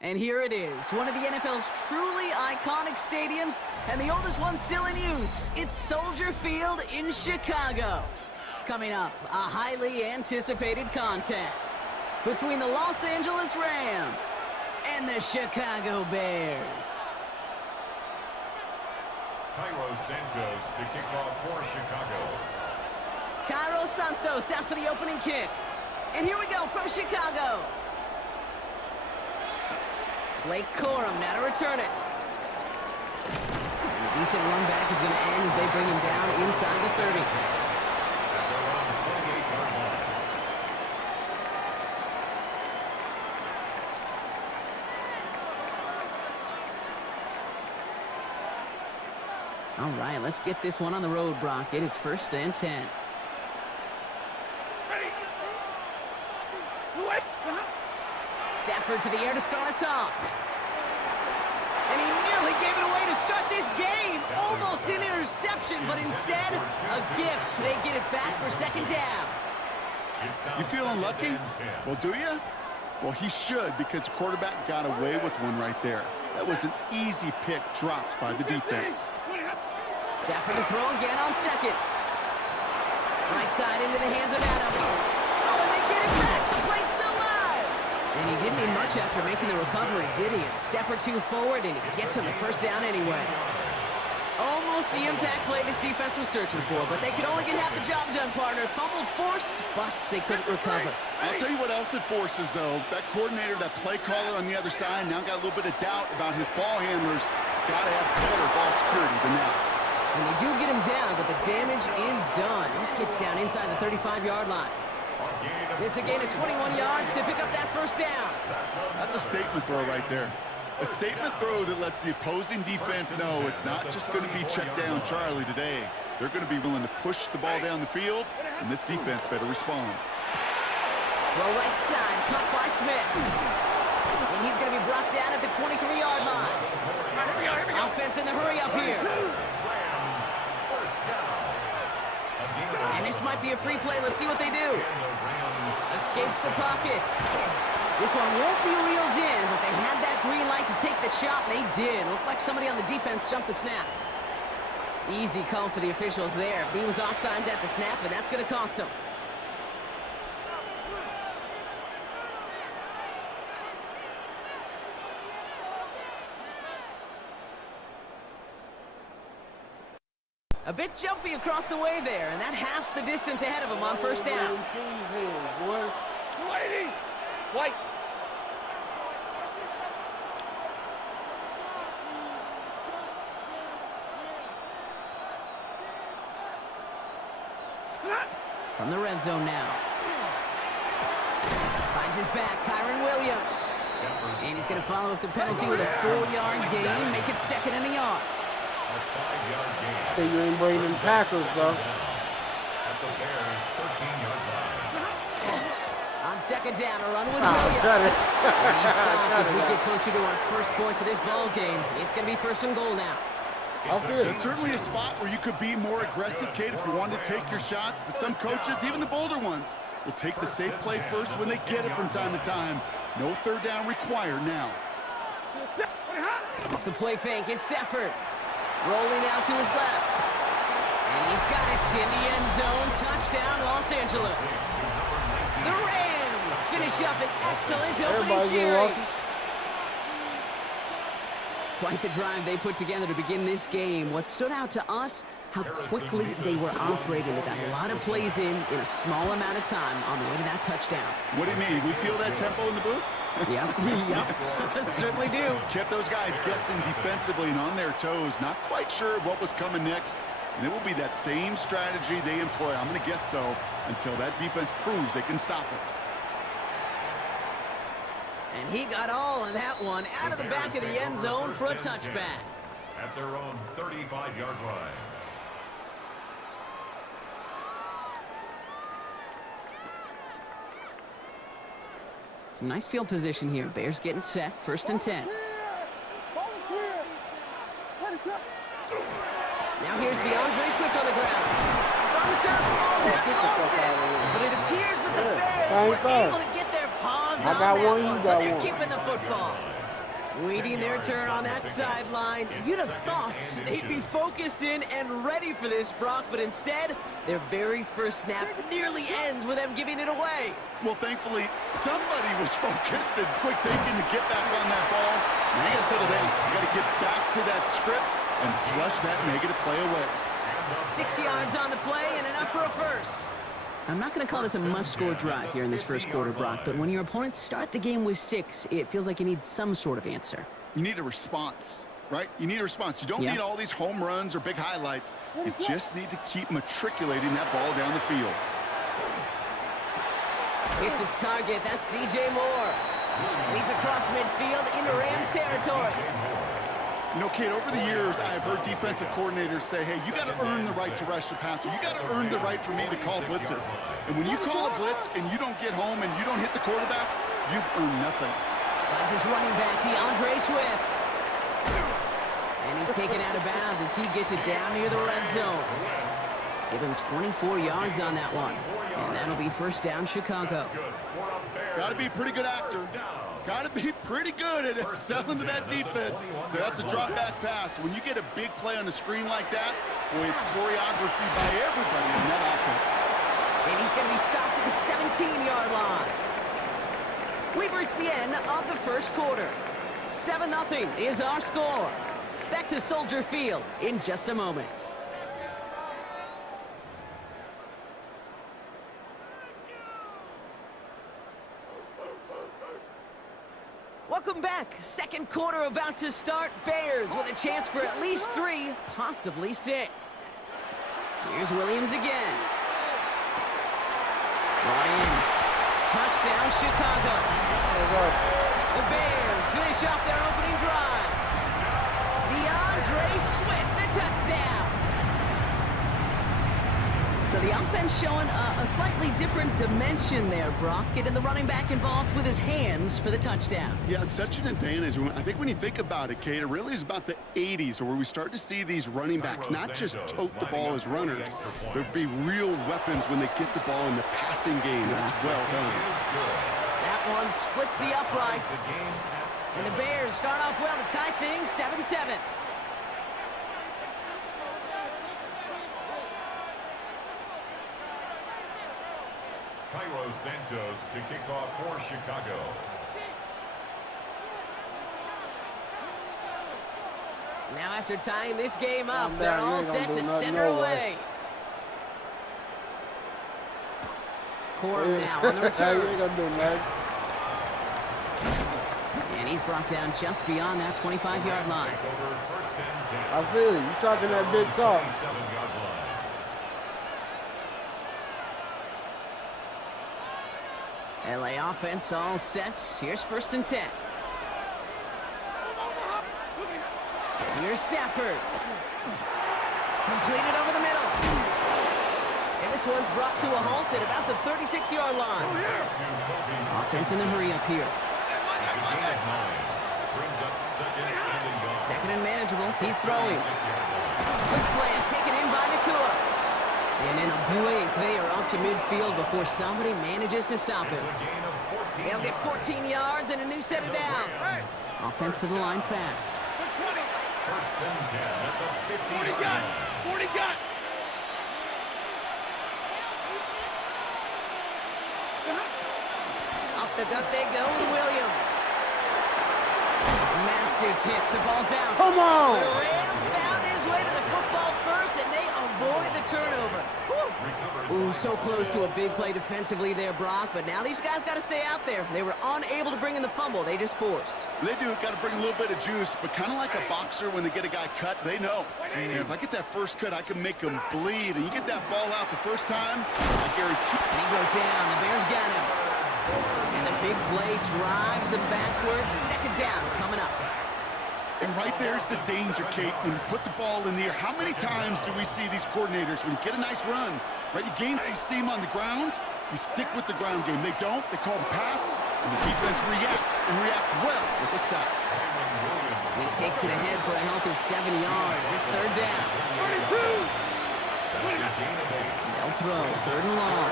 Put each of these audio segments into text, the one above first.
And here it is, one of the NFL's truly iconic stadiums, and the oldest one still in use. It's Soldier Field in Chicago. Coming up, a highly anticipated contest between the Los Angeles Rams and the Chicago Bears. Cairo Santos to kick off for Chicago. Cairo Santos out for the opening kick. And here we go from Chicago. Blake Corum now to return it. And a decent run back is going to end as they bring him down inside the 30. All right, let's get this one on the road, Brock. It is 1st and 10. Stafford to the air to start us off. And he nearly gave it away to start this game. Almost an interception, but instead, a gift. They get it back for 2nd down. You feeling lucky? Well, do you? Well, he should, because the quarterback got away with one right there. That was an easy pick dropped by the defense. Stafford to throw again on 2nd. Right side into the hands of Adams. Oh, and they get it back. The play's still live. And he didn't need much after making the recovery, did he? A step or two forward, and he gets him the 1st down anyway. Almost the impact play this defense was searching for, but they could only get half the job done, partner. Fumble forced, but they couldn't recover. I'll tell you what else it forces, though. That coordinator, that play caller on the other side, now got a little bit of doubt about his ball handlers. Got to have better ball security than that. And they do get him down, but the damage is done. This gets down inside the 35-yard line. It's a gain of 21 yards to pick up that 1st down. That's a statement throw right there. A statement throw that lets the opposing defense know it's not just going to be check down Charlie today. They're going to be willing to push the ball down the field, and this defense better respond. Well, right side, caught by Smith. And he's going to be brought down at the 23-yard line. Offense in the hurry up here. And this might be a free play. Let's see what they do. Escapes the pocket. This one won't be reeled in, but they had that green light to take the shot, and they did. Looked like somebody on the defense jumped the snap. Easy call for the officials there. He was offsides at the snap, and that's going to cost him. A bit jumpy across the way there, and that halves the distance ahead of him on 1st down. White. From the red zone now. Finds his back, Kyron Williams. And he's going to follow up the penalty with a 4-yard gain, make it 2nd and a yard. Say you ain't bringing them tackles, bro. On 2nd down, a run with Williams. And he's stopped as we get closer to our 1st points of this ball game. It's going to be 1st and goal now. It's certainly a spot where you could be more aggressive, Kate, if you wanted to take your shots. But some coaches, even the bolder ones, will take the safe play first when they get it from time to time. No 3rd down required now. Off the play fake, it's Stafford. Rolling out to his left. And he's got it in the end zone. Touchdown, Los Angeles. The Rams finish up an excellent opening series. Quite the drive they put together to begin this game. What stood out to us, how quickly they were operating. They got a lot of plays in a small amount of time on the way to that touchdown. What do you mean? We feel that tempo in the booth? Yep. Certainly do. Kept those guys guessing defensively and on their toes. Not quite sure what was coming next. And it will be that same strategy they employ, I'm going to guess so, until that defense proves they can stop it. And he got all of that one out of the back of the end zone for a touchback. At their own 35-yard line. Some nice field position here. Bears getting set. 1st and 10. Now here's DeAndre Swift on the ground. It's on the turf. Ball's hit. He lost it. But it appears that the Bears were able to get their paws on that one, but they're keeping the football. Waiting their turn on that sideline. You'd have thought they'd be focused in and ready for this, Brock, but instead, their very first snap nearly ends with them giving it away. Well, thankfully, somebody was focused and quick thinking to get back on that ball. Now you got to settle down. You got to get back to that script and flush that negative play away. 6 yards on the play and enough for a first. I'm not going to call this a must-score drive here in this first quarter, Brock, but when your opponents start the game with 6, it feels like you need some sort of answer. You need a response, right? You need a response. You don't need all these home runs or big highlights. You just need to keep matriculating that ball down the field. It's his target. That's DJ Moore. And he's across midfield into Rams territory. You know, Kate, over the years, I've heard defensive coordinators say, hey, you got to earn the right to rush the passer. You got to earn the right for me to call blitzes. And when you call a blitz and you don't get home and you don't hit the quarterback, you've earned nothing. Finds his running back, DeAndre Swift. And he's taken out of bounds as he gets it down near the red zone. Give him 24 yards on that one. And that'll be first down, Chicago. Got to be a pretty good actor. Got to be pretty good at selling to that defense. That's a drop back pass. When you get a big play on the screen like that, boy, it's choreography by everybody in that offense. And he's going to be stopped at the 17-yard line. We've reached the end of the first quarter. 7-0 is our score. Back to Soldier Field in just a moment. Welcome back. Second quarter about to start. Bears with a chance for at least 3, possibly 6. Here's Williams again. Brought in. Touchdown, Chicago. The Bears finish off their opening drive. DeAndre Swift, the touchdown. So the offense showing a slightly different dimension there, Brock. Getting the running back involved with his hands for the touchdown. Yeah, such an advantage. I think when you think about it, Kate, it really is about the 80s where we start to see these running backs not just tote the ball as runners. There'd be real weapons when they get the ball in the passing game. That's well done. That one splits the uprights. And the Bears start off well to tie things 7-7. Cairo Santos to kick off for Chicago. Now after tying this game up, they're all set to send her away. Corum now on the return. And he's brought down just beyond that 25-yard line. I feel you. You talking that big talk. LA offense all set. Here's 1st and 10. Here's Stafford. Completed over the middle. And this one's brought to a halt at about the 36-yard line. Offense in the hurry up here. Second and manageable. He's throwing. Quick slant taken in by Nakua. And in a blink, they are up to midfield before somebody manages to stop him. They'll get 14 yards and a new set of downs. Offense to the line fast. 1st and 10 at the 50-yard line. 40 got. Up the gut they go with Williams. Massive hits. The ball's out. Come on! The Ram found his way to the football first, and they avoid the turnover. Ooh, so close to a big play defensively there, Brock, but now these guys got to stay out there. They were unable to bring in the fumble. They just forced. They do. Got to bring a little bit of juice, but kind of like a boxer when they get a guy cut, they know. And if I get that first cut, I can make him bleed. And you get that ball out the first time, I guarantee. And he goes down. The Bears got him. And the big play drives them backwards. 2nd down coming up. And right there's the danger, Kate, when you put the ball in the air. How many times do we see these coordinators, when you get a nice run, right, you gain some steam on the ground, you stick with the ground game. They don't. They call the pass, and the defense reacts, and reacts well with a sack. He takes it ahead for a healthy 7 yards. It's 3rd down. They'll throw. 3rd and long.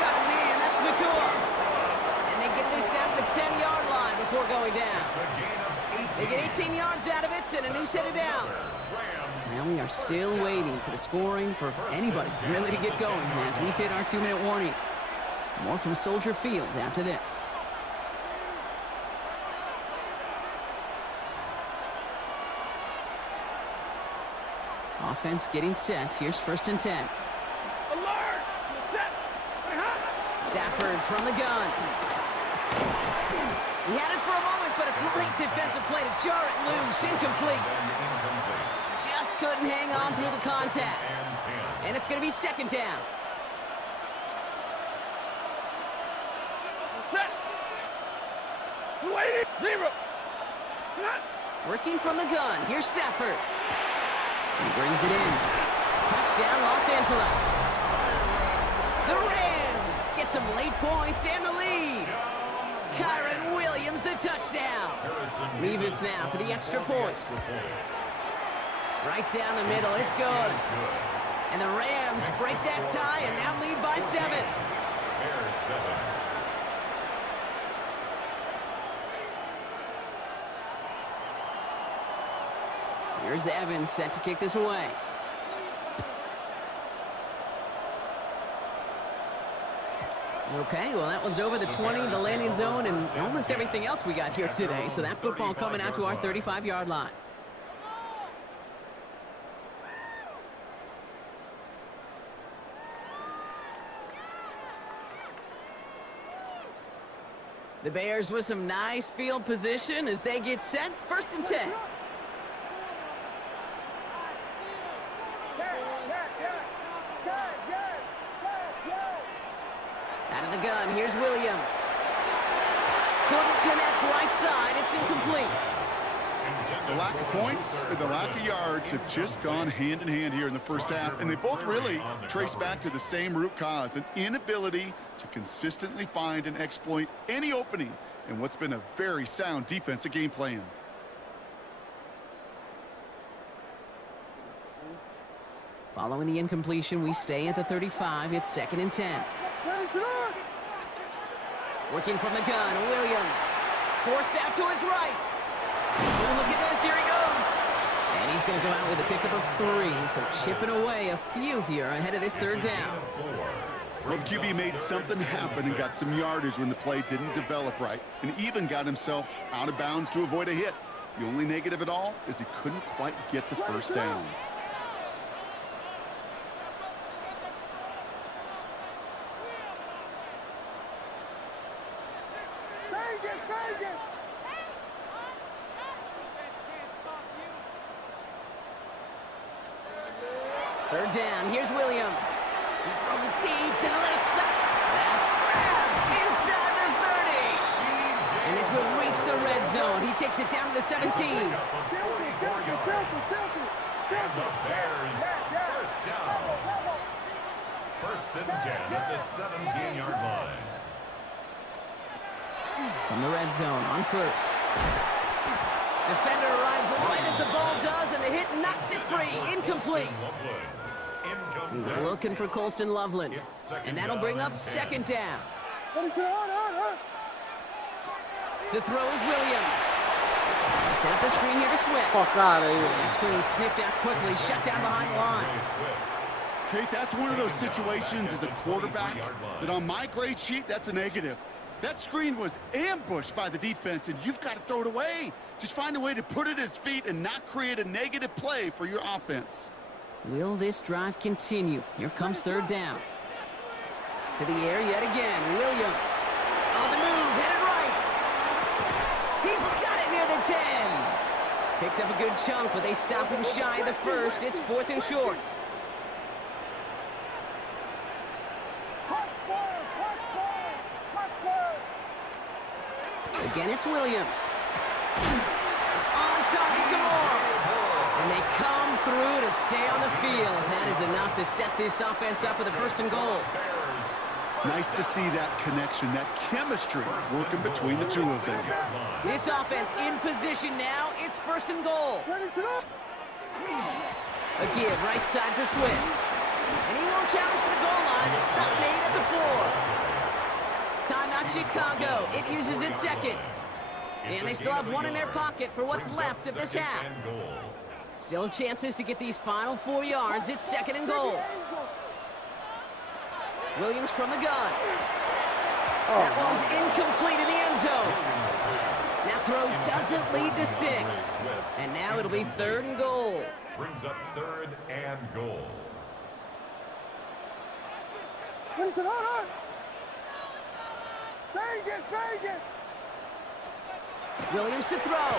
Got a man. That's Nakua. And they get this down to the 10-yard line before going down. It's a gain of 18. They get 18 yards out of it and a new set of downs. Now we are still waiting for the scoring for anybody really to get going as we've hit our 2-minute warning. More from Soldier Field after this. Offense getting set. Here's 1st and 10. Alert! Set! Stafford from the gun. He had it for a moment, but a great defensive play to jar it loose. Incomplete. Just couldn't hang on through the contact. And it's going to be 2nd down. Set! Waiting! 0! Working from the gun. Here's Stafford. He brings it in. Touchdown, Los Angeles. The Rams get some late points and the lead. Kyron Williams, the touchdown. Revis now for the extra point. Right down the middle, it's good. And the Rams break that tie and now lead by 7. Bears 7. Here's Evans set to kick this away. Okay, well, that one's over the 20, the landing zone, and almost everything else we got here today. So that football coming out to our 35-yard line. The Bears with some nice field position as they get set. 1st and 10. Out of the gun, here's Williams. Couldn't connect right side, it's incomplete. The lack of points and the lack of yards have just gone hand in hand here in the first half, and they both really trace back to the same root cause, an inability to consistently find and exploit any opening in what's been a very sound defensive game plan. Following the incompletion, we stay at the 35. It's 2nd and 10. Working from the gun, Williams. Forced out to his right. Oh, look at this, here he goes. And he's going to go out with a pickup of 3, so chipping away a few here ahead of this 3rd down. Well, the QB made something happen and got some yardage when the play didn't develop right, and even got himself out of bounds to avoid a hit. The only negative at all is he couldn't quite get the 1st down. Third down, here's Williams. He's throwing deep to the left side. That's grabbed inside the 30. And this will reach the red zone. He takes it down to the 17. And the Bears, 1st down. 1st and 10 at the 17-yard line. From the red zone on 1st. Defender arrives right as the ball does, and the hit knocks it free. Incomplete. He was looking for Colston Loveland, and that'll bring up 2nd down. To throw is Williams. Set up a screen here to Swift. Fuck out of here. That screen sniffed out quickly, shut down behind the line. Kate, that's one of those situations as a quarterback that on my grade sheet, that's a negative. That screen was ambushed by the defense, and you've got to throw it away. Just find a way to put it at his feet and not create a negative play for your offense. Will this drive continue? Here comes 3rd down. To the air yet again. Williams. On the move, headed right. He's got it near the 10. Picked up a good chunk, but they stop him shy of the 1st. It's 4th and short. Again, it's Williams. On target to Moore. And they come through to stay on the field. That is enough to set this offense up with a 1st and goal. Nice to see that connection, that chemistry working between the two of them. This offense in position now. It's 1st and goal. A give right side for Swift. And he won't challenge for the goal line. The stop made at the 4. Timeout Chicago. It uses its 2nd. It's And a they still gain have of one a in their yard. pocket for what's Brings up left of this second half. and goal. Still chances to get these final 4 yards. It's second and goal. Williams from the gun. That one's incomplete in the end zone. That throw doesn't lead to 6. And now it'll be third and goal. Brings up third and goal. Williams to throw.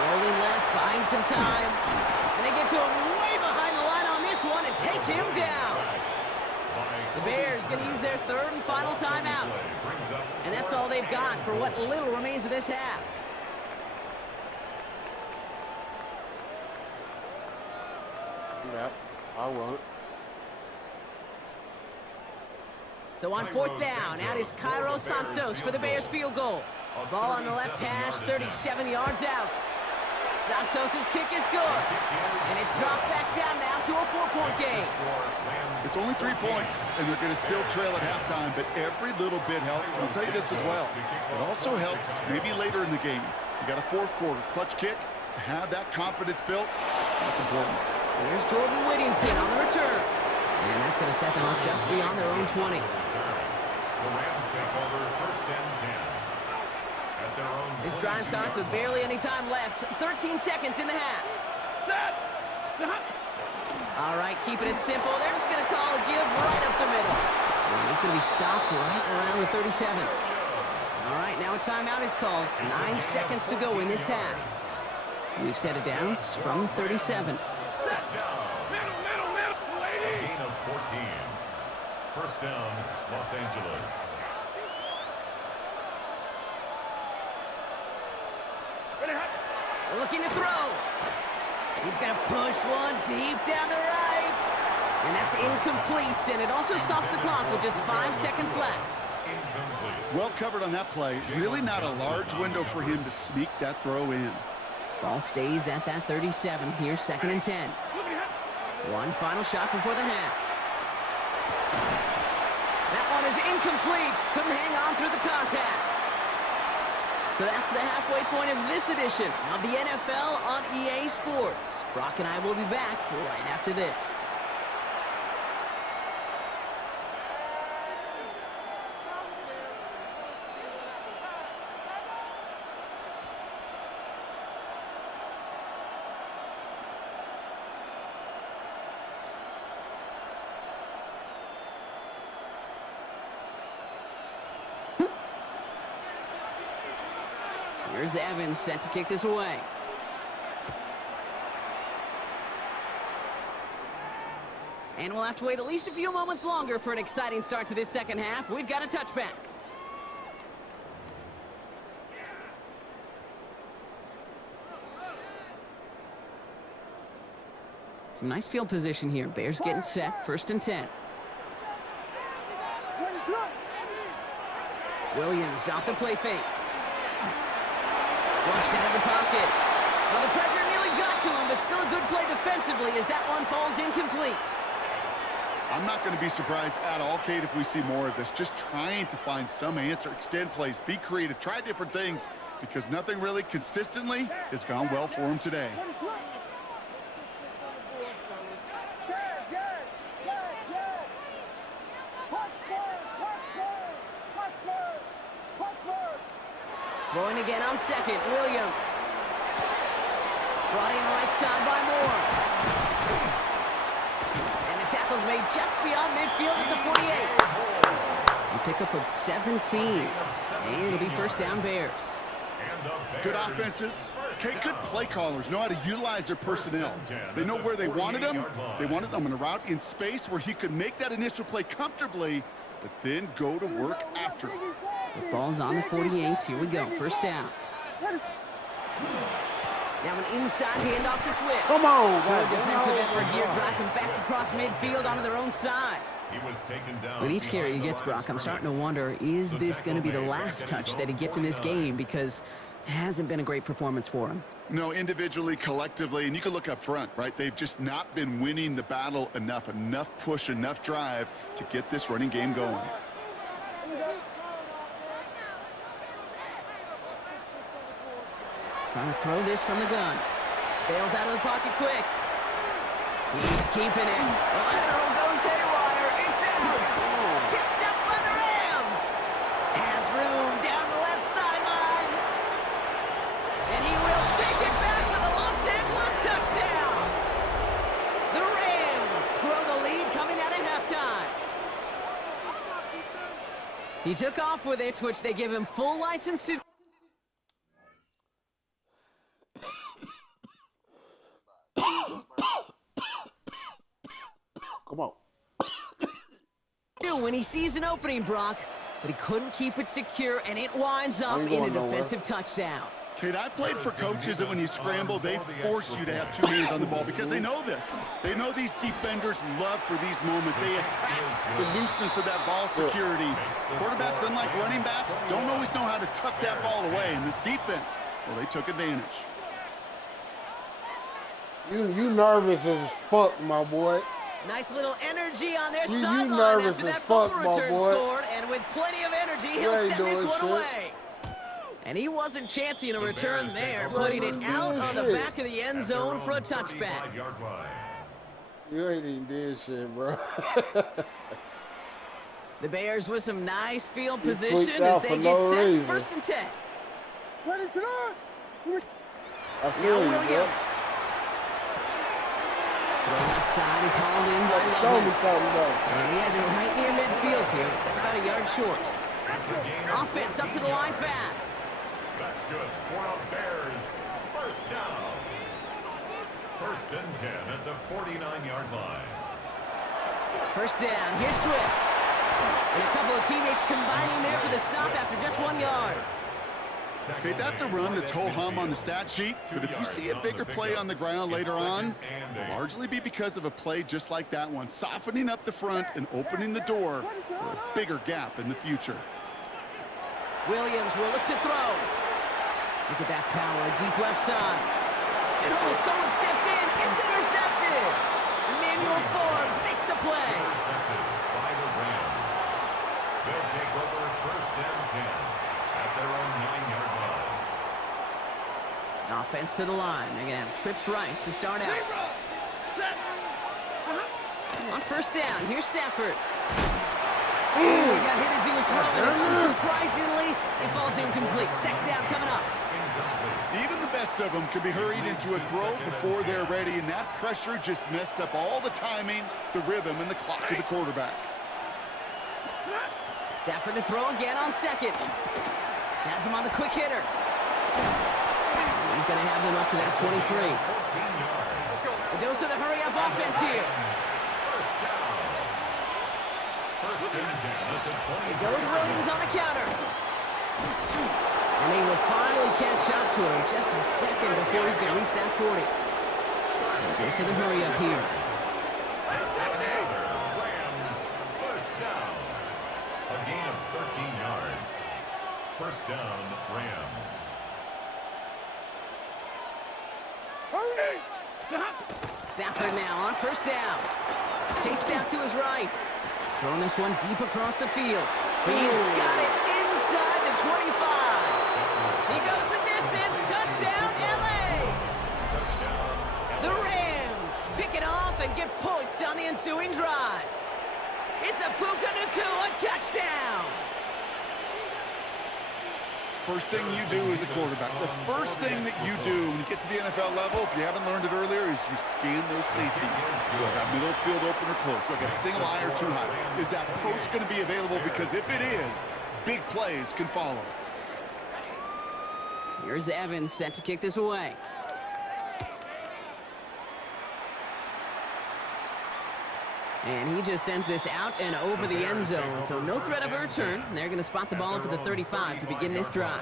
Rolling left, buying some time. And they get to him way behind the line on this one and take him down. The Bears going to use their third and final timeout. And that's all they've got for what little remains of this half. Yeah, I won't. So on fourth down, out is Cairo Santos for the Bears field goal. Ball on the left hash, 37 yards out. Santos' kick is good. And it's dropped back down now to a 4-point game. It's only 3 points, and they're going to still trail at halftime, but every little bit helps. And I'll tell you this as well. It also helps maybe later in the game. You got a fourth quarter clutch kick to have that confidence built. That's important. There's Jordan Whittington on the return. And that's going to set them up just beyond their own 20. The Rams take over first and 10. At their own This drive starts with barely any time left. 13 seconds in the half. All right, keeping it simple. They're just going to call a give right up the middle. And he's going to be stopped right around the 37. All right, now a timeout is called. 9 seconds to go in this half. We've set it down from 37. First down. A gain of 14. First down, Los Angeles. Looking to throw. He's going to push one deep down the right. And that's incomplete, and it also stops the clock with just 5 seconds left. Incomplete. Well covered on that play. Really not a large window for him to sneak that throw in. Ball stays at that 37. Here's second and 10. One final shot before the half. That one is incomplete. Couldn't hang on through the contact. So that's the halfway point of this edition of the NFL on EA Sports. Brock and I will be back right after this. Here's Evans set to kick this away. And we'll have to wait at least a few moments longer for an exciting start to this second half. We've got a touchback. Some nice field position here. Bears getting set. First and 10. Williams off the play fake. Flushed out of the pocket. Well, the pressure nearly got to him, but still a good play defensively as that one falls incomplete. I'm not going to be surprised at all, Kate, if we see more of this. Just trying to find some answer, extend plays, be creative, try different things, because nothing really consistently has gone well for him today. Throwing again on second, Williams. Brought in right side by Moore. And the tackle's made just beyond midfield at the 48. A pickup of 17. And it'll be first down Bears. Good offenses. Okay, good play callers know how to utilize their personnel. They know where they wanted them. They wanted them in a route in space where he could make that initial play comfortably, but then go to work after it. The ball's on the 48. Here we go. First down. Now an inside handoff to Swift. Come on, Good guys. defensive effort here. Drives them back across midfield onto their own side. He was taken down. With each carry he gets, Brock, I'm starting to wonder, is this going to be the last touch that he gets in this game? Because it hasn't been a great performance for him. No, individually, collectively, and you can look up front, right? They've just not been winning the battle enough push, enough drive to get this running game going. Trying to throw this from the gun. Bails out of the pocket quick. He's keeping it. The lateral goes haywire. It's out. Picked up by the Rams. Has room down the left sideline. And he will take it back for the Los Angeles touchdown. The Rams grow the lead coming out of halftime. He took off with it, which they give him full license to. Come on. When he sees an opening, Brock, but he couldn't keep it secure, and it winds up in a defensive touchdown. Kate, I played for coaches that when you scramble, they force you to have two hands on the ball because they know this. They know these defenders love for these moments. They attack the looseness of that ball security. Quarterbacks, unlike running backs, don't always know how to tuck that ball away. And this defense, well, they took advantage. You nervous as fuck, my boy. Nice little energy on their You sideline nervous after as that fuck, fumble my return boy. scored, and with plenty of energy, he'll ain't send this doing one shit. away. And he wasn't chancing a return there, putting it out on the shit. back of the end zone for a touchback. You ain't even did shit, bro. The Bears with some nice field You position tweaked as out they for get no set. reason. 1st and 10. What is it on? I Now feel you, bro. Williams. To the left side, he's hauled in by Show me Loveland. something, though. And he has it right near midfield here. It's about a yard short. Offense up to the line fast. That's good for the Bears. First down. 1st and 10 at the 49-yard line. First down. Here's Swift. And a couple of teammates combining there for the stop after just 1 yard. Okay, that's a run that's ho-hum on the stat sheet, but if you see a bigger play on the ground later on, it'll largely be because of a play just like that one, softening up the front and opening the door for a bigger gap in the future. Williams will look to throw. Look at that power, deep left side. And oh, someone stepped in. It's intercepted. Emmanuel Forbes makes the play. Intercepted by the Rams. They'll take over 1st and 10 at their own 9-yard line. Offense to the line. They're going to have trips right to start out. On 1st down, here's Stafford. He got hit as he was throwing it. Unsurprisingly, it falls incomplete. 2nd down coming up. Even the best of them can be hurried into a throw before they're ready, and that pressure just messed up all the timing, the rhythm, and the clock of the quarterback. Stafford to throw again on 2nd. Has him on the quick hitter. He's going to have them up to that 23. 14 yards. A dose of the hurry-up offense here. First down. 1st and 10 at the 20. They go with Williams on the counter. And they will finally catch up to him just a second before he can reach that 40. A dose of the hurry-up here. That's another Rams first down. A gain of 13 yards. First down, Rams. Hurry! Stop! Stafford now on 1st down. Chased out to his right. Throwing this one deep across the field. He's got it inside the 25. He goes the distance. Touchdown, LA! The Rams pick it off and get points on the ensuing drive. It's a Puka Nacua touchdown. First thing you do as a quarterback, the first thing that you do when you get to the NFL level, if you haven't learned it earlier, is you scan those safeties. Do I got middle field open or close? Do I got a single high or two high? Is that post going to be available? Because if it is, big plays can follow. Here's Evans set to kick this away. And he just sends this out and over the end zone. So no threat of a return. They're going to spot the ball up at the 35 to begin this drive.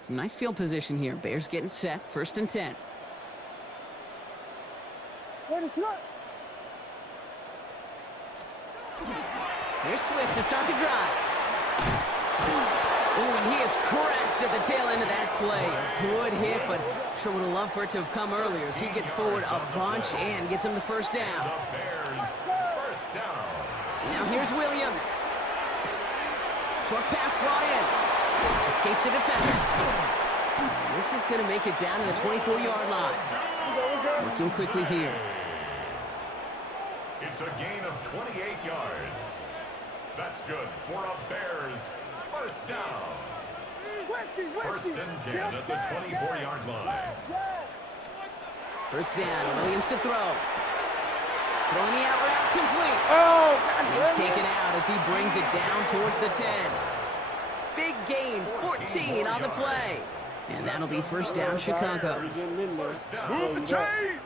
Some nice field position here. Bears getting set. 1st and 10. What is that? Here's Swift to start the drive. Oh, and he is cracked Sacked at the tail end of that play. A good hit, but sure would have loved for it to have come earlier as he gets forward a bunch and gets him the first down. The Bears, first down. Now here's Williams. Short pass brought in. Escapes the defender. And this is going to make it down to the 24-yard line. Working quickly here. It's a gain of 28 yards. That's good for a Bears first down. First and 10 at the 24-yard line. First down, Williams to throw. Throwing the out route complete. Oh, God And he's damn taken it. out as he brings it down towards the 10. Big gain, 14 on the play. And that'll be first down, Chicago. Getting in there. Move the chains.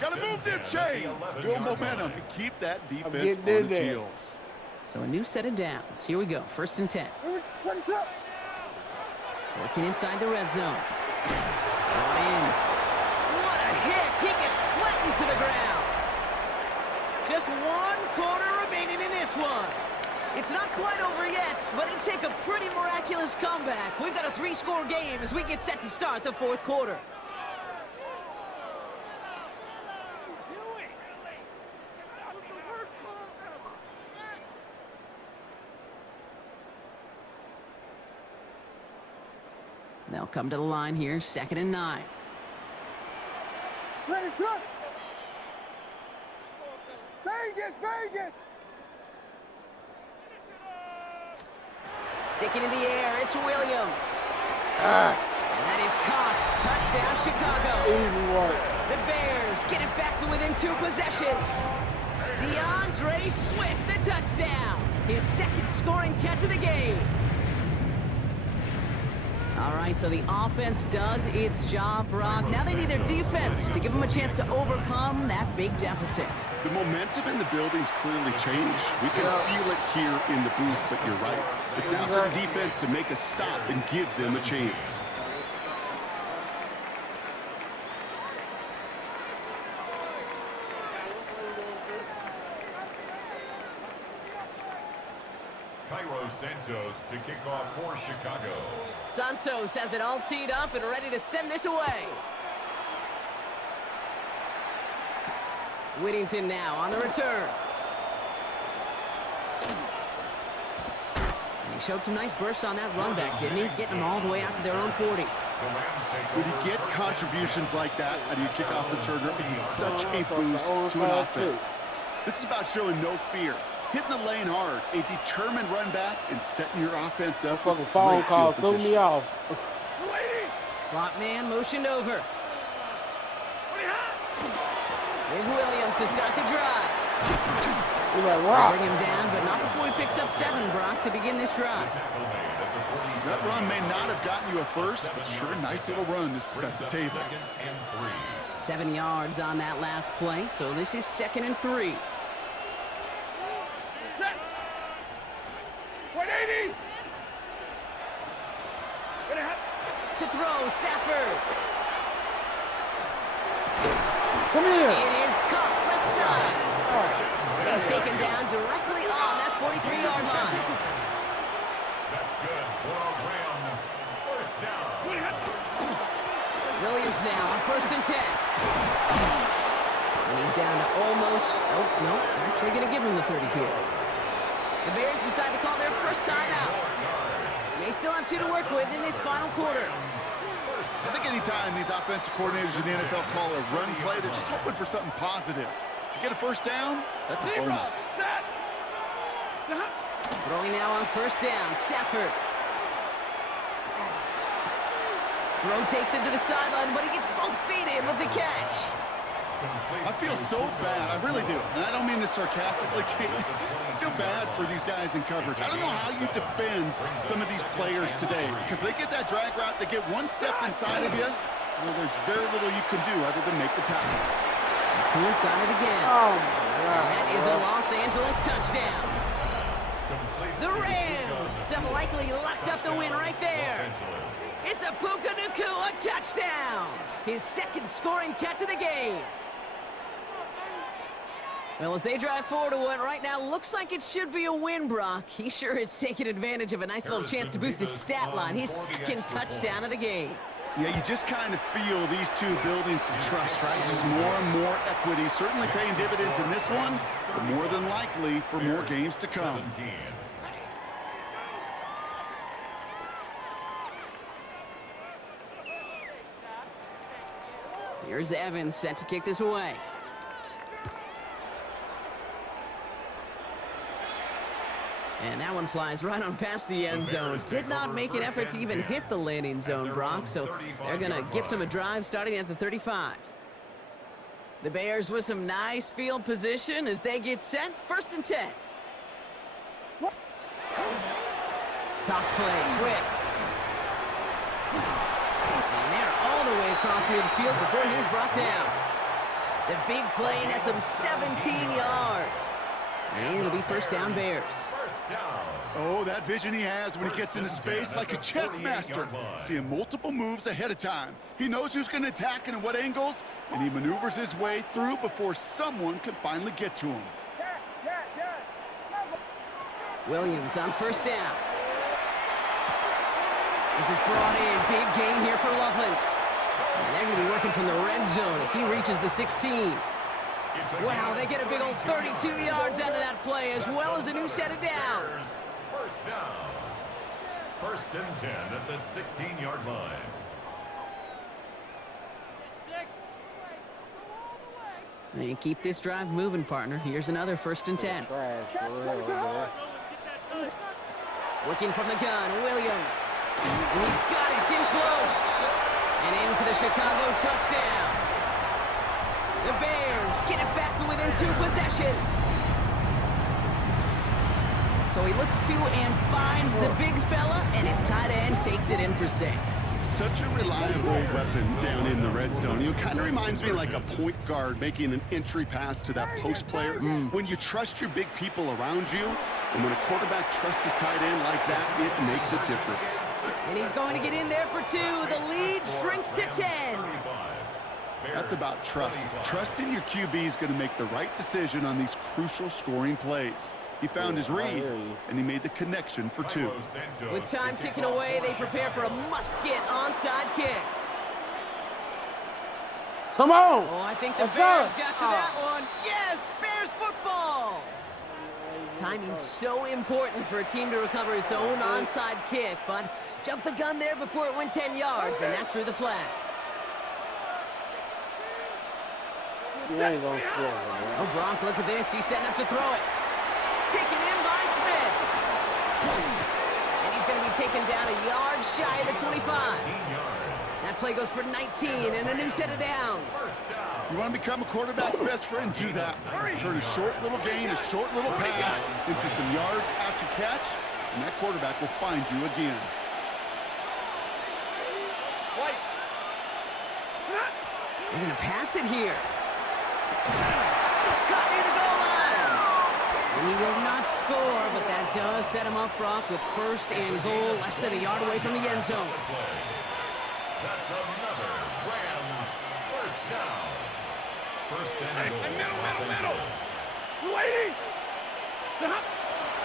Got to move them chains. Build momentum and keep that defense getting in on its there. heels. So a new set of downs. Here we go, first and 10. What's up? Working inside the red zone. Brought in. What a hit! He gets flattened to the ground. Just 1 quarter remaining in this one. It's not quite over yet, but it'd take a pretty miraculous comeback. We've got a 3-score game as we get set to start the 4th quarter. They'll come to the line here, 2nd and 9. Ready, son? Vegas, Vegas! Sticking in the air, it's Williams. Ah, And that is caught. Touchdown, Chicago. easy one. The Bears get it back to within 2 possessions. DeAndre Swift, the touchdown. His 2nd scoring catch of the game. All right, so the offense does its job, Brock. Now they need their defense to give them a chance to overcome that big deficit. The momentum in the building's clearly changed. We can feel it here in the booth, but you're right. It's now to the defense to make a stop and give them a chance. Cairo Santos to kick off for Chicago. Santos has it all teed up and ready to send this away. Whittington now on the return. And he showed some nice bursts on that run back, didn't he? Getting them all the way out to their own 40. The Rams take When you over get first contributions like that out of your kickoff returner, it is such a boost to an offense. This is about showing no fear, hitting the lane hard, a determined run back, and setting your offense up. Fucking with phone great call field threw me position. off. Slot man motioned over. Here's Williams to start the drive. He's like, Bring rock. him down, but not before he picks up 7, Brock, to begin this drive. tackle made at the 47. That run may not have gotten you a first, but sure a nice little run to set Brings the up table. 2nd and 3. 7 yards on that last play, so this is 2nd and 3. 180! To throw, Stafford. Come here. It is caught left side. He's taken down directly on that 43-yard line. That's good for a Rams first down. Williams now on 1st and 10. And he's down to almost, oh, no, actually going to give him the 30 here. The Bears decide to call their first timeout. They still have 2 to work with in this final quarter. I think anytime these offensive coordinators in the NFL call a run play, they're just hoping for something positive. To get a first down, that's a bonus. Throwing now on 1st down, Stafford. Throw takes him to the sideline, but he gets both feet in with the catch. I feel so bad. I really do. And I don't mean this sarcastically, Kate. I feel bad for these guys in coverage. I don't know how you defend some of these players today because they get that drag route, they get one step inside of you. Well, there's very little you can do other than make the tackle. Who's got it again? Oh, my God. That is a Los Angeles touchdown. The Rams have likely locked up the win right there. It's a Puka Nacua touchdown. His 2nd scoring catch of the game. Well, as they drive forward to what right now looks like it should be a win, Brock. He sure is taking advantage of a nice little chance to boost his stat line. His second touchdown of the game. Yeah, you just kind of feel these two building some trust, right? Just more and more equity. Certainly paying dividends in this one, but more than likely for more games to come. 17. Here's Evans set to kick this away. And that one flies right on past the end zone. Did not make an effort to even hit the landing zone, Brock, so they're going to gift him a drive starting at the 35. The Bears with some nice field position as they get set. 1st and 10. Toss play, Swift. And they're all the way across midfield before he's brought down. The big play nets him 17 yards. And it'll be 1st down Bears. First down. Oh, that vision he has when he gets into space like a chess master. Seeing multiple moves ahead of time. He knows who's going to attack and in what angles, and he maneuvers his way through before someone can finally get to him. Williams on 1st down. This is brought in. Big gain here for Loveland. And they're going to be working from the red zone as he reaches the 16. Wow, they get a big old 32 yards out of that play, as well as a new set of downs. First down. 1st and 10 at the 16-yard line. And keep this drive moving, partner. Here's another 1st and 10. Trash for real, man. Working from the gun, Williams. And he's got it. It's in close. And in for the Chicago touchdown. The Bears get it back to within 2 possessions. So he looks to and finds the big fella, and his tight end takes it in for 6. Such a reliable weapon down in the red zone. You know, kind of reminds me like a point guard making an entry pass to that post player. When you trust your big people around you, and when a quarterback trusts his tight end like that, it makes a difference. And he's going to get in there for 2. The lead shrinks to 10. That's about trust. Trusting your QB is going to make the right decision on these crucial scoring plays. He found his read, and he made the connection for 2. With time ticking away, they prepare for a must-get onside kick. Come on! Oh, I think the Let's Bears go. got to that one. Yes, Bears football! Timing's so important for a team to recover its own onside kick, but jumped the gun there before it went 10 yards, and that drew the flag. You ain't gonna score, man. Oh, Brock, look at this. He's setting up to throw it. Taken in by Smith. And he's going to be taken down a yard shy of the 25. That play goes for 19 and a new set of downs. You want to become a quarterback's best friend? Do that. Turn a short little gain, a short little pass into some yards after catch, and that quarterback will find you again. They're going to pass it here. Caught near the goal line. And he will not score, but that does set him up, Brock, with 1st and goal, less than a yard away from the end zone. That's another Rams 1st down. 1st and goal. Middle. Waiting.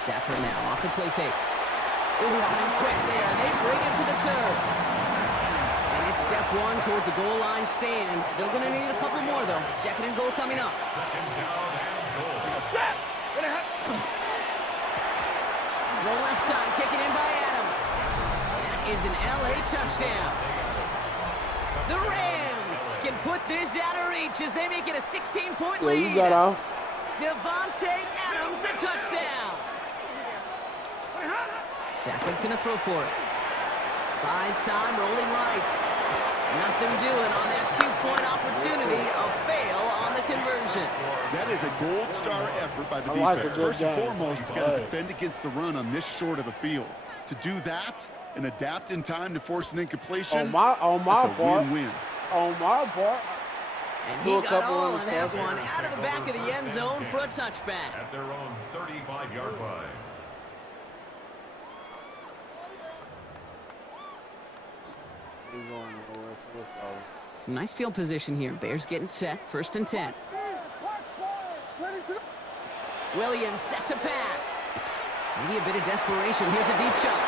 Stafford now off the play fake. Ooh, on him quick there. They bring him to the turf. And it's step 1 towards a goal line stand. Still going to need a couple more, though. 2nd and goal coming up. 2nd down and goal. The left side taken in by Adams. That is an LA touchdown. The Rams can put this out of reach as they make it a 16-point Yeah, lead. you got off. Devontae Adams, the touchdown. Stafford's going to throw for it. Buys time, rolling right. Nothing doing on that 2-point opportunity. A fail on the conversion. That is a gold star effort by the I like defense. a good First and game. foremost, you got to defend against the run on this short of a field. To do that and adapt in time to force an incompletion, On my that's a part. win-win. On my part. And Do he a got couple all of of that interceptions. one out of the back of the end zone for a touchback. At their own 35-yard line. He's going nowhere to us, Some nice field position here. Bears getting set. 1st and 10. Watch fire. Ready to Williams set to pass. Maybe a bit of desperation. Here's a deep shot.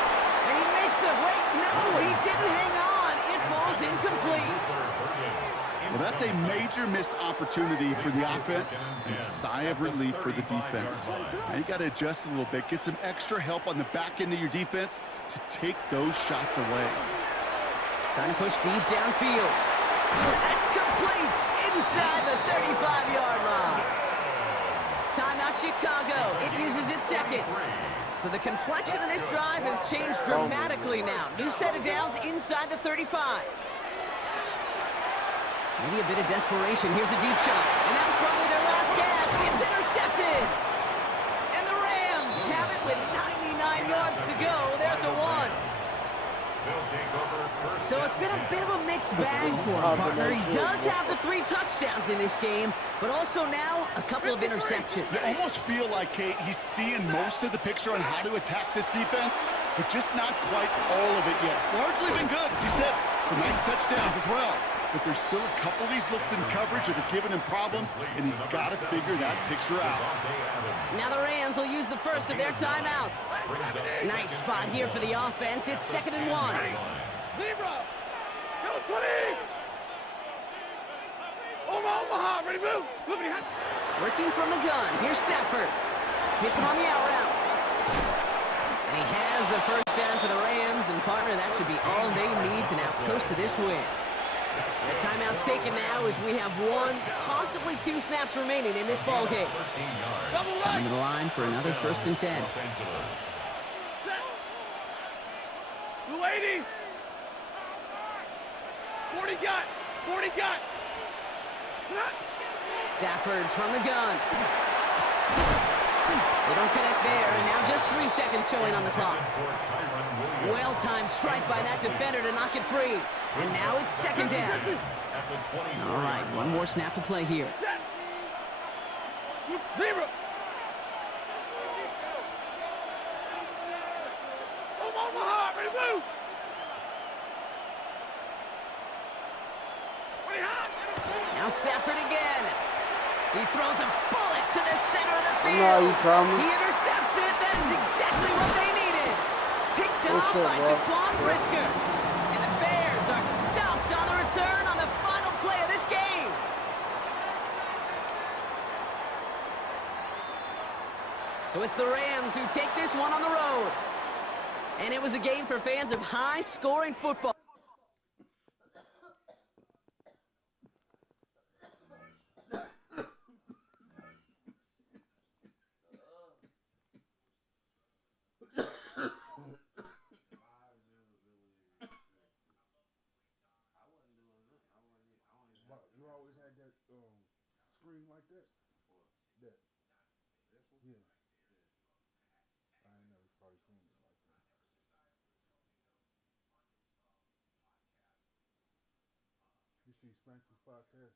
And he makes the... Wait, no, he didn't hang on. It falls incomplete. Well, that's a major missed opportunity for the offense. A sigh of relief for the defense. Now you got to adjust a little bit. Get some extra help on the back end of your defense to take those shots away. Trying to push deep downfield. That's complete inside the 35-yard line. Timeout Chicago. It uses its second. So the complexion of this drive has changed dramatically now. New set of downs inside the 35. Maybe a bit of desperation. Here's a deep shot. And that was probably their last gasp. It's intercepted. And the Rams have it with 99 yards to go. They're at the 1. So it's been a bit of a mixed bag for him, partner. He does have the 3 touchdowns in this game, but also now a couple of interceptions. You almost feel like, Kate, he's seeing most of the picture on how to attack this defense, but just not quite all of it yet. It's largely been good, as he said. Some nice touchdowns as well. But there's still a couple of these looks in coverage that are giving him problems, and he's got to figure that picture out. Now the Rams will use the first of their timeouts. Nice spot here for the offense. It's 2nd and 1. Zebra! Go 20! Omaha, ready, move! Working from the gun. Here's Stafford. Hits him on the out route. And he has the first down for the Rams, and partner, that should be all they need to now coast to this win. The timeout's taken now as we have 1, possibly 2 snaps remaining in this ball game. Coming to the line for another 1st and 10. 280! 40 got! 40 got! Stafford from the gun. They don't connect there, and now just 3 seconds showing on the clock. Well-timed strike by that defender to knock it free. And now it's 2nd down. All right, 1 more snap to play here. Zebra! Omaha, ready, move! Now Stafford again. He throws a bullet to the center of the field. No, you coming. He intercepts it. That is exactly what they needed. Picked off by Jaquan Brisker. And the Bears are stopped on the return on the final play of this game. So it's the Rams who take this one on the road. And it was a game for fans of high-scoring football. You always had that screen like that? That. Yeah. I ain't never probably seen it like that. You see Spanky's podcast?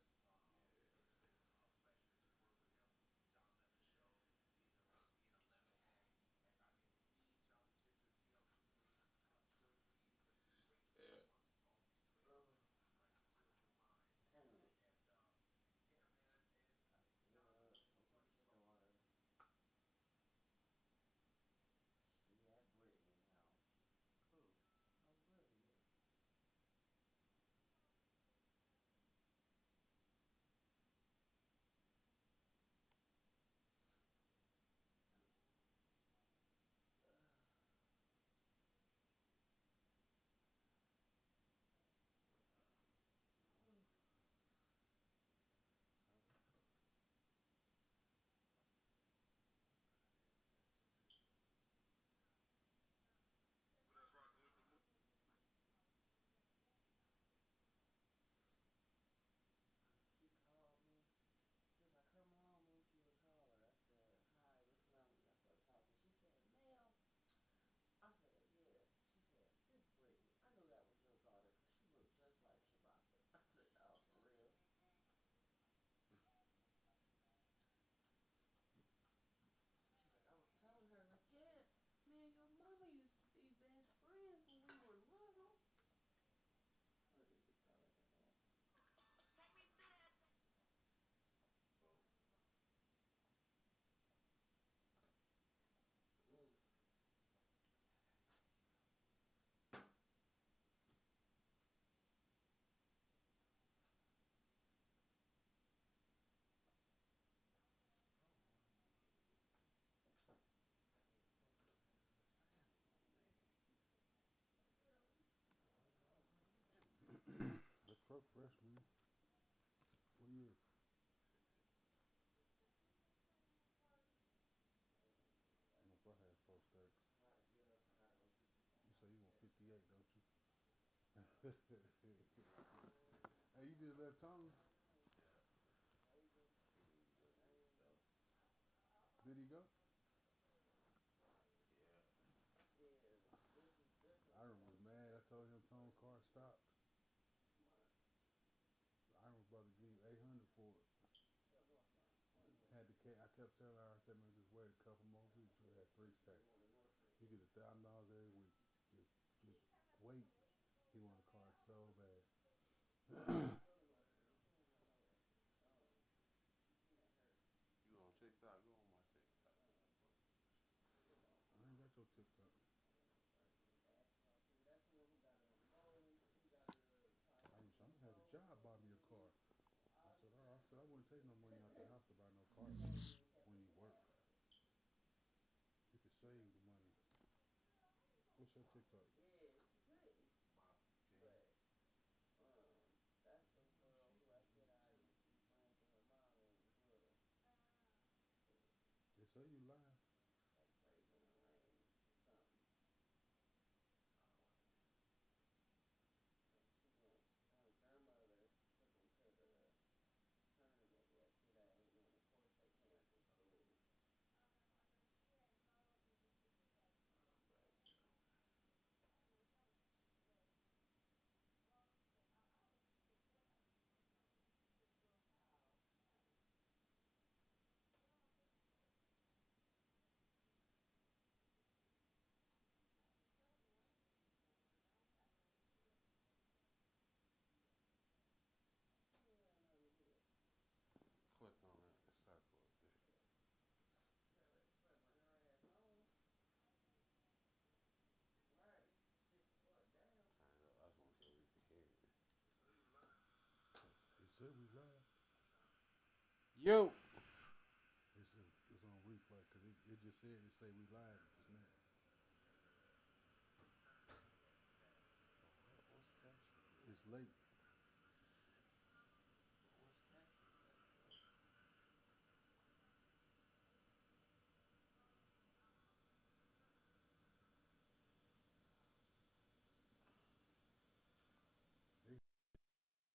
freshman. What year? I don't know if I had four stacks. You say you want 58, don't you? Hey, you just left town. Did he go? Iron was mad. I told him Tone car stopped. Iron was about to give you 800 for it. Had the I kept telling her, I said, man, just wait a couple more weeks. You had 3 stacks. You get $1,000 every week. Just wait. He wanted a car so bad. You on TikTok? Go on my TikTok. I ain't got your TikTok. I'm gonna have a job buy me a car. I said, all right. I said, I wouldn't take no money out the house to buy no car when you work. You can save the money. What's your TikTok? They say you lying. Click on that circle up there. Turn it up. I just want to so we can hear it. They said we live. Yo! It's on replay because it just said it say we live just now. What's catching? It's late. What's catching that though?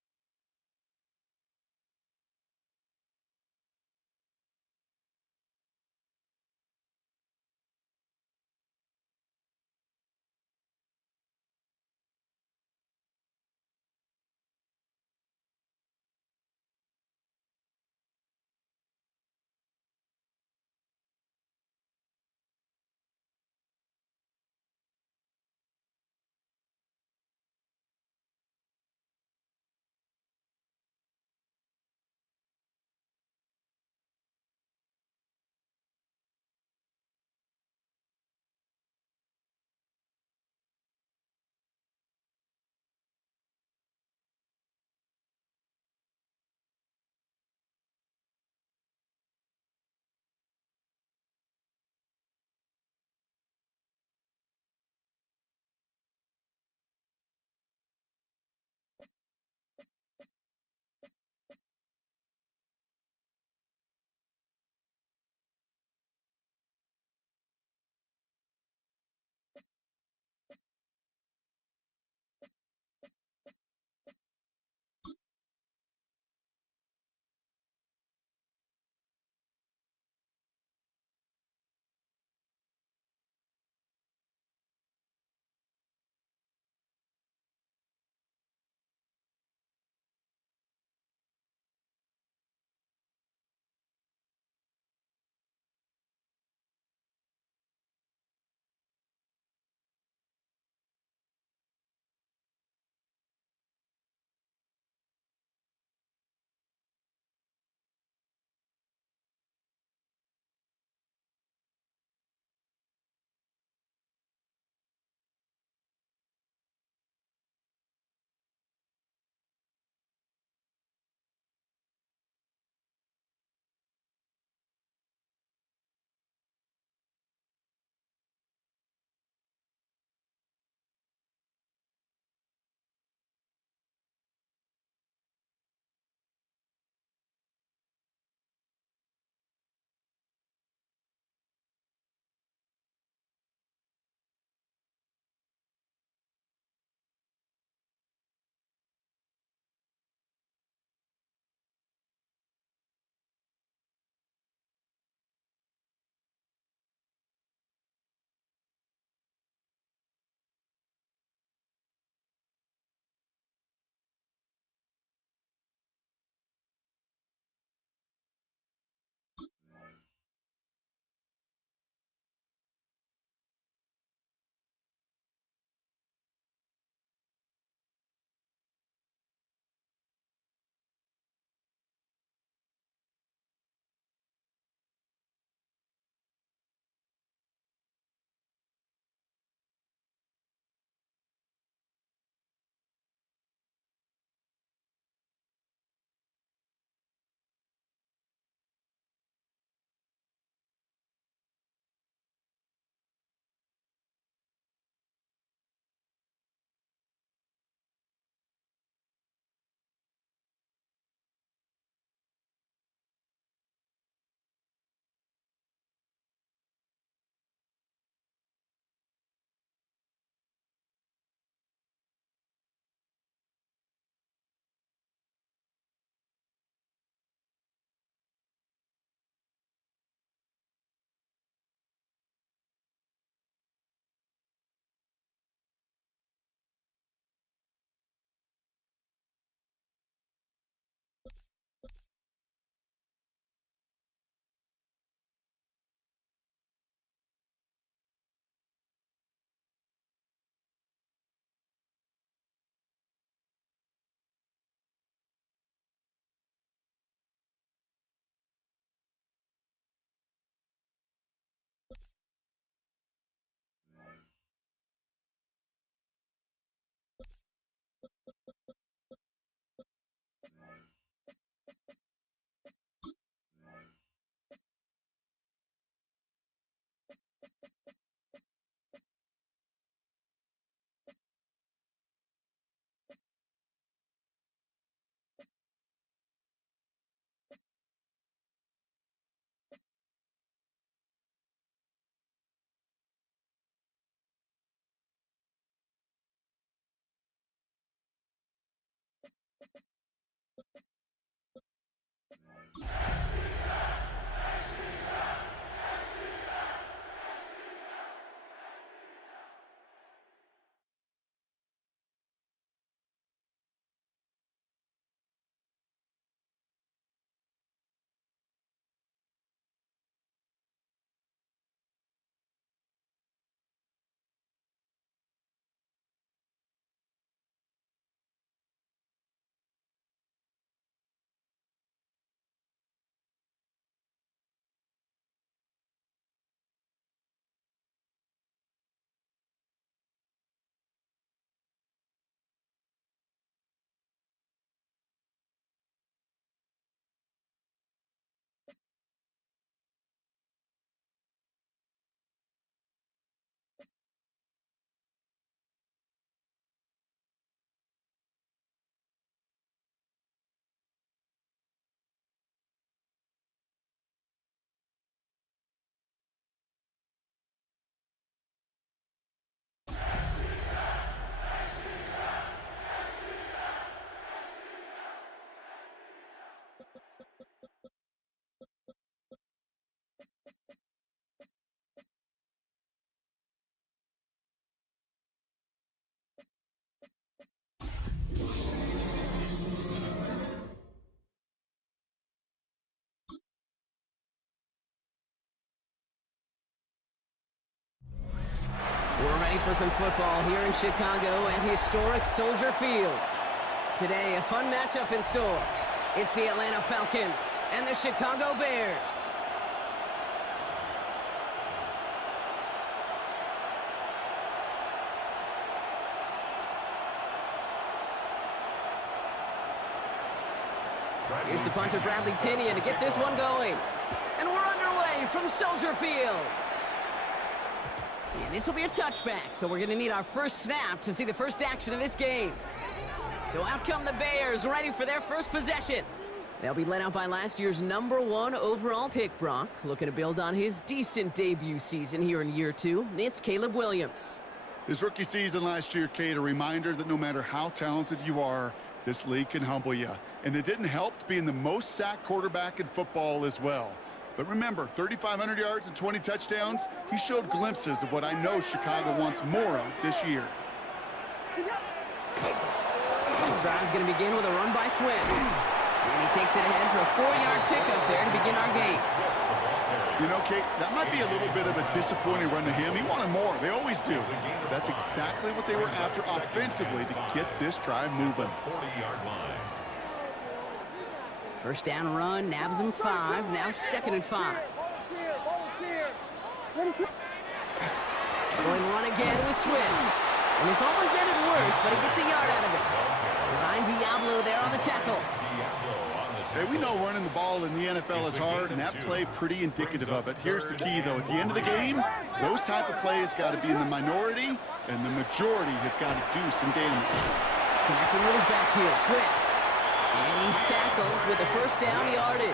We're ready for some football here in Chicago at historic Soldier Field. Today, a fun matchup in store. It's the Atlanta Falcons and the Chicago Bears. Here's the punter, Bradley Pinion, to get this one going. And we're underway from Soldier Field. And this will be a touchback, so we're going to need our first snap to see the first action of this game. So out come the Bears, ready for their first possession. They'll be led out by last year's #1 overall pick, Brock. Looking to build on his decent debut season here in year 2. It's Caleb Williams. His rookie season last year, Kate, a reminder that no matter how talented you are, this league can humble you. And it didn't help being the most sacked quarterback in football as well. But remember, 3,500 yards and 20 touchdowns, he showed glimpses of what I know Chicago wants more of this year. This drive's going to begin with a run by Swift. And he takes it ahead for a 4-yard pickup there to begin our game. You know, Kate, that might be a little bit of a disappointing run to him. He wanted more. They always do. But that's exactly what they were after offensively to get this drive moving. 40-yard line. First down run, nabs him 5. Now 2nd and 5. Going run again with Swift. And this almost ended worse, but he gets a yard out of it. Ryan Diablo there on the tackle. Hey, we know running the ball in the NFL is hard, and that play pretty indicative of it. Here's the key, though. At the end of the game, those type of plays got to be in the minority, and the majority have got to do some damage. Connecting with his back here, Swift. And he's tackled with the first down yardage.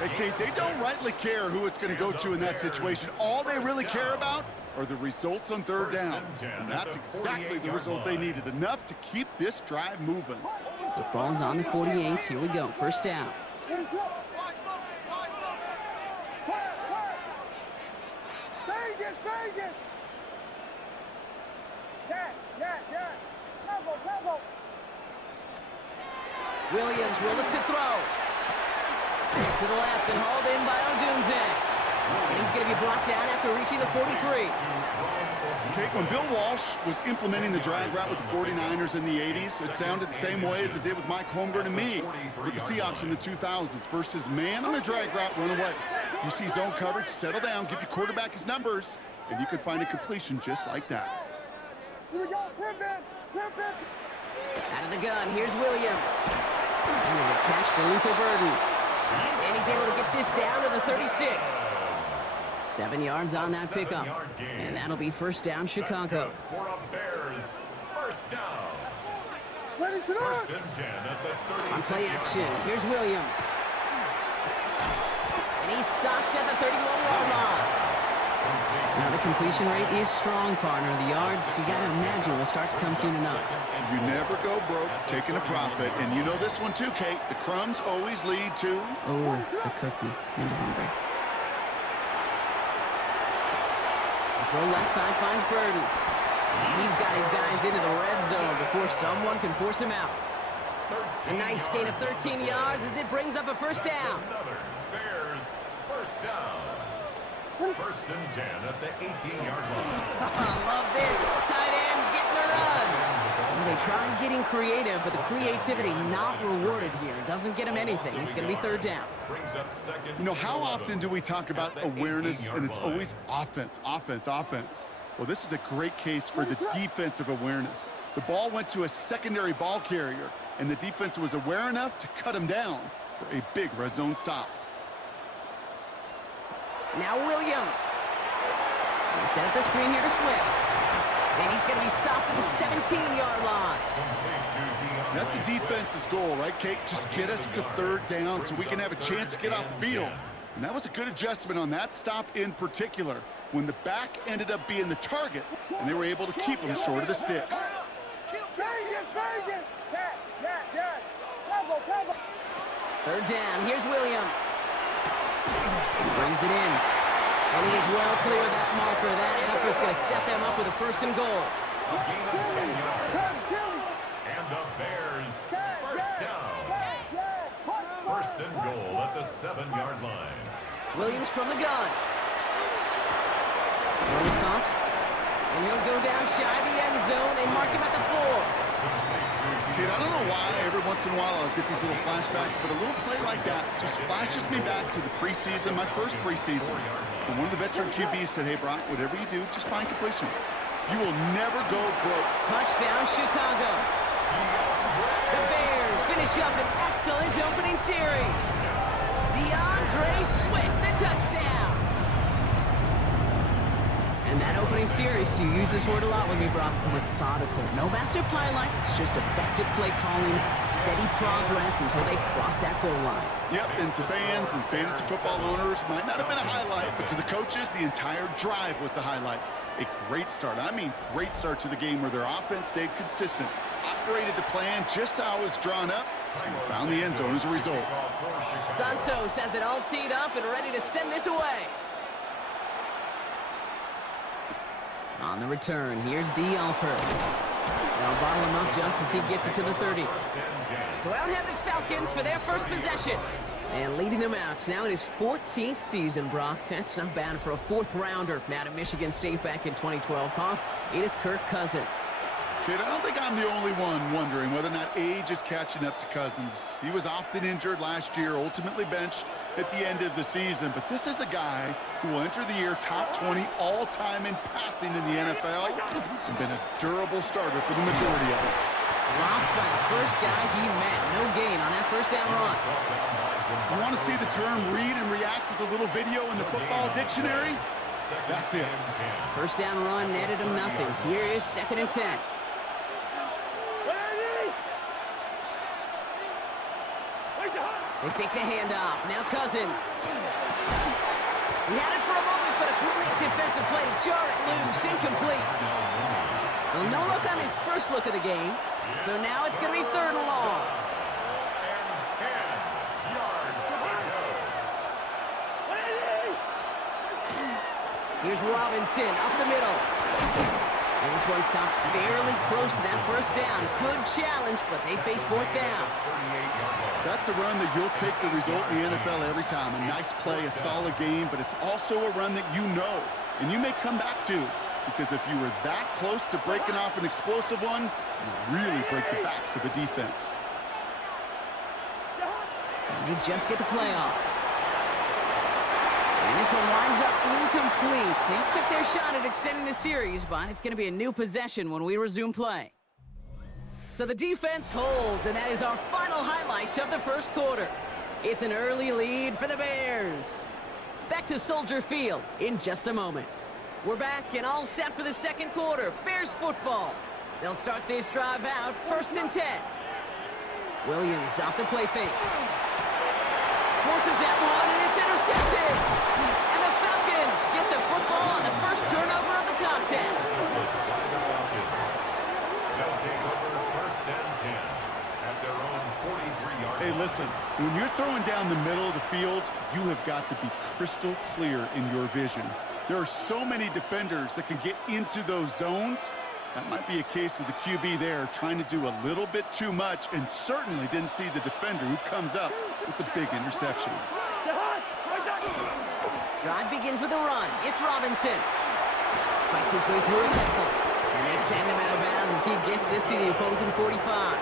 Hey, Kate, they don't rightly care who it's going to go to in that situation. All they really care about are the results on 3rd down. And that's exactly the result they needed, enough to keep this drive moving. The ball's on the 48. Here we go. First down. Williams will look to throw. To the left and hauled in by Odunze. And he's going to be brought down after reaching the 43. Okay, when Bill Walsh was implementing the drag route with the 49ers in the 80s, it sounded the same way as it did with Mike Holmgren and me with the Seahawks in the 2000s. Versus man on the drag route, run away. You see zone coverage, settle down, give your quarterback his numbers, and you can find a completion just like that. Out of the gun, here's Williams. And there's a catch for Luther Burden. And he's able to get this down to the 36. 7 yards on that pickup. And that'll be first down, Chicago. For a Bears first down. First and 10 at the 36. On play action, here's Williams. And he's stopped at the 31-yard line. Now the completion rate is strong, partner. The yards, you got to imagine, will start to come soon enough. You never go broke taking a profit. And you know this one too, Kate. The crumbs always lead to... Oh, the cookie. I'm hungry. The throw left side finds Burden. He's got his guys into the red zone before someone can force him out. A nice gain of 13 yards as it brings up a first down. Another Bears first down. First and 10 at the 18-yard line. Love this. Tight end getting a run. Well, they tried getting creative, but the creativity not rewarded here. Doesn't get him anything. It's going to be 3rd down. Brings up second. You know, how often do we talk about awareness, and it's always offense, offense, offense? Well, this is a great case for the defensive awareness. The ball went to a secondary ball carrier, and the defense was aware enough to cut him down for a big red zone stop. Now Williams. They set up the screen here to Swift. And he's going to be stopped at the 17-yard line. That's a defense's goal, right, Kate? Just get us to 3rd down so we can have a chance to get off the field. And that was a good adjustment on that stop in particular, when the back ended up being the target, and they were able to keep him short of the sticks. Third down. Here's Williams. He brings it in. And he is well clear of that marker. That effort's going to set them up with a 1st and goal. A gain of 10 yards. And the Bears first down. 1st and goal at the 7-yard line. Williams from the gun. Throws caught. And he'll go down shy of the end zone. They mark him at the 4. Kid, I don't know why every once in a while I'll get these little flashbacks, but a little play like that just flashes me back to the preseason, my first preseason. And one of the veteran QBs said, hey, Brock, whatever you do, just find completions. You will never go broke. Touchdown, Chicago. The Bears finish up an excellent opening series. DeAndre Swift, the touchdown. And that opening series, you use this word a lot with me, Brock, methodical. No massive highlights, just effective play calling, steady progress until they cross that goal line. Yep, and to fans and fantasy football owners, might not have been a highlight, but to the coaches, the entire drive was the highlight. A great start, I mean great start to the game where their offense stayed consistent, operated the plan just how it was drawn up, and found the end zone as a result. Santos has it all teed up and ready to send this away. On the return, here's D. Alford. They'll bottle him up just as he gets it to the 30. So out head the Falcons for their first possession. And leading them out now in his 14th season, Brock. That's not bad for a 4th-rounder out of Michigan State back in 2012, huh? It is Kirk Cousins. Kid, I don't think I'm the only one wondering whether or not age is catching up to Cousins. He was often injured last year, ultimately benched at the end of the season. But this is a guy who will enter the year top 20 all-time in passing in the NFL and been a durable starter for the majority of it. Dropped by the first guy he met. No gain on that 1st down run. You want to see the term read and react with a little video in the football dictionary? That's it. 1st down run netted him nothing. Here is 2nd and 10. They fake the handoff. Now Cousins. He had it for a moment, but a great defensive play to jar it loose. Incomplete. Well, no look on his first look of the game. So now it's going to be 3rd and long. And 10 yards to go. Here's Robinson up the middle. And this one stopped fairly close to that 1st down. Good challenge, but they face 4th down. That's a run that you'll take the result in the NFL every time. A nice play, a solid game, but it's also a run that you know, and you may come back to, because if you were that close to breaking off an explosive one, you really break the backs of a defense. And they just get the play off. And this one winds up incomplete. They took their shot at extending the series, but it's going to be a new possession when we resume play. So the defense holds, and that is our final highlight of the 1st quarter. It's an early lead for the Bears. Back to Soldier Field in just a moment. We're back and all set for the 2nd quarter. Bears football. They'll start this drive out 1st and 10. Williams off the play fake. Forces that one, and it's intercepted. And the Falcons get the football on the 1st turnover of the contest. They'll take over 1st and 10 at their own 43-yard line. Hey, listen, when you're throwing down the middle of the field, you have got to be crystal clear in your vision. There are so many defenders that can get into those zones. That might be a case of the QB there trying to do a little bit too much and certainly didn't see the defender who comes up with the big interception. Drive begins with a run. It's Robinson. Fights his way through a tackle. And they send him out of bounds as he gets this to the opposing 45.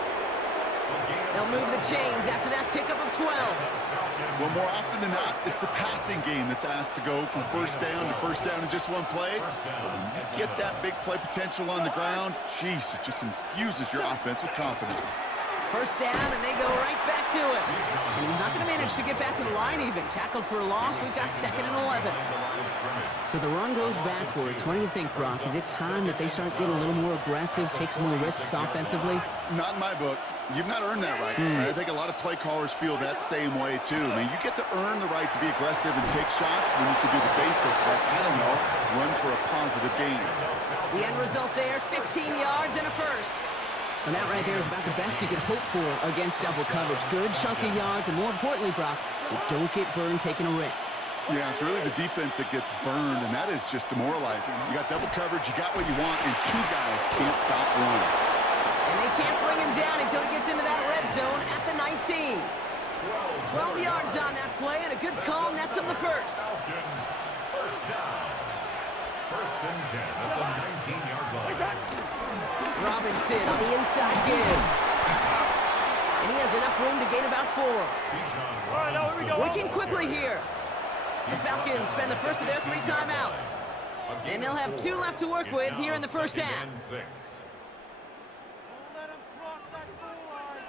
They'll move the chains after that pickup of 12. Well, more often than not, it's the passing game that's asked to go from 1st down to 1st down in just one play. But when you get that big play potential on the ground, geez, it just infuses your offense with confidence. 1st down, and they go right back to it. And he's not going to manage to get back to the line even. Tackled for a loss. We've got 2nd and 11. So the run goes backwards. What do you think, Brock? Is it time that they start getting a little more aggressive, take some more risks offensively? Not in my book. You've not earned that right. I think a lot of play callers feel that same way, too. I mean, you get to earn the right to be aggressive and take shots when you can do the basics. Like, I don't know, run for a positive gain. The end result there, 15 yards and a 1st. And that right there is about the best you could hope for against double coverage. Good chunky yards, and more importantly, Brock, you don't get burned taking a risk. Yeah, it's really the defense that gets burned, and that is just demoralizing. You got double coverage, you got what you want, and two guys can't stop one. And they can't bring him down until he gets into that red zone at the 19. 12 yards on that play, and a good call nets him the first. Falcons, first down. First and 10 at the 19-yard line. Robinson on the inside give. And he has enough room to gain about 4. All right, now here we go. Working quickly here. The Falcons spend the first of their 3 timeouts. And they'll have 2 left to work with here in the first half. Don't let him cross that goal line.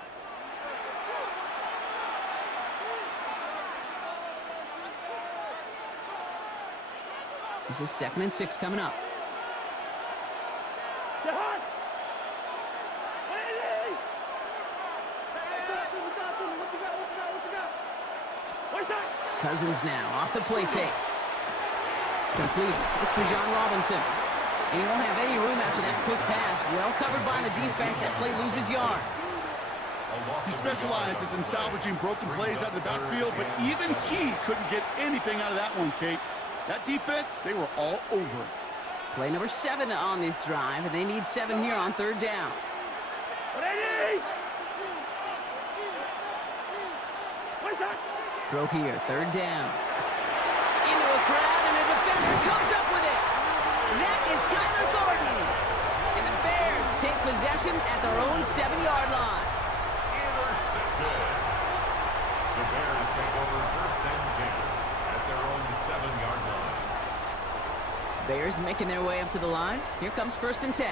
This is 2nd and 6 coming up. Stay hard. Lady! Wait time. Cousins now off the play fake. Complete. It's Bijan Robinson. And he won't have any room after that quick pass. Well covered by the defense. That play loses yards. He specializes in salvaging broken plays out of the backfield, but even he couldn't get anything out of that one, Kate. That defense, they were all over it. Play number 7 on this drive, and they need 7 here on 3rd down. Ready? Wait time. Throw here, 3rd down. Into a crowd, and a defender comes up with it. That is Kyler Gordon. And the Bears take possession at their own 7-yard line. Intercepted. The Bears take over first and 10 at their own 7-yard line. Bears making their way up to the line. Here comes 1st and 10.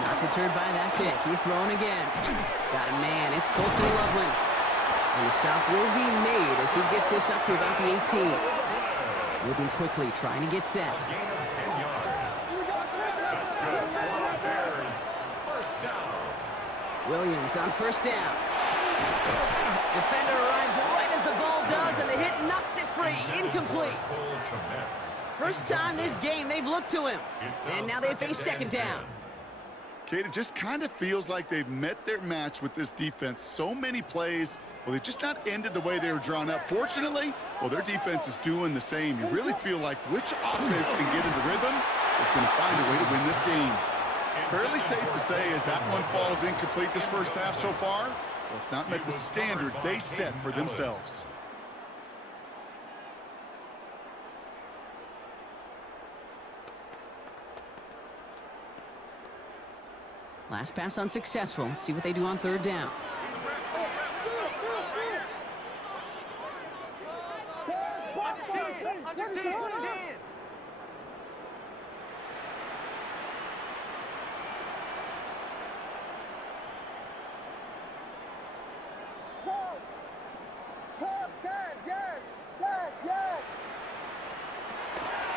Not deterred by that pick. He's throwing again. Got a man. It's Colston Loveland. And the stop will be made as he gets this up to about the 18. Moving quickly, trying to get set. Gain of 10 yards. That's good for the Bears. First down. Williams on 1st down. Defender arrives right as the ball does, and the hit knocks it free. Incomplete. Full commit. First time this game they've looked to him. And now they face 2nd down. Kate, it just kind of feels like they've met their match with this defense. So many plays, well, they just not ended the way they were drawn up. Fortunately, well, their defense is doing the same. You really feel like which offense can get into rhythm is going to find a way to win this game. Fairly safe to say as that one falls incomplete this first half so far, well, it's not met the standard they set for themselves. Last pass unsuccessful. Let's see what they do on 3rd down.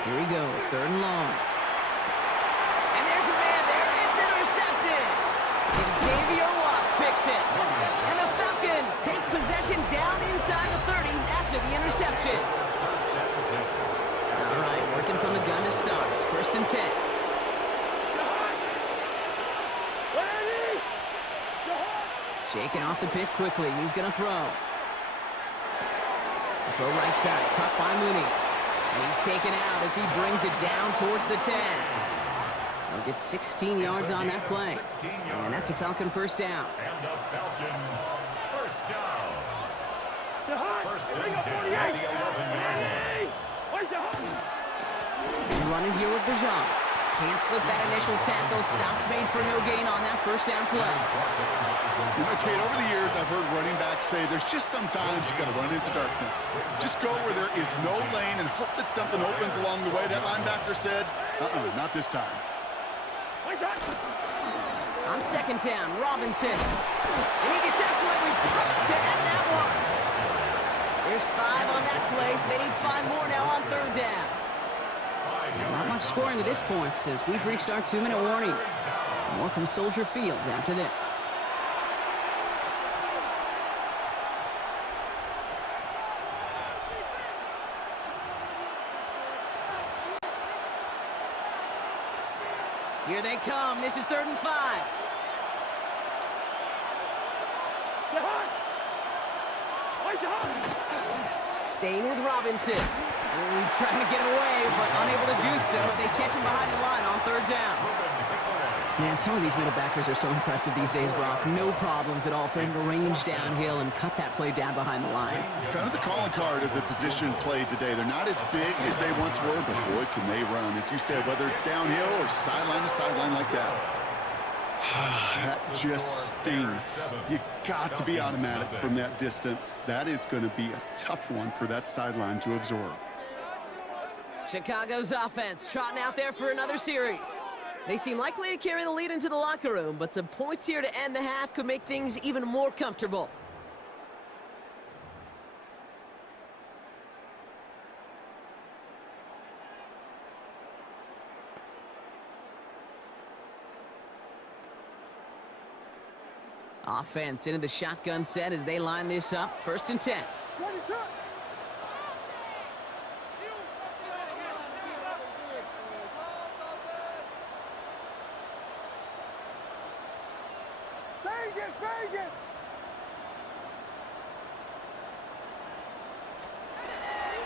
Here he goes, 3rd and long. And there's a man there. It's intercepted. Xavier Watts picks it. And the Falcons take possession down inside the 30 after the interception. All right, working from the gun to start. 1st and 10. Shaking off the pick quickly. He's going to throw. Throw right side. Caught by Mooney. And he's taken out as he brings it down towards the 10. They'll get 16 yards on that play. And that's a Falcon first down. And the Falcons first down. First and 10 at the 11-yard line. Running here with Bijan. Can't slip that initial tackle. Stops made for no gain on that first down play. You know, Kate, over the years, I've heard running backs say there's just sometimes you got to run into darkness. Just go where there is no lane and hope that something opens along the way. That linebacker said, not this time. On 2nd down, Robinson. And he gets absolutely poked to end that one. There's 5 on that play. They need 5 more now on 3rd down. Not much scoring to this point as we've reached our 2-minute warning. More from Soldier Field after this. Here they come. This is 3rd and 5. Staying with Robinson. Oh, he's trying to get away, but unable to do so. They catch him behind the line on 3rd down. Man, some of these middle backers are so impressive these days, Brock. No problems at all for him to range downhill and cut that play down behind the line. Kind of the calling card of the position played today. They're not as big as they once were, but boy, can they run. As you said, whether it's downhill or sideline to sideline like that. That just stings. You got to be automatic from that distance. That is going to be a tough one for that sideline to absorb. Chicago's offense trotting out there for another series. They seem likely to carry the lead into the locker room, but some points here to end the half could make things even more comfortable. Offense into the shotgun set as they line this up. 1st and 10.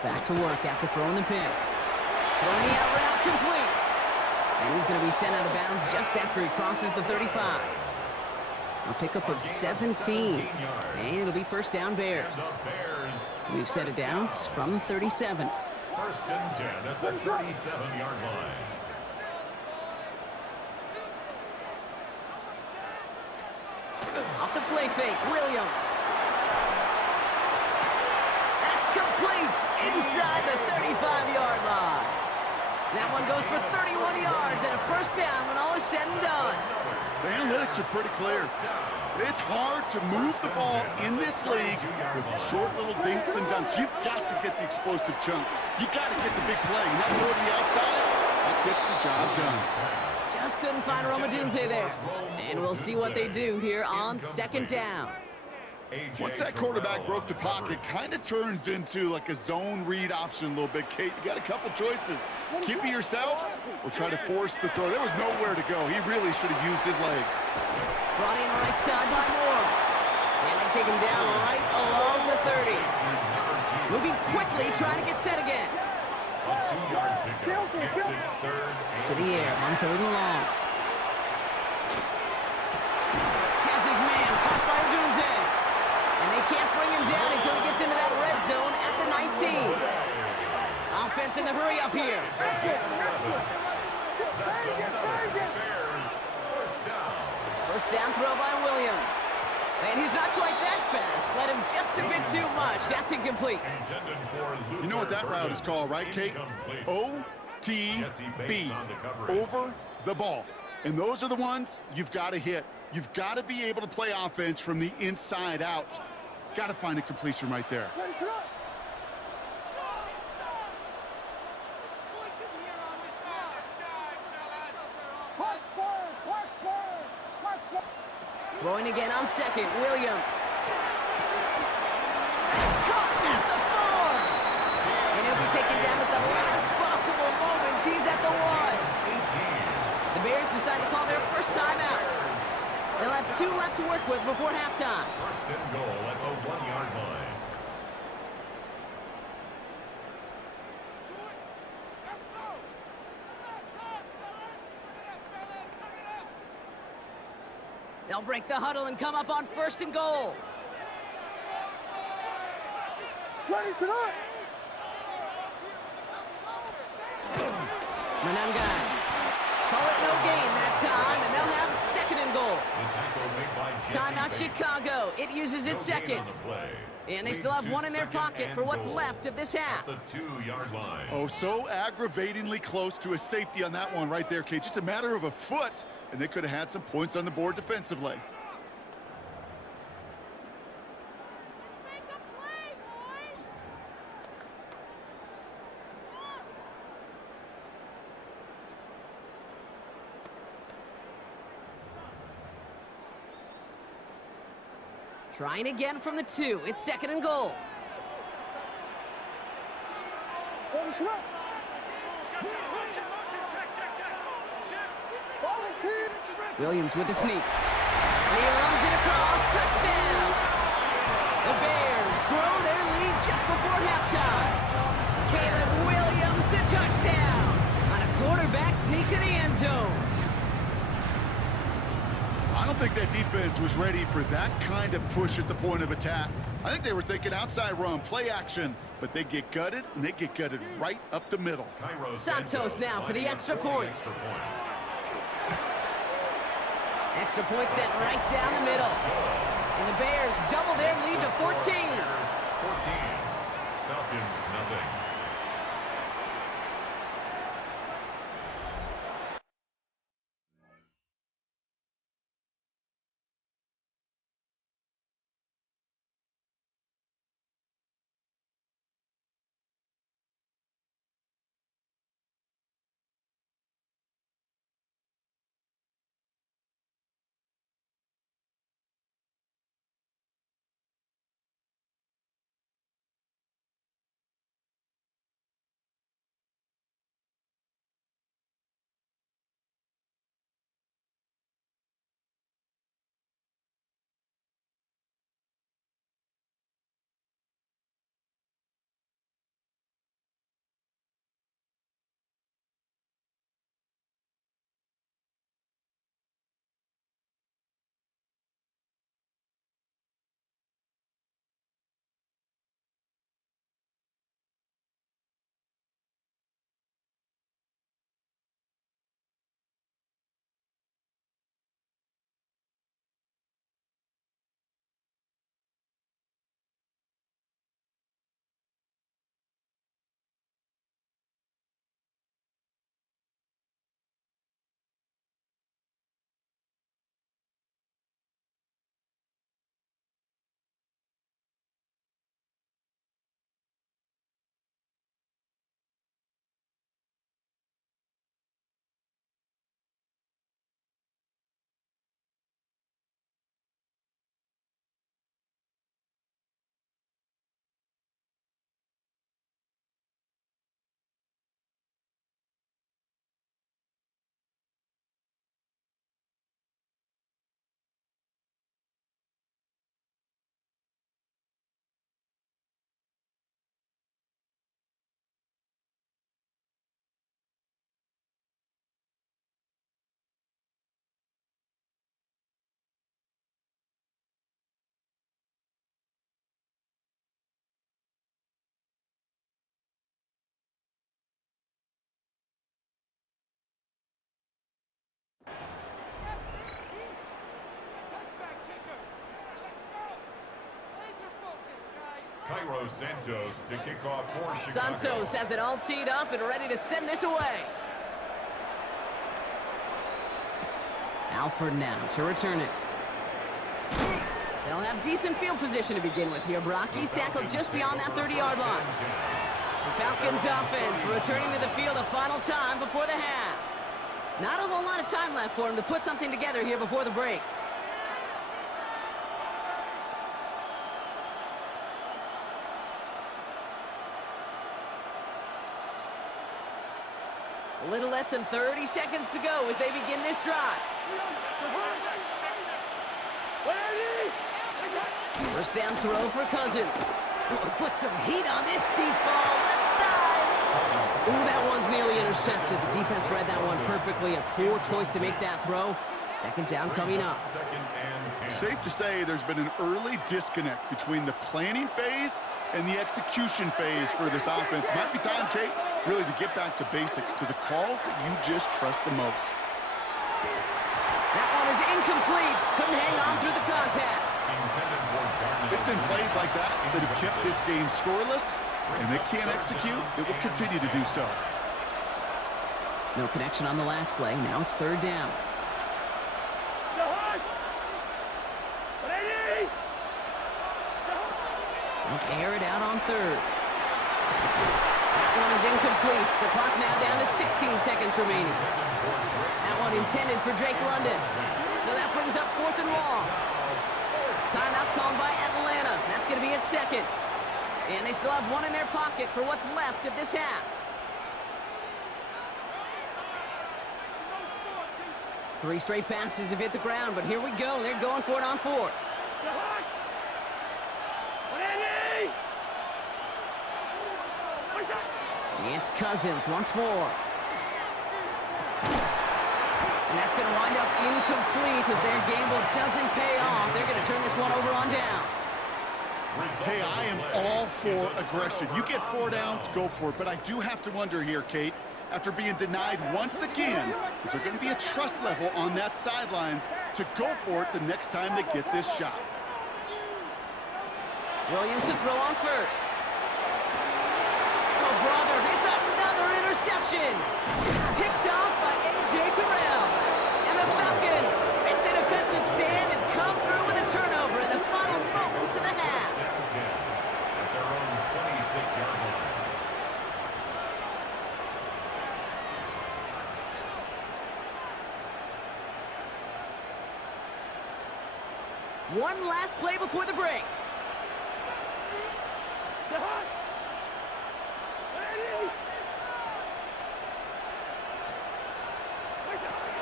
Back to work after throwing the pick. Throwing the out route complete. And he's going to be sent out of bounds just after he crosses the 35. A pickup of 17. And it'll be 1st down Bears. We've set it down from 37. 1st and 10 at the 37-yard line. Off the play fake, Williams. That's complete inside the 35-yard line. That one goes for 31 yards and a 1st down when all is said and done. The analytics are pretty clear. It's hard to move the ball in this league with short little dinks and dunks. You've got to get the explosive chunk. You got to get the big play. And that throw to the outside, that gets the job done. Just couldn't find Rome Odunze there. And we'll see what they do here on 2nd down. Once that quarterback broke the pocket, kind of turns into like a zone read option a little bit. Kate, you got a couple choices. Keep it yourself or try to force the throw. There was nowhere to go. He really should have used his legs. Brought in right side by Moore. And they take him down right along the 30. Moving quickly, trying to get set again. To the air on 3rd and long. Has his man caught by Odunze. And they can't bring him down until he gets into that red zone at the 19. Offense in the hurry up here. First down throw by Williams. And he's not quite that fast. Let him just a bit too much. That's incomplete. You know what that route is called, right, Kate? OTB. Over the ball. And those are the ones you've got to hit. You've got to be able to play offense from the inside out. Got to find a completion right there. Throwing again on 2nd, Williams. That's caught at the 4. And he'll be taken down at the last possible moment. He's at the 1. The Bears decide to call their 1st timeout. They'll have 2 left to work with before halftime. 1st and goal at the 1-yard line. They'll break the huddle and come up on 1st and goal. Manangai. Call it no gain that time, and they'll have 2nd and goal. Timeout Chicago. It uses its 2nd. And they still have 1 in their pocket for what's left of this half. The 2-yard line. Oh, so aggravatingly close to a safety on that one right there, Kate. Just a matter of a foot, and they could have had some points on the board defensively. Trying again from the 2. It's 2nd and goal. Williams with the sneak. And he runs it across. Touchdown! The Bears grow their lead just before halftime. Caleb Williams, the touchdown! On a quarterback sneak to the end zone. I don't think that defense was ready for that kind of push at the point of attack. I think they were thinking outside run, play action, but they get gutted, and they get gutted right up the middle. Santos now for the extra point. Extra point set right down the middle. And the Bears double their lead to 14. 14. Falcons, nothing. Cairo Santos to kick off for Chicago. Santos has it all teed up and ready to send this away. Alford now to return it. They'll have decent field position to begin with here. Brockie's tackled just beyond that 30-yard line. The Falcons offense returning to the field a final time before the half. Not a whole lot of time left for him to put something together here before the break. A little less than 30 seconds to go as they begin this drive. First down throw for Cousins. Oh, put some heat on this deep ball, left side. Ooh, that one's nearly intercepted. The defense read that one perfectly. A poor choice to make that throw. Second down coming up. Safe to say there's been an early disconnect between the planning phase and the execution phase for this offense. Might be time, Kate, really to get back to basics, to the calls that you just trust the most. That one is incomplete. Couldn't hang on through the contact. It's been plays like that that have kept this game scoreless, and they can't execute. It will continue to do so. No connection on the last play. Now it's third down. They'll air it out on third. That one is incomplete. The clock now down to 16 seconds remaining. That one intended for Drake London. So that brings up fourth and long. Timeout called by Atlanta. That's going to be its second. And they still have one in their pocket for what's left of this half. 3 straight passes have hit the ground, but here we go. They're going for it on 4th. It's Cousins once more. And that's going to wind up incomplete as their gamble doesn't pay off. They're going to turn this one over on downs. Hey, I am all for aggression. You get 4 downs, go for it. But I do have to wonder here, Kate, after being denied once again, is there going to be a trust level on that sidelines to go for it the next time they get this shot? Williams to throw on first. Oh, brother, it's another interception. Picked off by A.J. Terrell. And the Falcons make the defensive stand and come through with a turnover in the final moments of the half. At their own 26-yard line. One last play before the break.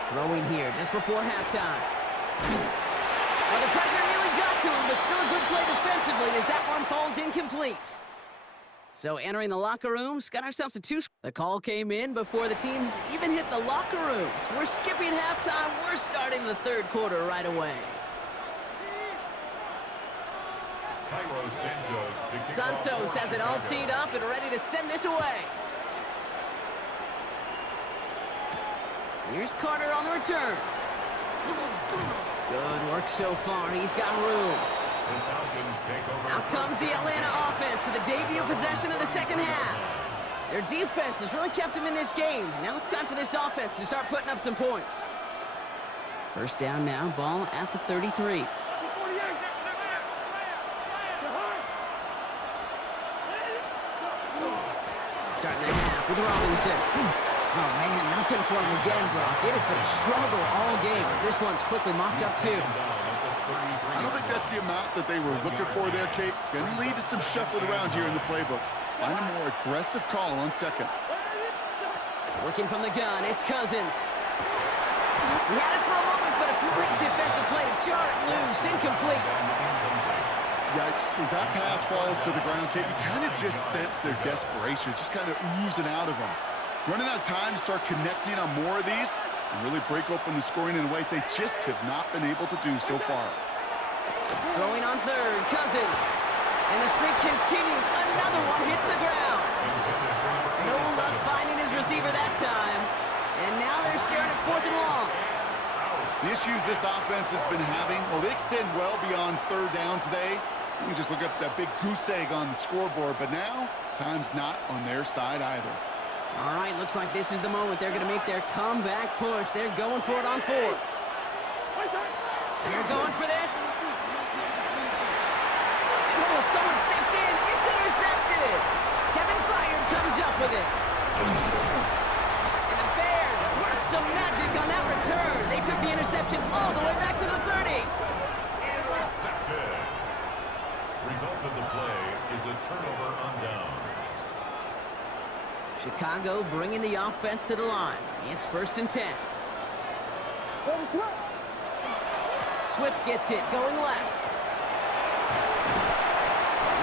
Throwing here just before halftime. Well, the pressure nearly got to him, but still a good play defensively as that one falls incomplete. So entering the locker rooms, got ourselves a 2. The call came in before the teams even hit the locker rooms. We're skipping halftime. We're starting the 3rd quarter right away. Cairo Santos has it all teed up and ready to send this away. Here's Carter on the return. Good work so far. He's got room. Out comes the Atlanta offense for the debut possession of the 2nd half. Their defense has really kept them in this game. Now it's time for this offense to start putting up some points. First down now, ball at the 33. Starting the half with Robinson. Oh, man, nothing for him again, Brock. It has been a struggle all game as this one's quickly mopped up, too. I don't think that's the amount that they were looking for there, Kate. Going to lead to some shuffling around here in the playbook. Find a more aggressive call on 2nd. Working from the gun, it's Cousins. He had it for a moment, but a great defensive play to jar it loose. Incomplete. Yikes, as that pass falls to the ground, Kate, you kind of just sense their desperation. Just kind of oozing out of them. Running out of time to start connecting on more of these and really break open the scoring in a way they just have not been able to do so far. Throwing on 3rd, Cousins. And the streak continues. Another one hits the ground. No luck finding his receiver that time. And now they're staring at 4th and long. The issues this offense has been having, well, they extend well beyond 3rd down today. You can just look up that big goose egg on the scoreboard, but now time's not on their side either. All right, looks like this is the moment they're going to make their comeback push. They're going for it on 4th. They're going for this. And oh, someone stepped in. It's intercepted. Kevin Byard comes up with it. And the Bears work some magic on that return. They took the interception all the way back to the 30. Intercepted. Result of the play is a turnover on downs. Chicago bringing the offense to the line. It's 1st and 10. Swift gets it, going left.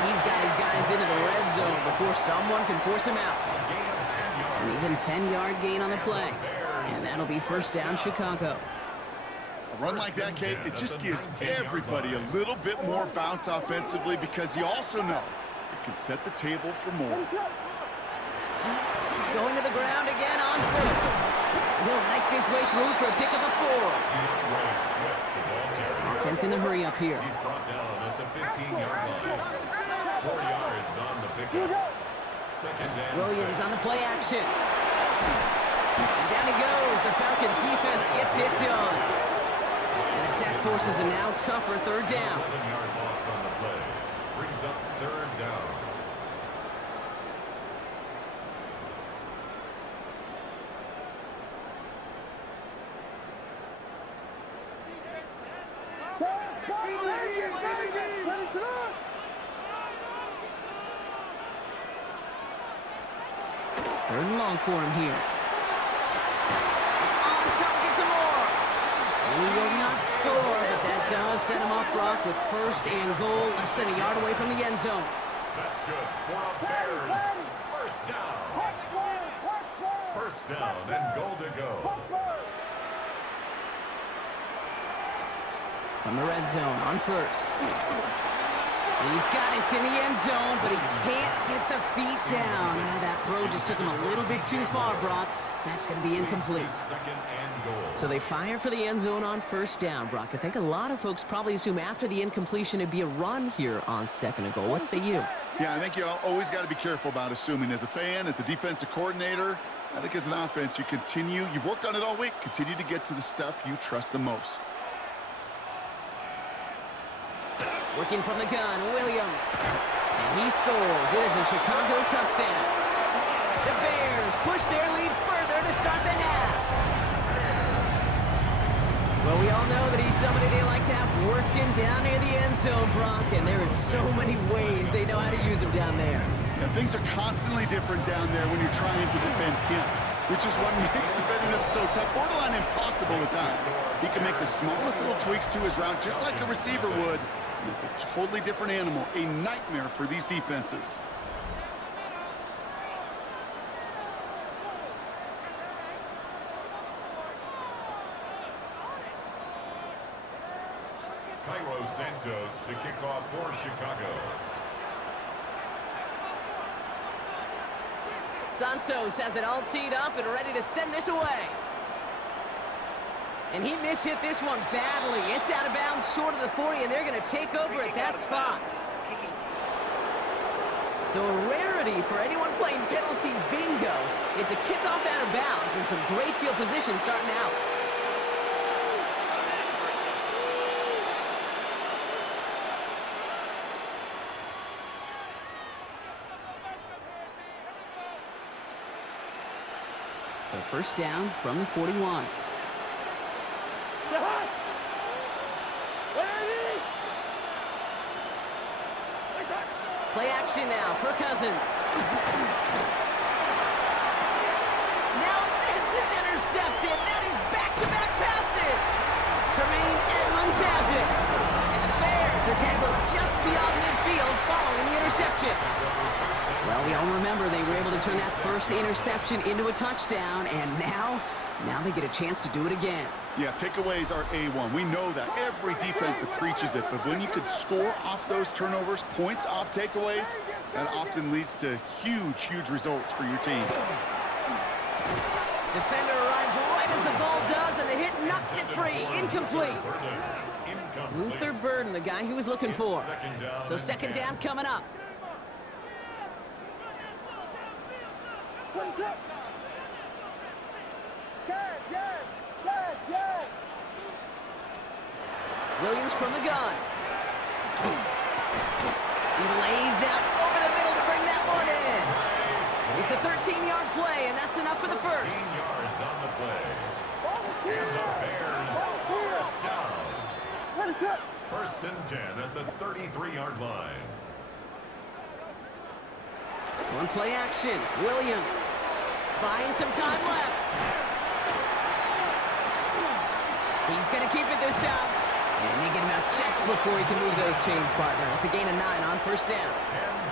He's got his guys into the red zone before someone can force him out. An even 10-yard gain on the play. And that'll be 1st down, Chicago. A run like that, Kate, it just gives everybody a little bit more bounce offensively because you also know it can set the table for more. Going to the ground again on 1st. He'll knife his way through for a pick of a 4. Offense in the hurry up here. He's brought down at the 15-yard line. 4 yards on the pickup. 2nd and Williams 6. on the play action. And down he goes. The Falcons defense gets it done. And the sack forces a now tougher 3rd down. 11-yard loss on the play. Brings up 3rd down. Third and long for him here. It's on target to Moore. And he will not score, but that does set him up, Brock, with first and goal, less than a yard away from the end zone. That's good for a Bears first down. First down and goal to go. From the red zone on first. He's got it in the end zone, but he can't get the feet down. That throw just took him a little bit too far, Brock. That's going to be incomplete. Second and goal. So they fire for the end zone on first down, Brock. I think a lot of folks probably assume after the incompletion it'd be a run here on second and goal. What say you? Yeah, I think you always got to be careful about assuming. As a fan, as a defensive coordinator, I think as an offense, you've worked on it all week, continue to get to the stuff you trust the most. Working from the gun, Williams. And he scores. It is a Chicago touchdown. The Bears push their lead further to start the half. Well, we all know that he's somebody they like to have working down near the end zone, Brock, and there is so many ways they know how to use him down there. Yeah, things are constantly different down there when you're trying to defend him, which is what makes defending him so tough, borderline impossible at times. He can make the smallest little tweaks to his route just like a receiver would. It's a totally different animal, a nightmare for these defenses. Cairo Santos to kick off for Chicago. Santos has it all teed up and ready to send this away. And he mishit this one badly. It's out of bounds short of the 40, and they're going to take over at that spot. So a rarity for anyone playing penalty bingo. It's a kickoff out of bounds and some great field position starting out. So first down from the 41. Play action now for Cousins. Now this is intercepted. That is back-to-back passes. Tremaine Edmonds has it. And the Bears are tackled just beyond midfield following the interception. Well, we all remember they were able to turn that first interception into a touchdown, and now they get a chance to do it again. Yeah, takeaways are A1. We know that. Every defensive preaches it, but when you could score off those turnovers, points off takeaways, that often leads to huge, huge results for your team. Defender arrives right as the ball does, and the hit knocks it free. Incomplete. Luther Burden, the guy he was looking for. So second down coming up. Williams from the gun. He lays out over the middle to bring that one in. It's a 13-yard play, and that's enough for the first. 13 yards on the play. And the Bears first down. First and 10 at the 33-yard line. One play action. Williams buying some time left. He's going to keep it this time. And they get him out just before he can move those chains, partner. It's a gain of 9 on first down. 10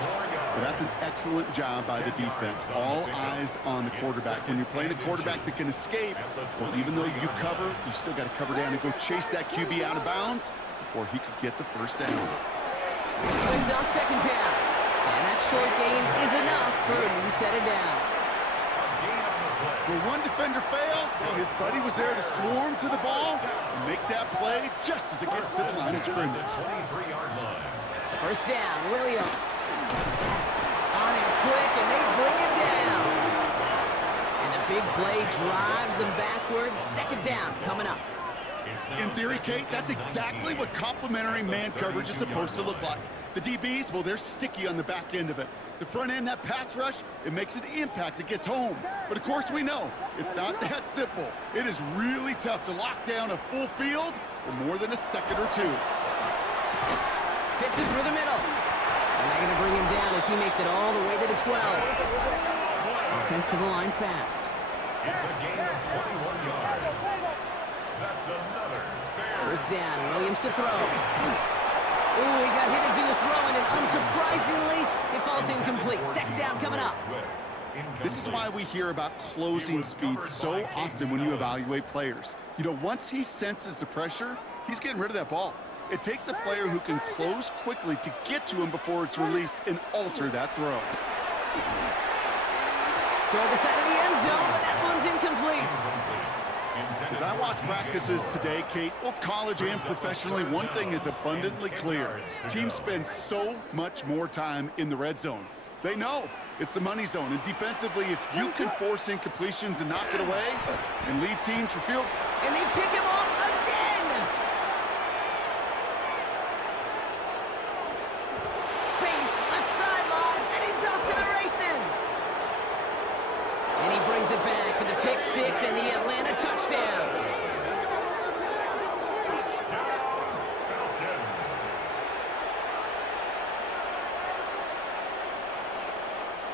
more yards. Well, that's an excellent job by the defense. All eyes on the quarterback. When you're playing a quarterback that can escape, well, even though you cover, you still got to cover down and go chase that QB out of bounds before he could get the first down. Swings on second down. And that short gain is enough for a new set of downs. When one defender fails, well, his buddy was there to swarm to the ball and make that play just as it gets to the line of scrimmage. 23-yard line. First down, Williams. On him quick, and they bring him down. And the big play drives them backwards. Second down coming up. In theory, Kate, that's exactly what complementary man coverage is supposed to look like. The DBs, well, they're sticky on the back end of it. The front end, that pass rush, it makes an impact. It gets home. But, of course, we know it's not that simple. It is really tough to lock down a full field for more than a second or two. Fits it through the middle. And they're going to bring him down as he makes it all the way to the 12. Offense to the line fast. It's a gain of 21 yards. That's another Bears. First down, Williams to throw. Ooh, he got hit as he was throwing, and unsurprisingly, it falls incomplete. Second down coming up. This is why we hear about closing speed so often when you evaluate players. You know, once he senses the pressure, he's getting rid of that ball. It takes a player who can close quickly to get to him before it's released and alter that throw. Toward the side of the end zone, but that one's incomplete. As I watch practices today, Kate, both college and professionally, one thing is abundantly clear. Teams spend so much more time in the red zone. They know it's the money zone, and defensively, if you can force incompletions and knock it away and lead teams for field. And they pick him off again. Space, left sideline, and he's off to the races. And he brings it back for the pick six and the Atlanta touchdown.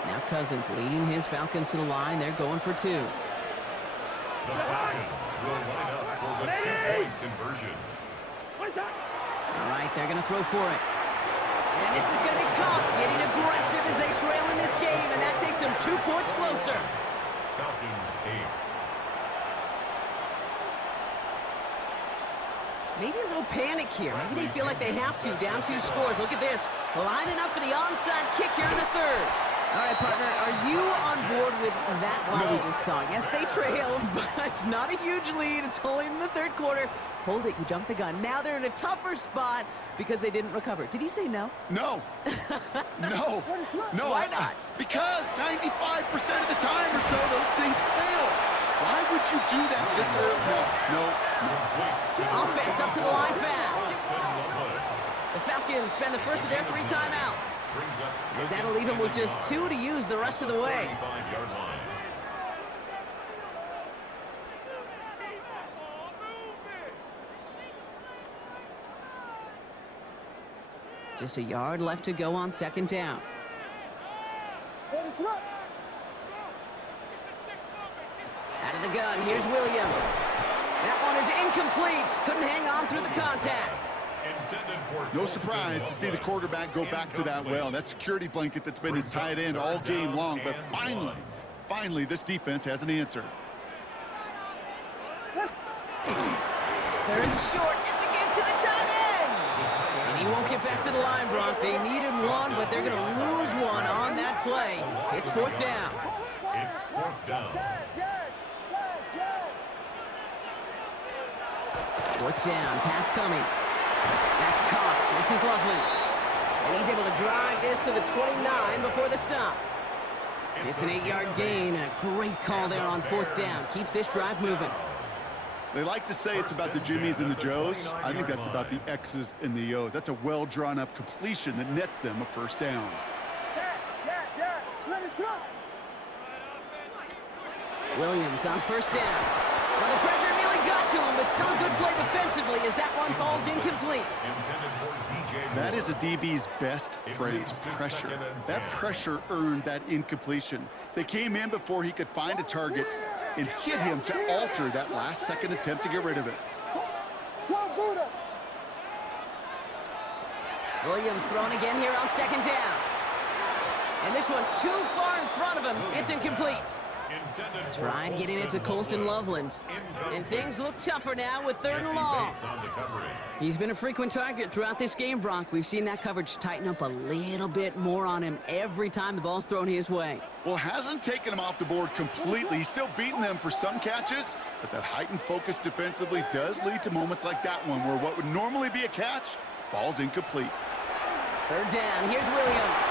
Now Cousins leading his Falcons to the line. They're going for two. The Falcons will line up for the two-point conversion. All right, they're going to throw for it. And this is going to be caught, getting aggressive as they trail in this game, and that takes them 2 points closer. Falcons 8. Maybe a little panic here. Maybe they feel like they have to, down 2 scores. Look at this, lining up for the onside kick here in the third. All right, partner, are you on board with that call we just saw? Yes, they trailed, but it's not a huge lead. It's only in the third quarter. Hold it, you jumped the gun. Now they're in a tougher spot because they didn't recover. Did you say no? No. No. No. Why not? Because 95% of the time or so, those things fail. Why would you do that this early? No. Offense up to the line fast. The Falcons spend the first of their 3 timeouts. As that'll leave them with just 2 to use the rest of the way. Just a yard left to go on second down. Out of the gun, here's Williams. That one is incomplete. Couldn't hang on through the contact. No surprise to see the quarterback go back to that well. That security blanket that's been his tight end all game long. But finally, this defense has an answer. Third and short. It's a gift to the tight end. And he won't get back to the line, Bronk. They needed one, but they're going to lose one on that play. It's fourth down. It's fourth down. Fourth down. Pass coming. That's Cox. This is Loveland. And he's able to drive this to the 29 before the stop. It's an 8-yard gain. A great call there on fourth down. Keeps this drive moving. They like to say it's about the Jimmies and the Joes. I think that's about the X's and the O's. That's a well-drawn-up completion that nets them a first down. Williams on first down. Well, the pressure nearly got to him, but still a good play defensively as that one falls incomplete. That is a DB's best friend, pressure. That pressure earned that incompletion. They came in before he could find a target and hit him to alter that last-second attempt to get rid of it. Williams thrown again here on second down. And this one too far in front of him. It's incomplete. Trying getting it to Colston Loveland. And things look tougher now with third and long. He's been a frequent target throughout this game, Bronk. We've seen that coverage tighten up a little bit more on him every time the ball's thrown his way. Well, hasn't taken him off the board completely. He's still beating them for some catches, but that heightened focus defensively does lead to moments like that one where what would normally be a catch falls incomplete. Third down, here's Williams.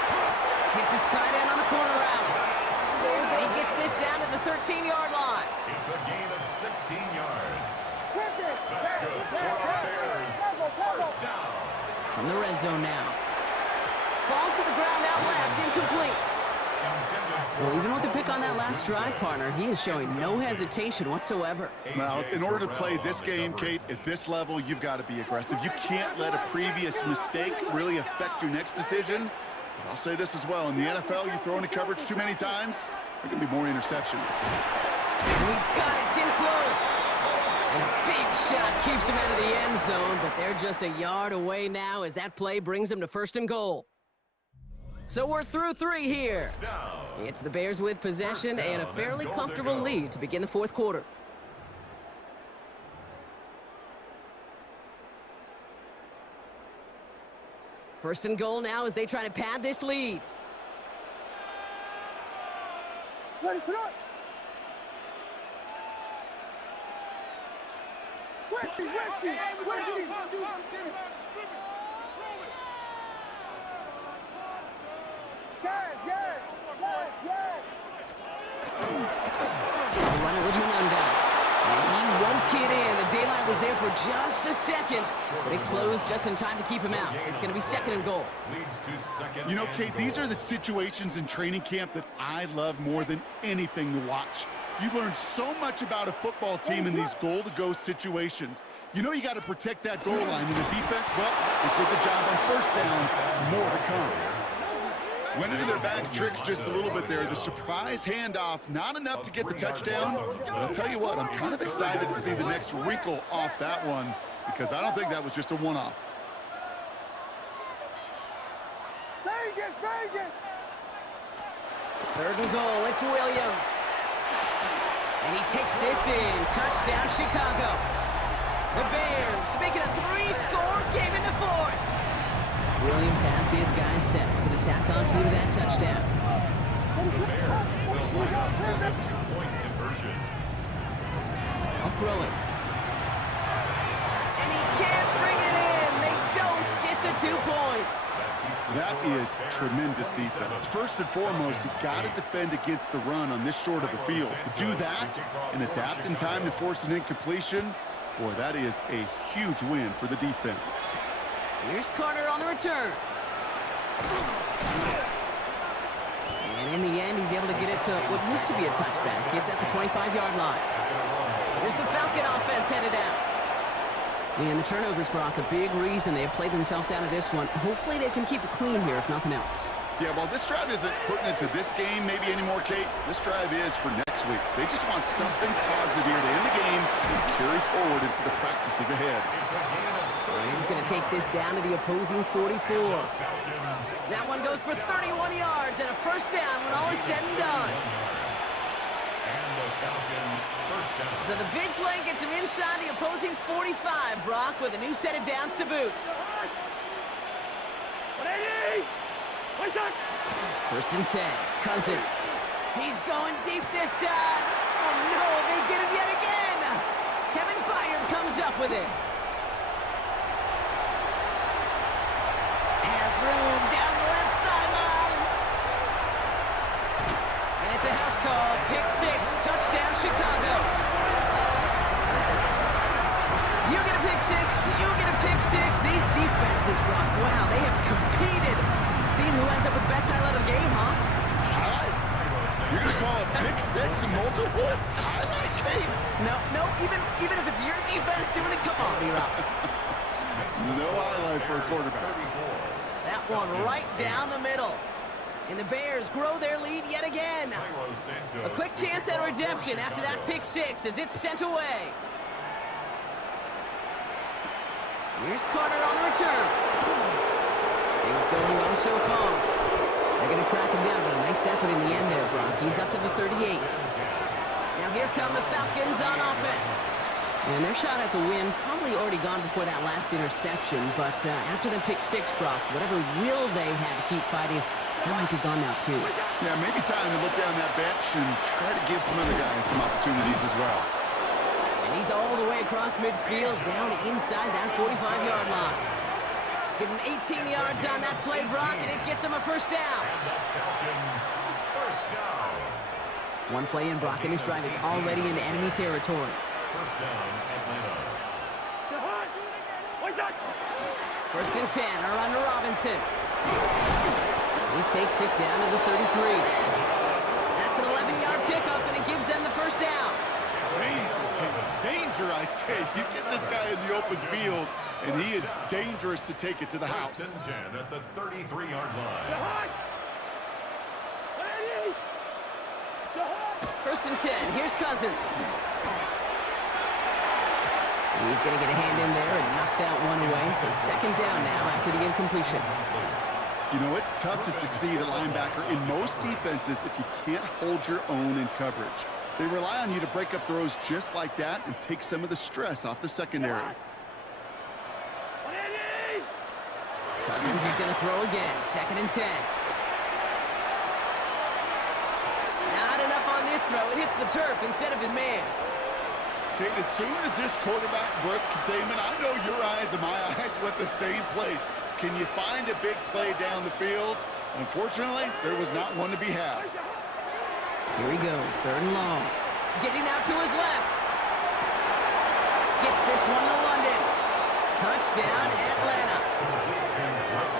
Hits his tight end on the corner route. And he gets this down to the 13-yard line. It's a gain of 16 yards. That's good for our Bears. First down. From the red zone now. Falls to the ground out left, incomplete. Well, even with the pick on that last drive, partner, he is showing no hesitation whatsoever. Now, in order to play this game, Kate, at this level, you've got to be aggressive. You can't let a previous mistake really affect your next decision. But I'll say this as well. In the NFL, you throw into coverage too many times, there can be more interceptions. And he's got it. It's in close. And a big shot keeps him out of the end zone, but they're just a yard away now as that play brings them to 1st and goal. So we're through 3 here. It's the Bears with possession and a fairly comfortable lead to begin the 4th quarter. First and goal now as they try to pad this lead. Ready, set up. Whiskey. Yes. They'll run it with Menunda. And he won't get in. The daylight was there for just a second, but it closed just in time to keep him out. It's going to be 2nd and goal. You know, Kate, these are the situations in training camp that I love more than anything to watch. You learn so much about a football team in these goal-to-go situations. You know you got to protect that goal line, and the defense, well, they did the job on 1st down. More to come. Went into their bag of tricks just a little bit there. The surprise handoff, not enough to get the touchdown. But I'll tell you what, I'm kind of excited to see the next wrinkle off that one because I don't think that was just a one-off. Vegas. 3rd and goal, it's Williams. And he takes this in. Touchdown, Chicago. The Bears make it a 3-score game in the 4th. Williams has his guys set with an attack on 2 to that touchdown. I'll throw it. And he can't bring it in. They don't get the 2 points. That is tremendous defense. First and foremost, you've got to defend against the run on this short of a field. To do that and adapt in time to force an incompletion, boy, that is a huge win for the defense. Here's Carter on the return. And in the end, he's able to get it to what used to be a touchback. It's at the 25-yard line. Here's the Falcon offense headed out. And the turnovers, Brock, a big reason they have played themselves out of this one. Hopefully they can keep it clean here, if nothing else. Yeah, well, this drive isn't putting it to this game maybe anymore, Kate. This drive is for next week. They just want something positive here to end the game and carry forward into the practices ahead. And he's going to take this down to the opposing 44. That one goes for 31 yards and a 1st down when all is said and done. So the big play gets him inside the opposing 45, Brock, with a new set of downs to boot. 1st and 10, Cousins. He's going deep this time. Oh no, they get him yet again. Kevin Byard comes up with it. Has room down the left sideline. And it's a house call. Pick 6, touchdown Chicago. You get a pick 6, you get a pick 6. These defenses, Brock, wow, they have competed. Seeing who ends up with the best highlight of the game, huh? Highlight? You're going to call a pick 6 and multiple? Highlight, Kate? No, even if it's your defense doing it, come on, B-Rob. No highlight for a quarterback. That one right down the middle. And the Bears grow their lead yet again. A quick chance at redemption after that pick 6 as it's sent away. Here's Carter on the return. Things going well so far. They're going to track him down, but a nice effort in the end there, Brock. He's up to the 38. Now here come the Falcons on offense. And their shot at the win probably already gone before that last interception, but after the pick 6, Brock, whatever will they had to keep fighting, that might be gone now too. Yeah, maybe time to look down that bench and try to give some other guys some opportunities as well. And he's all the way across midfield, down inside that 45-yard line. Give him 18 yards on that play, Brock, and it gets him a 1st down. One play in, Brock, and this drive is already into enemy territory. 1st down, Atlanta. 1st and 10, are under Robinson. He takes it down to the 33. That's an 11-yard pickup, and it gives them the 1st down. Danger, Kevin. Danger, I say. You get this guy in the open field, and he is dangerous to take it to the house. 1st and 10 at the 33-yard line. 1st and 10, here's Cousins. He's going to get a hand in there and knock that one away. So second down now after the incompletion. You know, it's tough to succeed at linebacker in most defenses if you can't hold your own in coverage. They rely on you to break up throws just like that and take some of the stress off the secondary. Cousins is going to throw again. 2nd and 10. Not enough on this throw. It hits the turf instead of his man. Okay, as soon as this quarterback broke containment, I know your eyes and my eyes went the same place. Can you find a big play down the field? Unfortunately, there was not one to be had. Here he goes, 3rd and long. Getting out to his left. Gets this one to London. Touchdown, Atlanta.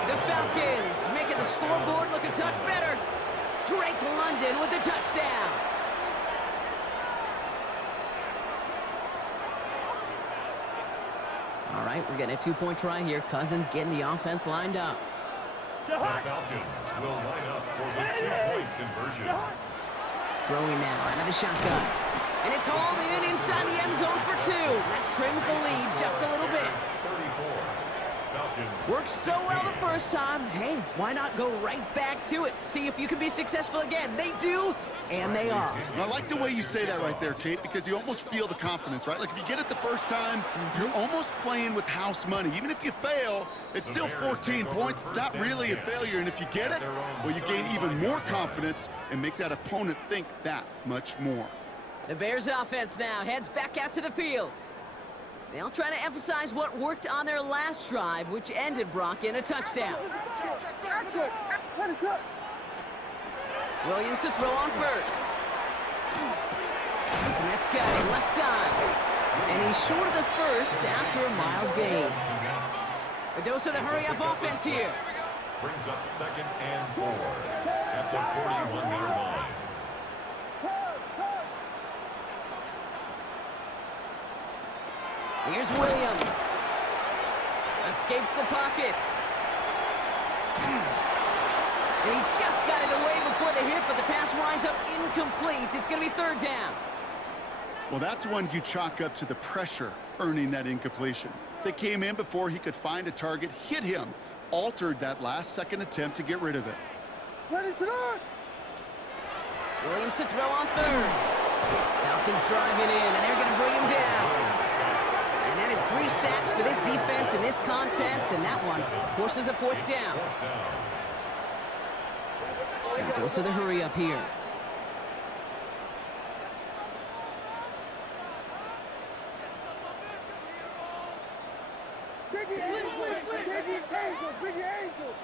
The Falcons making the scoreboard look a touch better. Drake London with the touchdown. All right, we're getting a 2-point try here. Cousins getting the offense lined up. The Falcons will line up for the 2-point conversion. Throwing now out of the shotgun. And it's hauled in inside the end zone for 2. That trims the lead just a little bit. 34. Falcons. Worked so well the first time. Hey, why not go right back to it? See if you can be successful again. They do, and they are. And I like the way you say that right there, Kate, because you almost feel the confidence, right? Like if you get it the first time, you're almost playing with house money. Even if you fail, it's still 14 points. It's not really a failure. And if you get it, well, you gain even more confidence and make that opponent think that much more. The Bears offense now heads back out to the field. They'll try to emphasize what worked on their last drive, which ended, Brock, in a touchdown. Let it up. Williams to throw on first. And that's got it left side. And he's short of the first after a mild gain. A dose of the hurry-up offense here. Brings up 2nd and 4 at the 41-yard line. Here's Williams. Escapes the pocket. And he just got it away before the hit, but the pass winds up incomplete. It's going to be 3rd down. Well, that's one you chalk up to the pressure earning that incompletion. They came in before he could find a target, hit him, altered that last-second attempt to get rid of it. Let it run. Williams to throw on 3rd. Falcons driving in, and they're going to bring him down. And that is 3 sacks for this defense in this contest, and that one forces a 4th down. And dose of the hurry up here. Biggie Angels. Biggie Angels. Biggie Angels.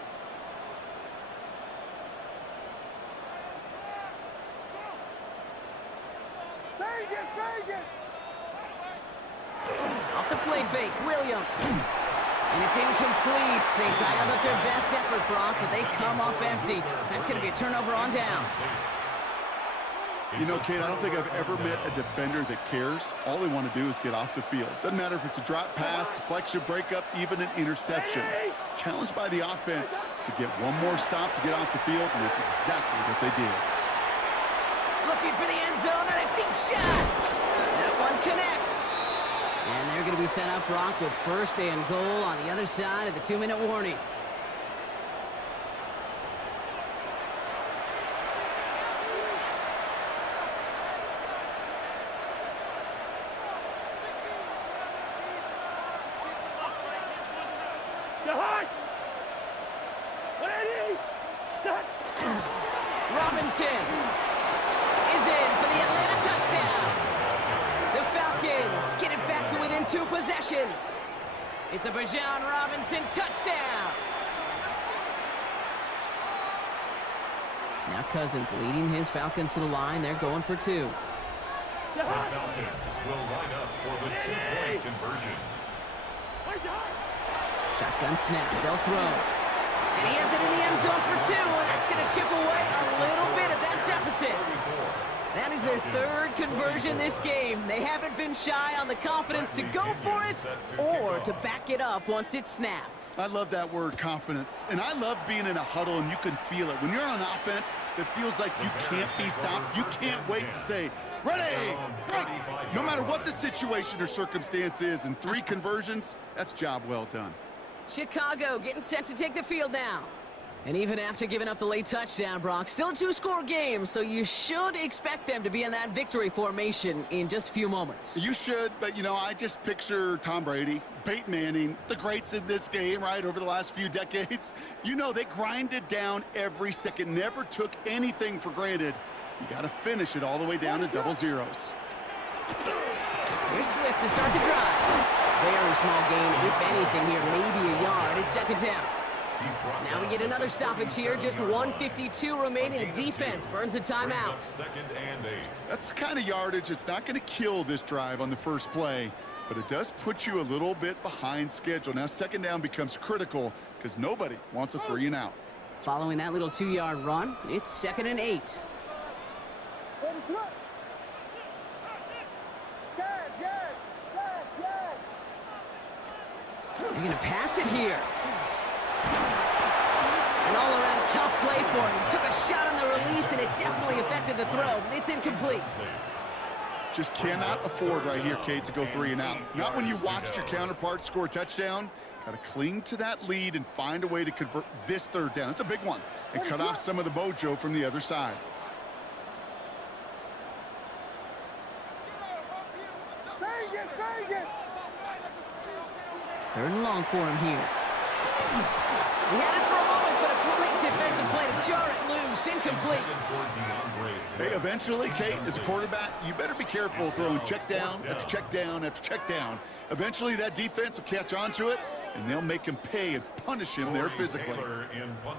Vegas. Vegas. Off the play fake, Williams. And it's incomplete. They dialed up their best effort, Brock, but they come up empty. That's going to be a turnover on downs. You know, Kate, I don't think I've ever met a defender that cares. All they want to do is get off the field. Doesn't matter if it's a drop pass, deflection, breakup, even an interception. Challenged by the offense to get one more stop to get off the field, and that's exactly what they did. Looking for the end zone and a deep shot. That one connects. And they're going to be sent up, Brock, with 1st and goal on the other side of the 2-minute warning. Robinson is in for the Atlanta touchdown. The Falcons get it back to within 2 possessions. It's a Bijan Robinson touchdown. Now Cousins leading his Falcons to the line. They're going for 2. The Falcons will line up for the 2-point conversion. Shotgun snap. They'll throw. And he has it in the end zone for 2, and that's going to chip away a little bit of that deficit. That is their 3rd conversion this game. They haven't been shy on the confidence to go for it or to back it up once it's snapped. I love that word, confidence. And I love being in a huddle and you can feel it. When you're on offense, it feels like you can't be stopped. You can't wait to say, ready, break. No matter matter what the situation or circumstance is, and 3 conversions, that's job well done. Chicago getting set to take the field now. And even after giving up the late touchdown, Brock, still a 2-score game, so you should expect them to be in that victory formation in just a few moments. You should, but, you know, I just picture Tom Brady, Peyton Manning, the greats in this game, right, over the last few decades. You know, they grinded down every second, never took anything for granted. You got to finish it all the way down to double zeros. Here's Swift to start the drive. Very small gain, if anything here, maybe a yard. It's second down. Now we get another stoppage here, just 1:52 remaining. The defense burns a timeout. Second and 8. That's the kind of yardage it's not going to kill this drive on the first play, but it does put you a little bit behind schedule. Now second down becomes critical because nobody wants a 3 and out. Following that little 2-yard run, it's second and 8. You're going to pass it here. An all-around tough play for him. He took a shot on the release, and it definitely affected the throw. It's incomplete. Just cannot afford right here, Kate, to go 3 and out. Not when you watched your counterpart score a touchdown. Got to cling to that lead and find a way to convert this third down. It's a big one. And cut off some of the mojo from the other side. Third and long for him here. He had it for a moment, but a great defensive play to jar it loose. Incomplete. Hey, eventually, Kate, as a quarterback, you better be careful throwing check down after check down after check down. Eventually, that defense will catch on to it, and they'll make him pay and punish him there physically.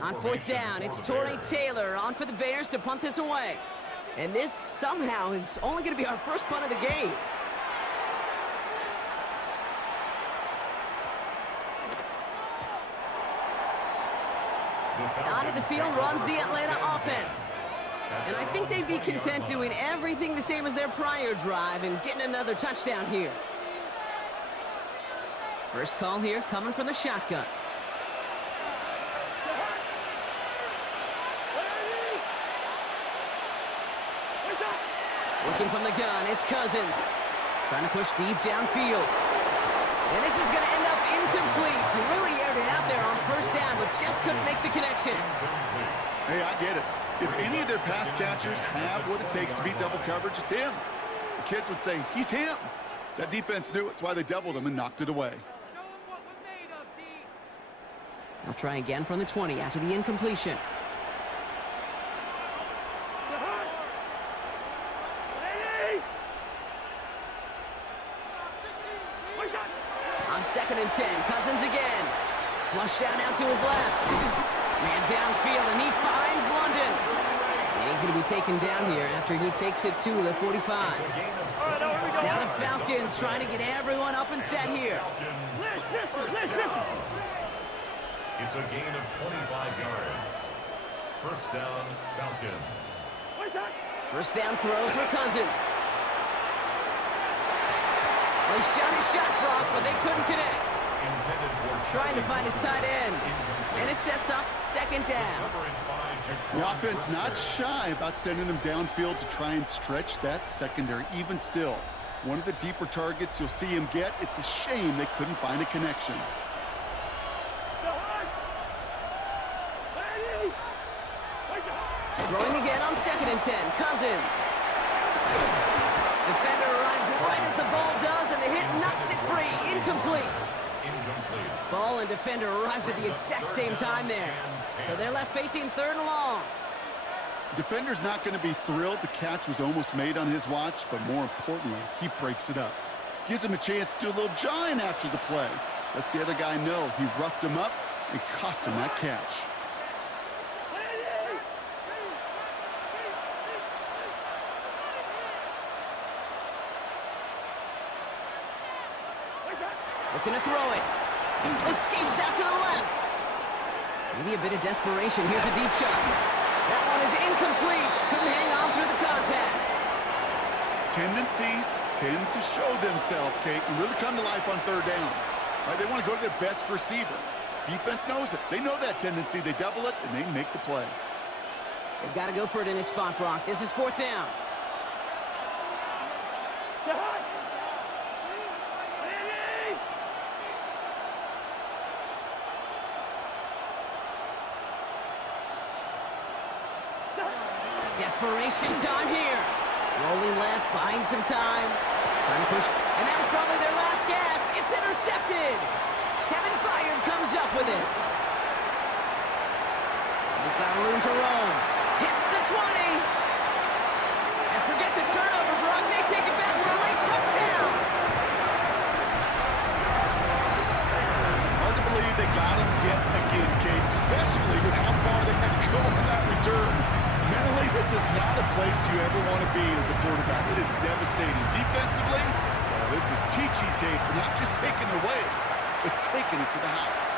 On fourth down, it's Torrey Taylor on for the Bears to punt this away. And this somehow is only going to be our first punt of the game. Onto the field runs the Atlanta offense. And I think they'd be content doing everything the same as their prior drive and getting another touchdown here. First call here coming from the shotgun. Looking from the gun, it's Cousins. Trying to push deep downfield. And this is going to end up incomplete. He really aired it out there on first down, but just couldn't make the connection. Hey, I get it. If any of their pass catchers have what it takes to beat double coverage, it's him. The kids would say, he's him. That defense knew it's why they doubled him and knocked it away. I'll try again from the 20 after the incompletion. On second and 10, Cousins again. Flush down out to his left. Man downfield, and he finds London. And he's going to be taken down here after he takes it to the 45. Now the Falcons trying to get everyone up and set here. It's a gain of 25 yards. First down, Falcons. First down throw for Cousins. They shot his shot, Brock, but they couldn't connect. Trying to find his tight end. And it sets up second down. The offense not shy about sending him downfield to try and stretch that secondary. Even still, one of the deeper targets you'll see him get. It's a shame they couldn't find a connection. Throwing again on second and 10, Cousins. Defender arrives right as the ball does, and the hit knocks it free. Incomplete. Ball and defender arrived at the exact same time there. So they're left facing third and long. Defender's not going to be thrilled the catch was almost made on his watch, but more importantly, he breaks it up. Gives him a chance to do a little jawing after the play. Lets the other guy know he roughed him up and cost him that catch. Looking to throw it. Escapes out to the left. Maybe a bit of desperation. Here's a deep shot. That one is incomplete. Couldn't hang on through the contact. Tendencies tend to show themselves, Kate, and really come to life on third downs. Right? They want to go to their best receiver. Defense knows it. They know that tendency. They double it, and they make the play. They've got to go for it in his spot, Brock. This is fourth down. Desperation time here. Rolling left, buying some time. Trying to push. And that was probably their last gasp. It's intercepted. Kevin Byard comes up with it. He's got room to roam. Hits the 20. And forget the turnover. Brock may take it back for a late touchdown. Hard to believe they got him yet again, Kate, especially with how far they had to go on that return. Mentally, this is not a place you ever want to be as a quarterback. It is devastating. Defensively, well, this is teaching tape for not just taking it away, but taking it to the house.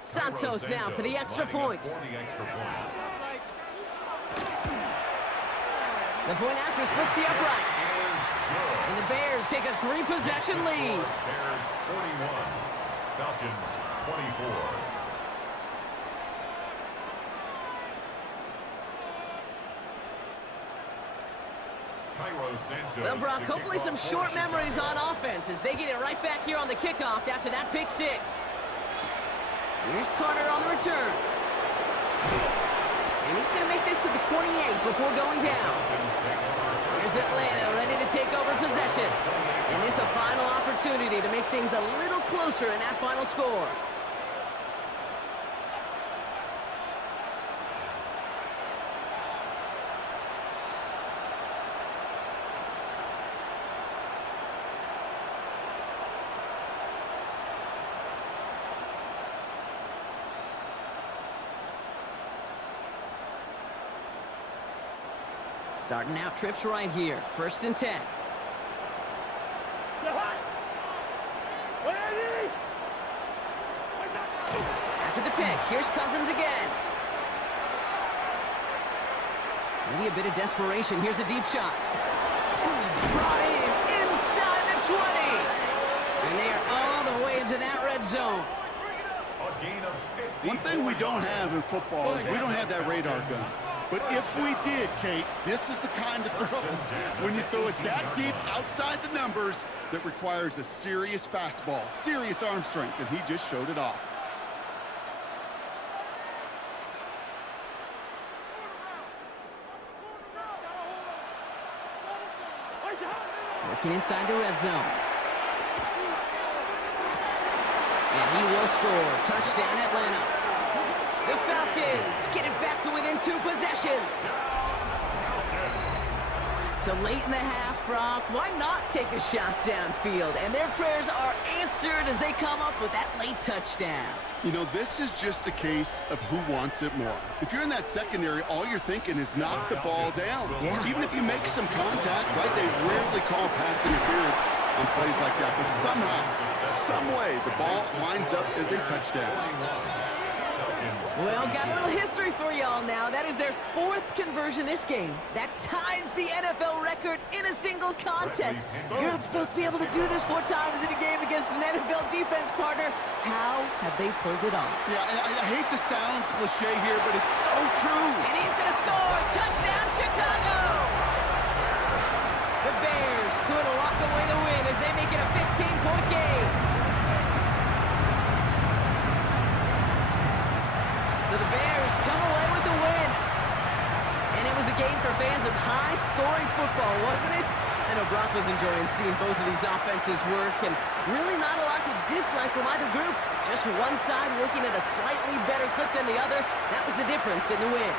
Santos now for the extra point. The point after splits the uprights. And the Bears take a 3-possession lead. Bears 41, Falcons 24. Cairo Santos. Well, Brock, hopefully some short memories on offense as they get it right back here on the kickoff after that pick 6. Here's Carter on the return. And he's going to make this to the 28 before going down. Here's Atlanta ready to take over possession. And this a final opportunity to make things a little closer in that final score. Starting out trips right here. 1st and 10. After the pick, here's Cousins again. Maybe a bit of desperation. Here's a deep shot. Brought in inside the 20. And they are all the way into that red zone. A gain of 50. One thing we don't have in football is we don't have that radar gun. But if we did, Kate, this is the kind of throw, when you throw it that deep outside the numbers, that requires a serious fastball, serious arm strength, and he just showed it off. Working inside the red zone. And he will score. Touchdown, Atlanta. The Falcons get it back to within 2 possessions. So late in the half, Brock, why not take a shot downfield? And their prayers are answered as they come up with that late touchdown. You know, this is just a case of who wants it more. If you're in that secondary, all you're thinking is knock the ball down. Yeah. Even if you make some contact, right, they rarely call pass interference on plays like that. But somehow, some way, the ball winds up as a touchdown. Well, got a little history for y'all now. That is their 4th conversion this game. That ties the NFL record in a single contest. You're not supposed to be able to do this 4 times in a game against an NFL defense partner. How have they pulled it off? Yeah, I hate to sound cliche here, but it's so true. And he's going to score. Touchdown, Chicago! The Bears could lock away the win as they make it a 15-point game. So the Bears come away with the win. And it was a game for fans of high-scoring football, wasn't it? I know Brock was enjoying seeing both of these offenses work, and really not a lot to dislike from either group. Just one side working at a slightly better clip than the other. That was the difference in the win.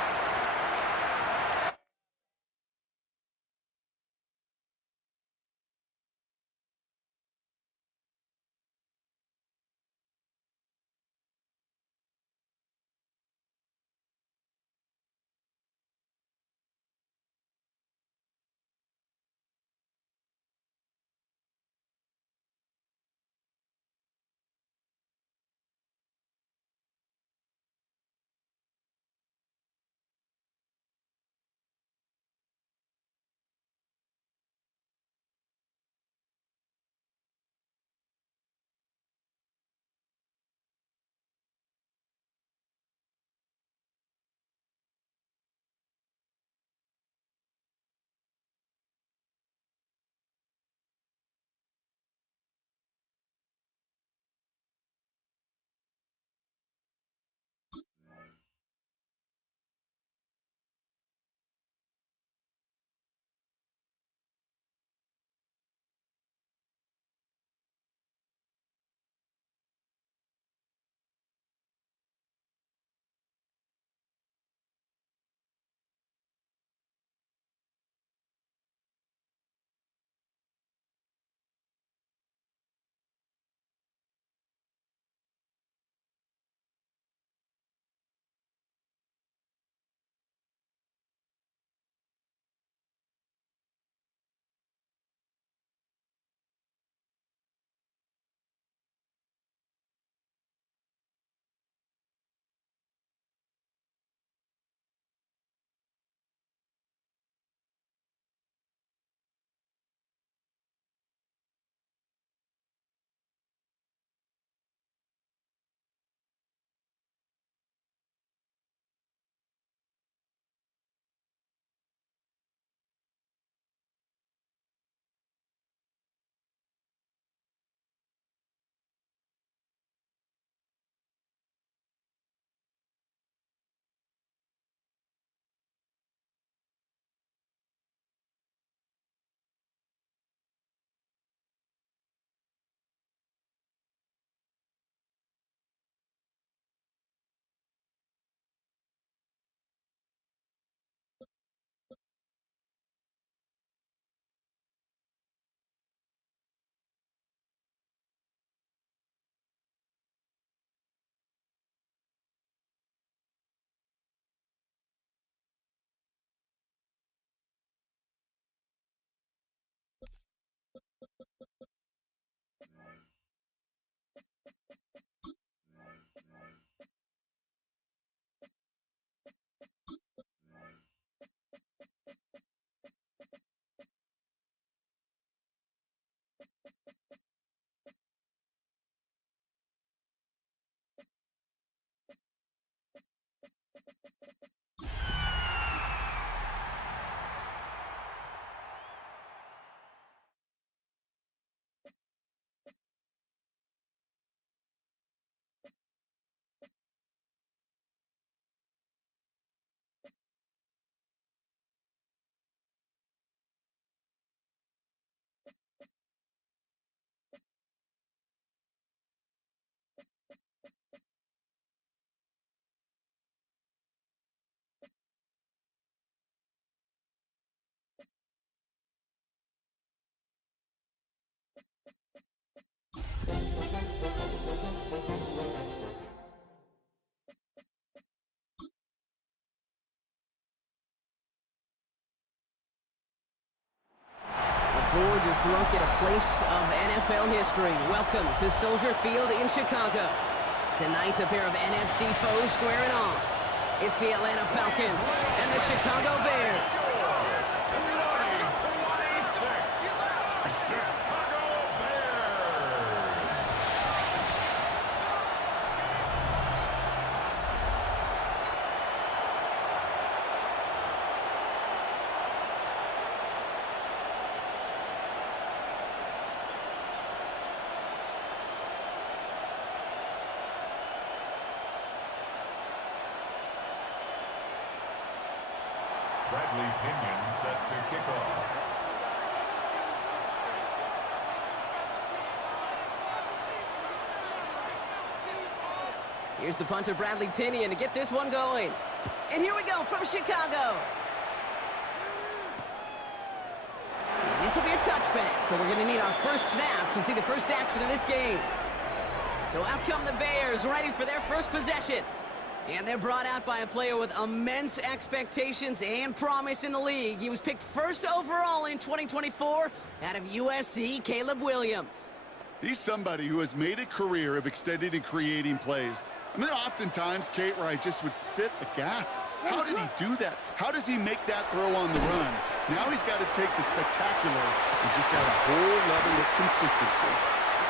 gorgeous look at a place of NFL history. Welcome to Soldier Field in Chicago. Tonight, a pair of NFC foes squaring off. It's the Atlanta Falcons and the Chicago Bears. 2026 Chicago Bears. Bradley Pinion set to kick off. Here's the punter, Bradley Pinion, to get this one going. And here we go from Chicago. And this will be a touchback, so we're going to need our first snap to see the first action of this game. So out come the Bears, ready for their first possession. And they're brought out by a player with immense expectations and promise in the league. He was picked first overall in 2024 out of USC, Caleb Williams. He's somebody who has made a career of extending and creating plays. I mean, oftentimes, Kate, where I just would sit aghast. How did he do that? How does he make that throw on the run? Now he's got to take the spectacular and just add a whole level of consistency.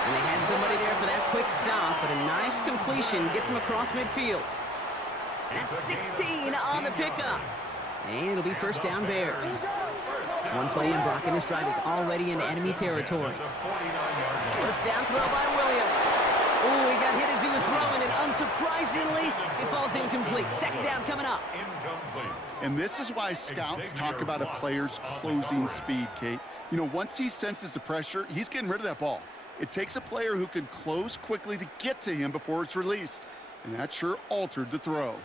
And they had somebody there for that quick stop, but a nice completion gets him across midfield. That's 16 on the pickup. And it'll be first down Bears. One play in, Brock in his drive is already in enemy territory. First down throw by Williams. Ooh, he got hit as he was throwing, and unsurprisingly, it falls incomplete. Second down coming up. And this is why scouts talk about a player's closing speed, Kate. You know, once he senses the pressure, he's getting rid of that ball. It takes a player who can close quickly to get to him before it's released. And that sure altered the throw.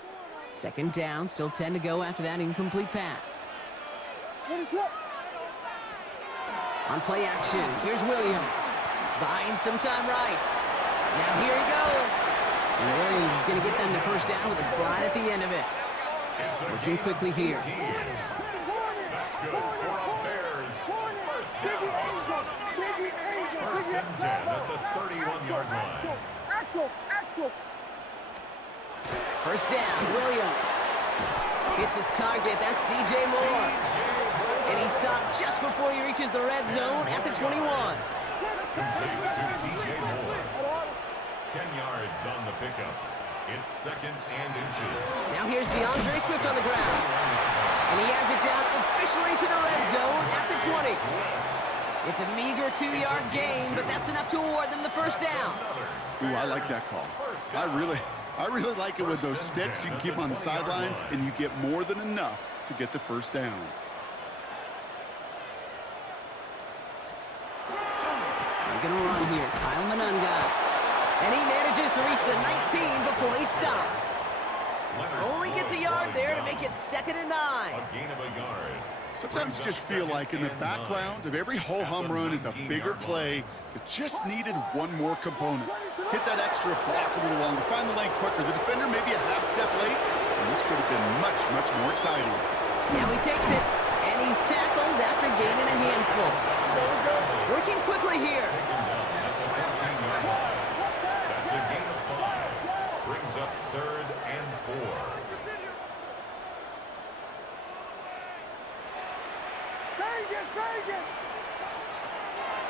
Second down, still 10 to go after that incomplete pass. On play action, here's Williams. Buying some time right. Now here he goes. And Williams is going to get them the first down with a slide at the end of it. Working quickly here. That's good for a Bears. First down. First and 10 at the 31-yard line. Axel. First down, Williams. Hits his target, that's DJ Moore. And he stopped just before he reaches the red zone at the 21. Complete to DJ Moore. 10 yards on the pickup. It's second and inches. Now here's DeAndre Swift on the ground. And he has it down officially to the red zone at the 20. It's a meager 2-yard gain, but that's enough to award them the first down. Ooh, I like that call. I really like it with those sticks. You can keep them on the sidelines, and you get more than enough to get the first down. They're going to run here. Kyle Monunga. And he manages to reach the 19 before he stopped. Only gets a yard there to make it second and 9. A gain of a yard. Sometimes you just feel like in the background of every ho-hum run is a bigger play that just needed one more component. Hit that extra block a little longer, find the lane quicker. The defender may be a half step late, and this could have been much, much more exciting. Now he takes it, and he's tackled after gaining a handful. Working quickly here. That's a gain of 5. Brings up third and 4.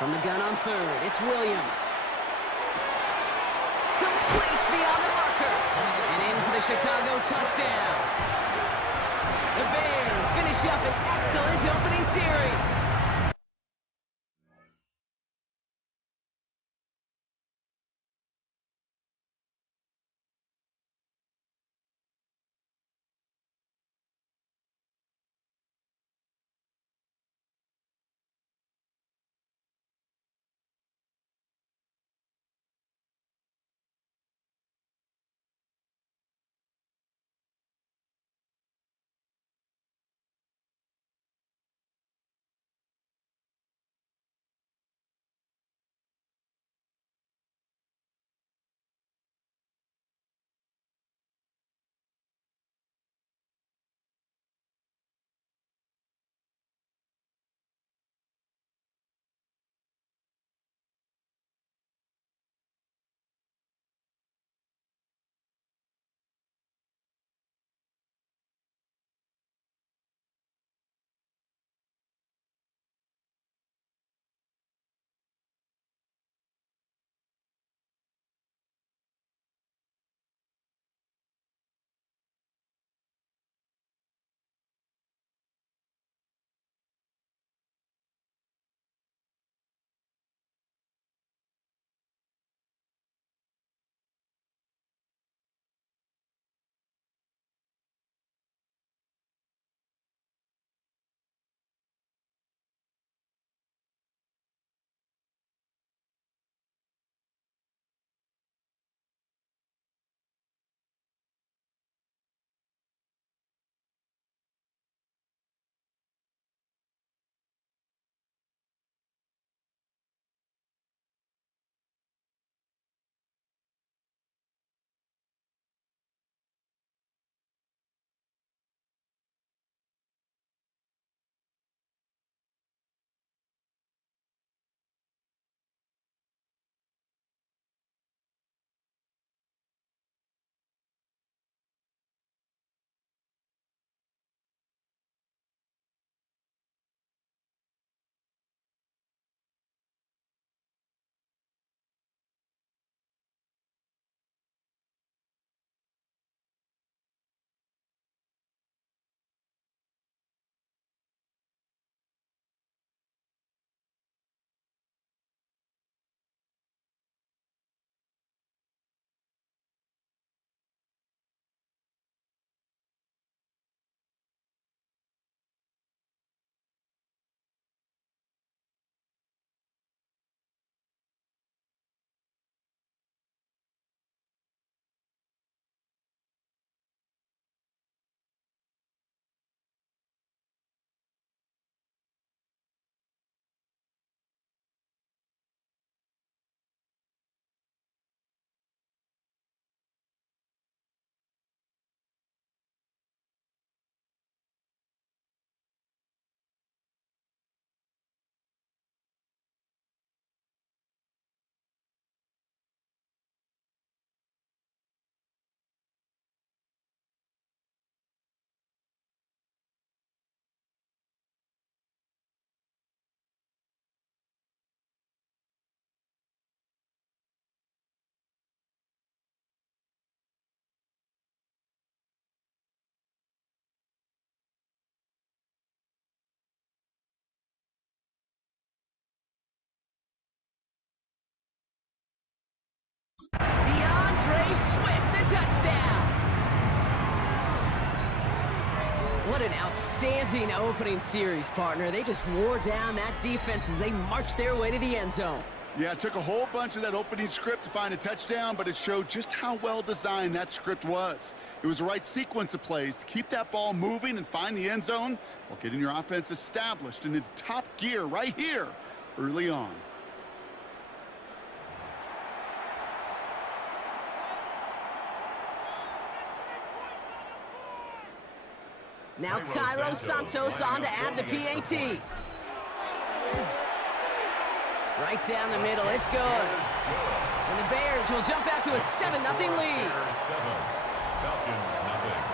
From the gun on third, it's Williams. Complete beyond the marker. And in for the Chicago touchdown. The Bears finish up an excellent opening series. touchdown! What an outstanding opening series, partner. They just wore down that defense as they marched their way to the end zone. Yeah, it took a whole bunch of that opening script to find a touchdown, but it showed just how well designed that script was. It was the right sequence of plays to keep that ball moving and find the end zone while getting your offense established and into top gear right here early on. Now Cairo Santos on to add the PAT. Right down the middle, it's good. And the Bears will jump out to a 7-0 lead. 7, Falcons nothing.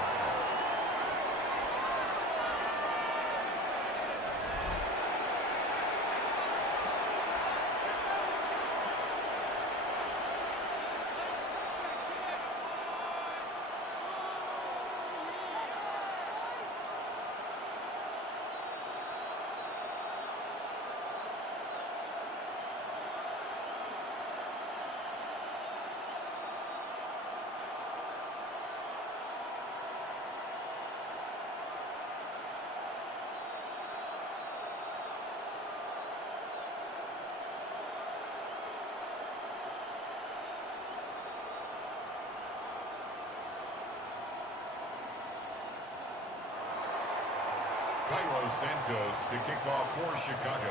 Cairo Santos to kick off for Chicago.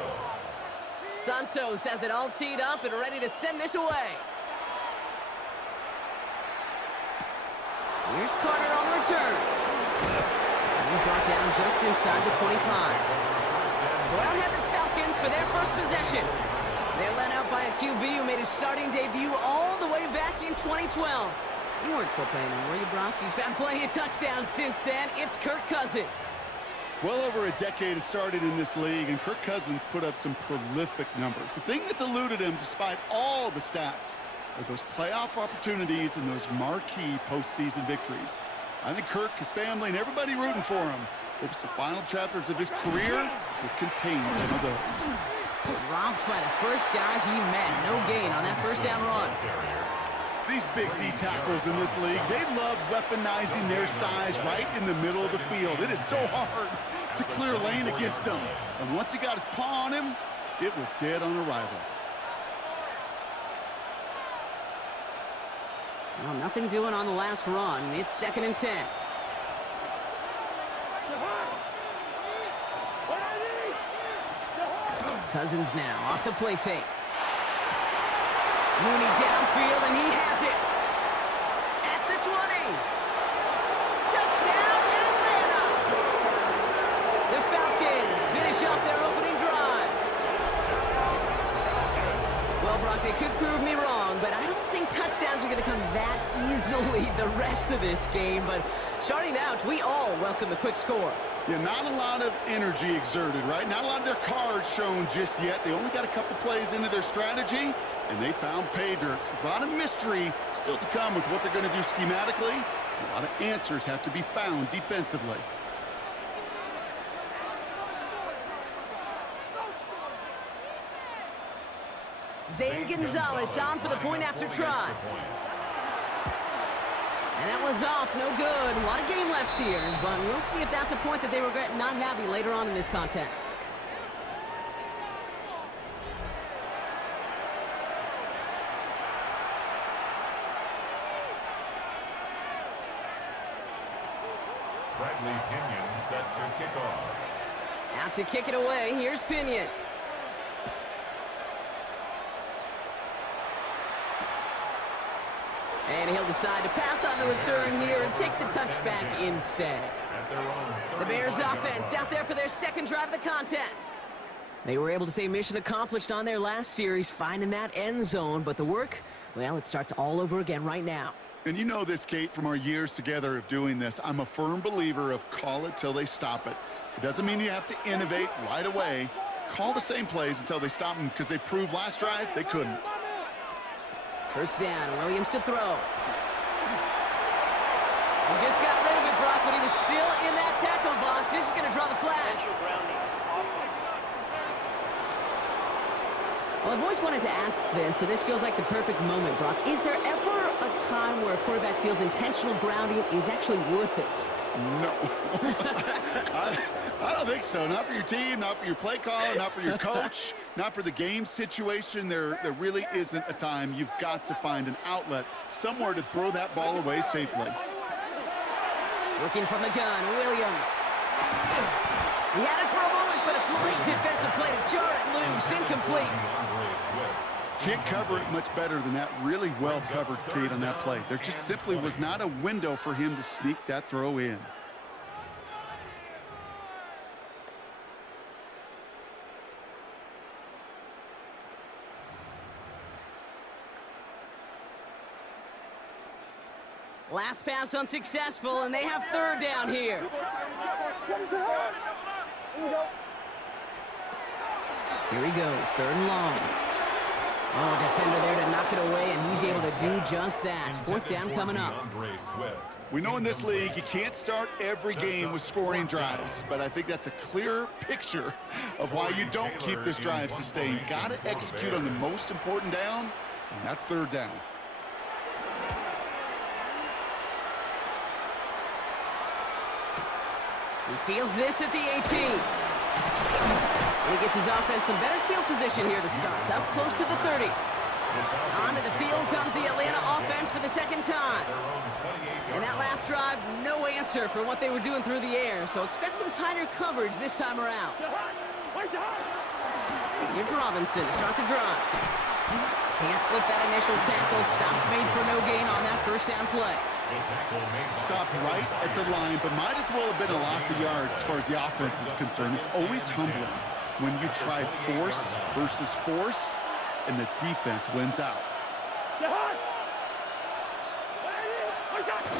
Santos has it all teed up and ready to send this away. Here's Carter on the return. And he's brought down just inside the 25. So out head the Falcons for their first possession. They're led out by a QB who made his starting debut all the way back in 2012. You weren't so paying him, were you, Brock? He's found plenty of touchdowns since then. It's Kirk Cousins. Well over a decade has started in this league, and Kirk Cousins put up some prolific numbers. The thing that's eluded him, despite all the stats, are those playoff opportunities and those marquee postseason victories. I think Kirk, his family, and everybody rooting for him hopes the final chapters of his career will contain some of those. Robbed by the first guy he met. No gain on that first down run. These big D tackles in this league, they love weaponizing their size right in the middle of the field. It is so hard to clear lane against him. And once he got his paw on him, it was dead on arrival. Well, nothing doing on the last run. It's 2nd and 10. Cousins now off the play fake. Mooney downfield, and he has it. At the 20. Touchdown, Atlanta! The Falcons finish off their opening drive. Well, Brock, they could prove me wrong, but I don't think touchdowns are going to come that easily the rest of this game. But starting out, we all welcome the quick score. Yeah, not a lot of energy exerted, right? Not a lot of their cards shown just yet. They only got a couple plays into their strategy, and they found pay dirt. A lot of mystery still to come with what they're going to do schematically. A lot of answers have to be found defensively. Zane Gonzalez on for the point after try. And that was off, no good. A lot of game left here, but we'll see if that's a point that they regret not having later on in this contest. Bradley Pinion set to kick off. Out to kick it away, here's Pinion. And he'll decide to pass on the return here and take the touchback instead. The Bears offense out there for their second drive of the contest. They were able to say mission accomplished on their last series, finding that end zone, but the work, well, it starts all over again right now. And you know this, Kate, from our years together of doing this. I'm a firm believer of call it till they stop it. It doesn't mean you have to innovate right away. Call the same plays until they stop them, because they proved last drive they couldn't. First down, Williams to throw. He just got rid of it, Brock, but he was still in that tackle box. This is going to draw the flag. Well, I've always wanted to ask this, so this feels like the perfect moment, Brock. Is there ever a time where a quarterback feels intentional grounding is actually worth it? No. I don't think so. Not for your team, not for your play caller, not for your coach, not for the game situation. There really isn't a time. You've got to find an outlet, somewhere to throw that ball away safely. Looking from the gun, Williams. He had it for a moment, but a great defensive play to jar it loose. Incomplete. Can't cover it much better than that. Really well covered, Kate, on that play. There just simply was not a window for him to sneak that throw in. Last pass unsuccessful, and they have third down here. Here he goes, third and long. Oh, defender there to knock it away, and he's able to do just that. Fourth down coming up. We know in this league you can't start every game with scoring drives, but I think that's a clear picture of why you don't keep this drive sustained. Got to execute on the most important down, and that's third down. He fields this at the 18. And he gets his offense some better field position here to start. Up close to the 30. Onto the field comes the Atlanta offense for the second time. And that last drive, no answer for what they were doing through the air. So expect some tighter coverage this time around. Here's Robinson to start the drive. Can't slip that initial tackle. Stops made for no gain on that first down play. Stopped right at the line, but might as well have been a loss of yards as far as the offense is concerned. It's always humbling when you try force versus force, and the defense wins out.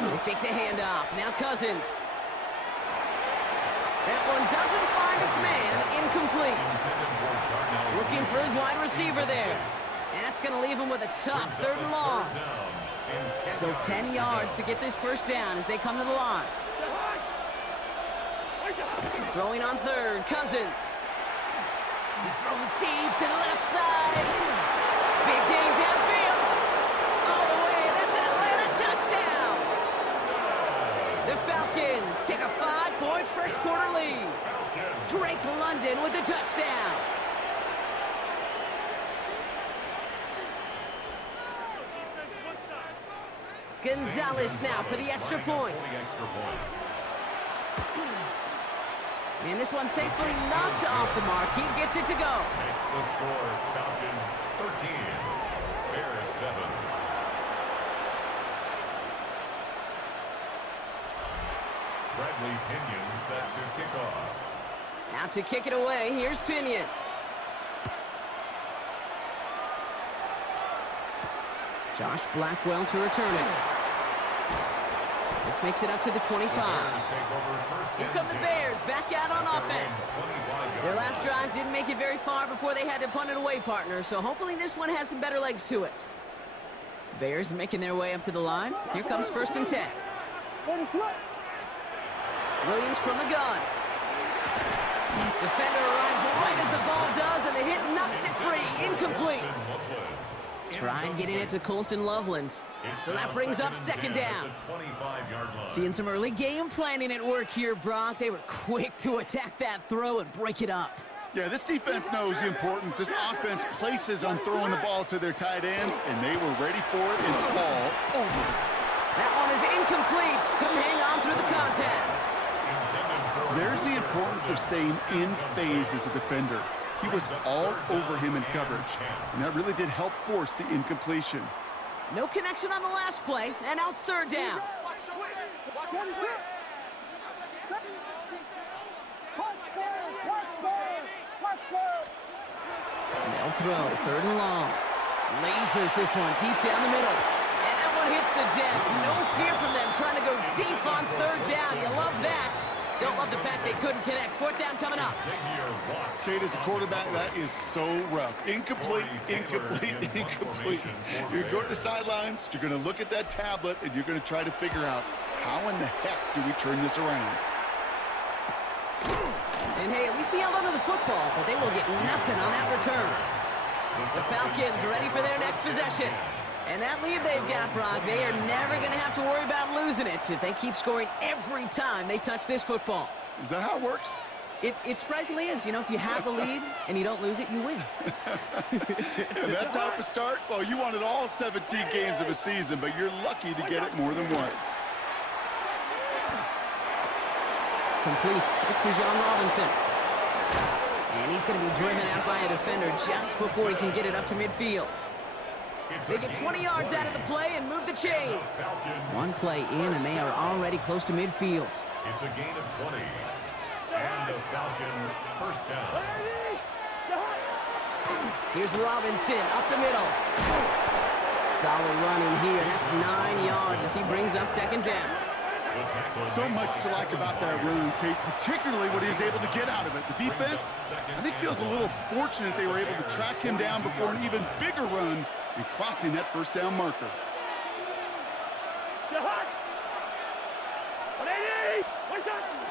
They fake the handoff. Now Cousins. That one doesn't find its man. Incomplete. Looking for his wide receiver there. And that's going to leave him with a tough third and long. So 10 yards to get this first down as they come to the line. Throwing on third, Cousins. He's throwing deep to the left side. Big gain downfield. All the way, that's an Atlanta touchdown. The Falcons take a 5-point first quarter lead. Drake London with the touchdown. Gonzalez now for the extra point. And this one thankfully not off the mark. He gets it to go. Makes the score Falcons 13, Bears 7. Bradley Pinion set to kick off. Out to kick it away. Here's Pinion. Josh Blackwell to return it. This makes it up to the 25. Here come the Bears, back out on offense. Their last drive didn't make it very far before they had to punt it away, partner, so hopefully this one has some better legs to it. Bears making their way up to the line. Here comes 1st and 10. Williams from the gun. Defender arrives right as the ball does, and the hit knocks it free. Incomplete. Trying getting it to Colston Loveland. So that brings up second down. Seeing some early game planning at work here, Brock. They were quick to attack that throw and break it up. Yeah, this defense knows the importance this offense places on throwing the ball to their tight ends, and they were ready for it and all over. That one is incomplete. Couldn't hang on through the contact. There's the importance of staying in phase as a defender. He was all over him in coverage, and that really did help force the incompletion. No connection on the last play, and now it's third down. They'll throw, third and long. Lasers this one deep down the middle. And that one hits the deck. No fear from them trying to go deep on third down. You love that. Don't love the fact they couldn't connect. Fourth down coming up. Kate, as a quarterback, that is so rough. Incomplete, incomplete, incomplete. You're going to go to the sidelines, you're going to look at that tablet, and you're going to try to figure out how in the heck do we turn this around. And hey, at least he held onto the football, but they will get nothing on that return. The Falcons ready for their next possession. And that lead they've got, Brock, they are never going to have to worry about losing it if they keep scoring every time they touch this football. Is that how it works? It surprisingly is. You know, if you have the lead and you don't lose it, you win. And that type of start, well, you wanted all 17 games of a season, but you're lucky to get it more than once. Complete. It's Bijan Robinson. And he's going to be driven out by a defender just before he can get it up to midfield. They get 20 yards out of the play and move the chains. One play in, and they are already close to midfield. It's a gain of 20. And the Falcon first down. Here's Robinson up the middle. Solid run in here, and that's 9 yards as he brings up second down. So much to like about that run, Kate, particularly what he was able to get out of it. The defense, I think, feels a little fortunate they were able to track him down before an even bigger run and crossing that first down marker.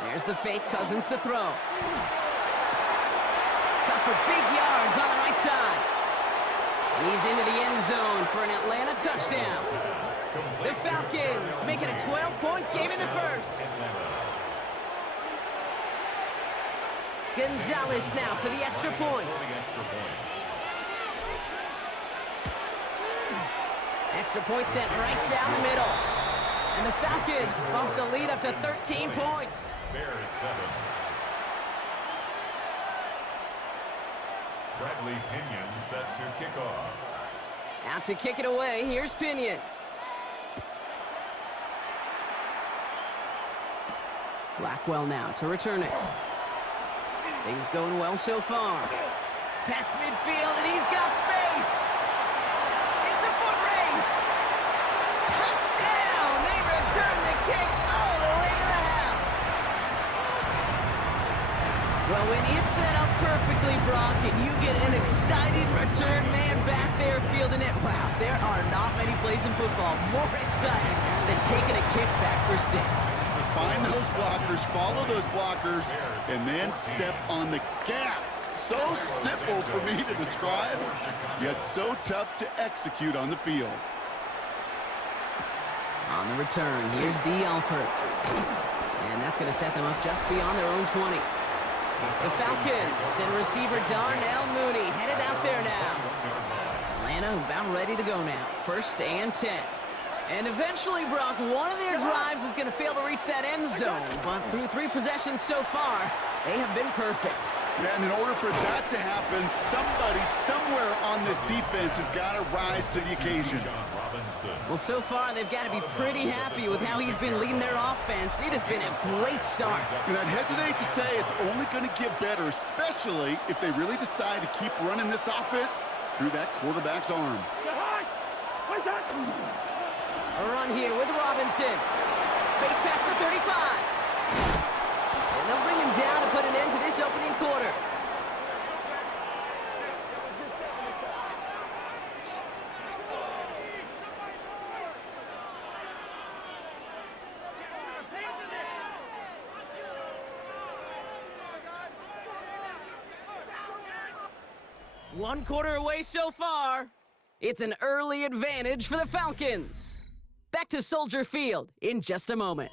There's the fake, Cousins to throw. Cut for big yards on the right side. And he's into the end zone for an Atlanta touchdown. The Falcons make it a 12-point game in the first. Gonzalez now for the extra point. Extra point sent right down the middle. And the Falcons bump the lead up to 13 points. Bears 7. Bradley Pinion set to kick off. Out to kick it away, here's Pinion. Blackwell now to return it. Things going well so far. Past midfield, and he's got space. It's a foot race. Touchdown! They return the kick all the way to the house. Well, when it's set up perfectly, Brock, and you get an exciting return man back there fielding it, wow, there are not many plays in football more exciting than taking a kick back for 6. Find those blockers, follow those blockers, and then step on the gas. So simple for me to describe, yet so tough to execute on the field. On the return, here's D. Alford. And that's going to set them up just beyond their own 20. The Falcons and receiver Darnell Mooney headed out there now. Atlanta about ready to go now. 1st and 10. And eventually, Brock, one of their drives is going to fail to reach that end zone. But through 3 possessions so far, they have been perfect. Yeah, and in order for that to happen, somebody somewhere on this defense has got to rise to the occasion. Well, so far, they've got to be pretty happy with how he's been leading their offense. It has been a great start. And I'd hesitate to say it's only going to get better, especially if they really decide to keep running this offense through that quarterback's arm. A run here with Robinson. Space past the 35. And they'll bring him down to put an end to this opening quarter. One quarter away so far. It's an early advantage for the Falcons. Back to Soldier Field in just a moment.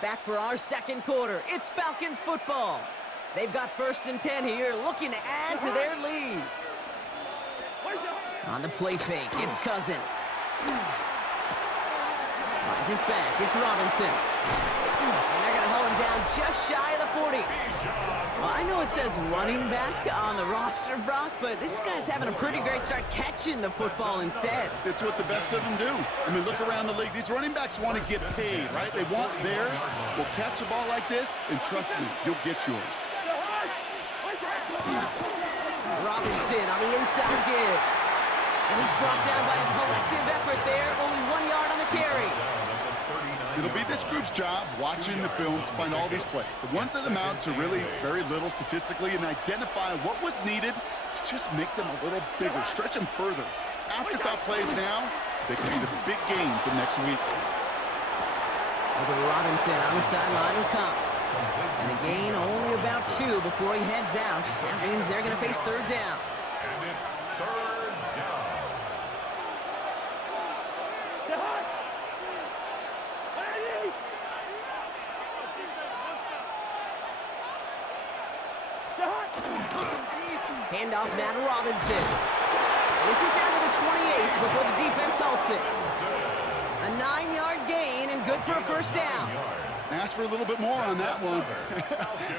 Back for our second quarter. It's Falcons football. They've got 1st and 10 here, looking to add to their lead. On the play fake, it's Cousins. Finds his back, it's Robinson. And they're going to hold him down just shy of the 40. Well, I know it says running back on the roster, Brock, but this guy's having a pretty great start catching the football instead. It's what the best of them do. I mean, look around the league. These running backs want to get paid, right? They want theirs. Well, catch a ball like this, and trust me, you'll get yours. Robinson on the inside give. And he's brought down by a collective effort there. Only 1 yard on the carry. It'll be this group's job watching the film to find all these plays. The ones that amount to really very little statistically and identify what was needed to just make them a little bigger, stretch them further. Afterthought plays now, they could be the big gains of next week. Over to Robinson on the sideline and caught. And the gain only about 2 before he heads out. That means they're going to face third down. And it's third down. Handoff now to Robinson. And this is down to the 28 before the defense halts it. A 9-yard gain and good for a first down. Ask for a little bit more on that one.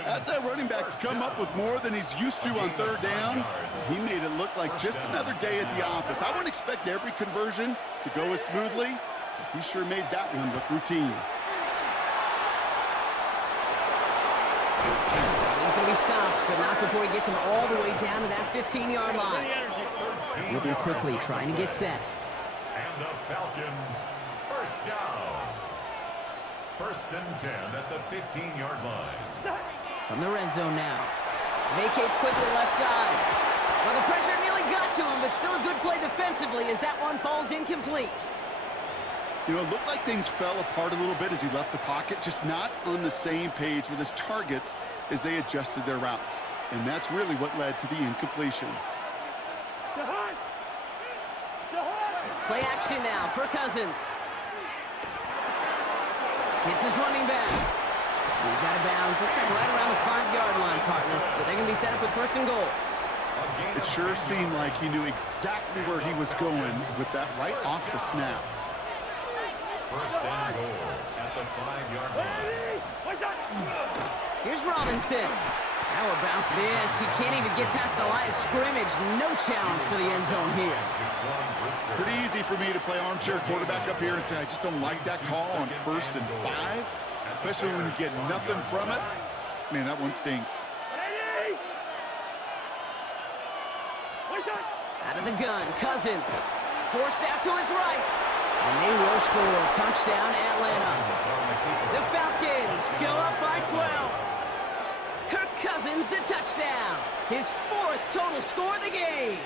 Ask that running back to come up with more than he's used to on third down. He made it look like just another day at the office. I wouldn't expect every conversion to go as smoothly, but he sure made that one look routine. He's going to be stopped, but not before he gets him all the way down to that 15-yard line. Moving quickly, trying to get set. And the Falcons, first down. First and 10 at the 15-yard line. From the red zone now. Vacates quickly left side. Well, the pressure nearly got to him, but still a good play defensively as that one falls incomplete. You know, it looked like things fell apart a little bit as he left the pocket, just not on the same page with his targets as they adjusted their routes. And that's really what led to the incompletion. Play action now for Cousins. Hits his running back. He's out of bounds. Looks like right around the 5-yard line, partner. So they're going to be set up with first and goal. It sure seemed like he knew exactly where he was going with that right off the snap. First and goal at the 5-yard line. Here's Robinson. How about this? He can't even get past the line of scrimmage. No challenge for the end zone here. Pretty easy for me to play armchair quarterback up here and say, I just don't like that call on 1st and 5, especially when you get nothing from it. Man, that one stinks. Out of the gun, Cousins. Forced out to his right. And they will score. Touchdown, Atlanta. The Falcons go up by 12. Kirk Cousins, the touchdown. His 4th total score of the game.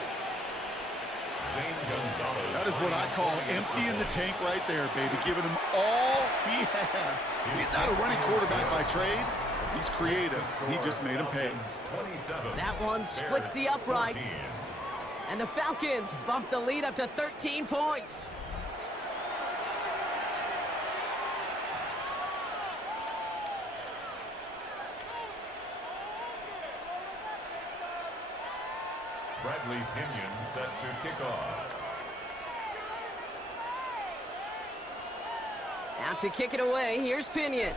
That is what I call emptying the tank right there, baby. Giving him all he had. He's not a running quarterback by trade. He's creative. He just made him pay. That one splits the uprights. And the Falcons bump the lead up to 13 points. Bradley Pinion set to kick off. Out to kick it away, here's Pinion.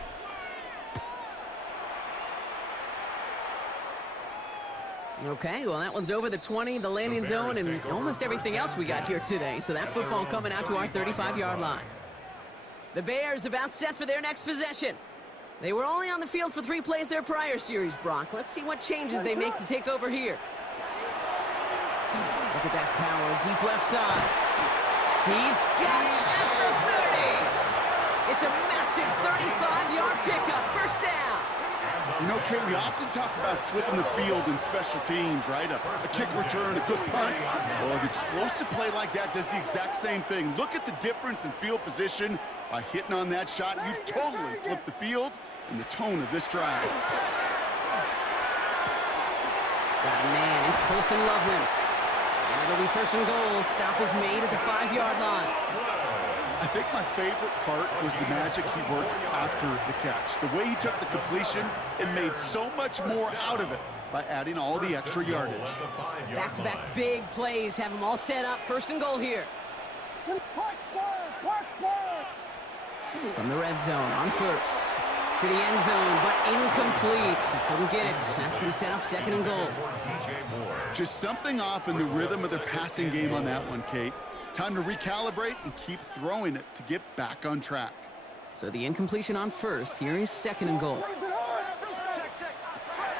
Okay, well that one's over the 20, the landing zone, and almost everything else we got here today. So that football coming out to our 35-yard line. The Bears about set for their next possession. They were only on the field for 3 plays their prior series, Brock. Let's see what changes they make to take over here. Look at that power, deep left side. He's got it at the 30. It's a massive 35-yard pickup, first down. You know, Kate, we often talk about flipping the field in special teams, right? A kick return, a good punt. Well, an explosive play like that does the exact same thing. Look at the difference in field position by hitting on that shot. You've totally flipped the field and the tone of this drive. Got a man, it's Colston Loveland. And it'll be first and goal. Stop is made at the 5-yard line. I think my favorite part was the magic he worked after the catch. The way he took the completion and made so much more out of it by adding all the extra yardage. Back-to-back big plays have them all set up. First and goal here. From the red zone on first. To the end zone, but incomplete. Couldn't get it. That's going to set up second and goal. Just something off in the rhythm of their passing game on that one, Kate. Time to recalibrate and keep throwing it to get back on track. So the incompletion on first. Here is second and goal.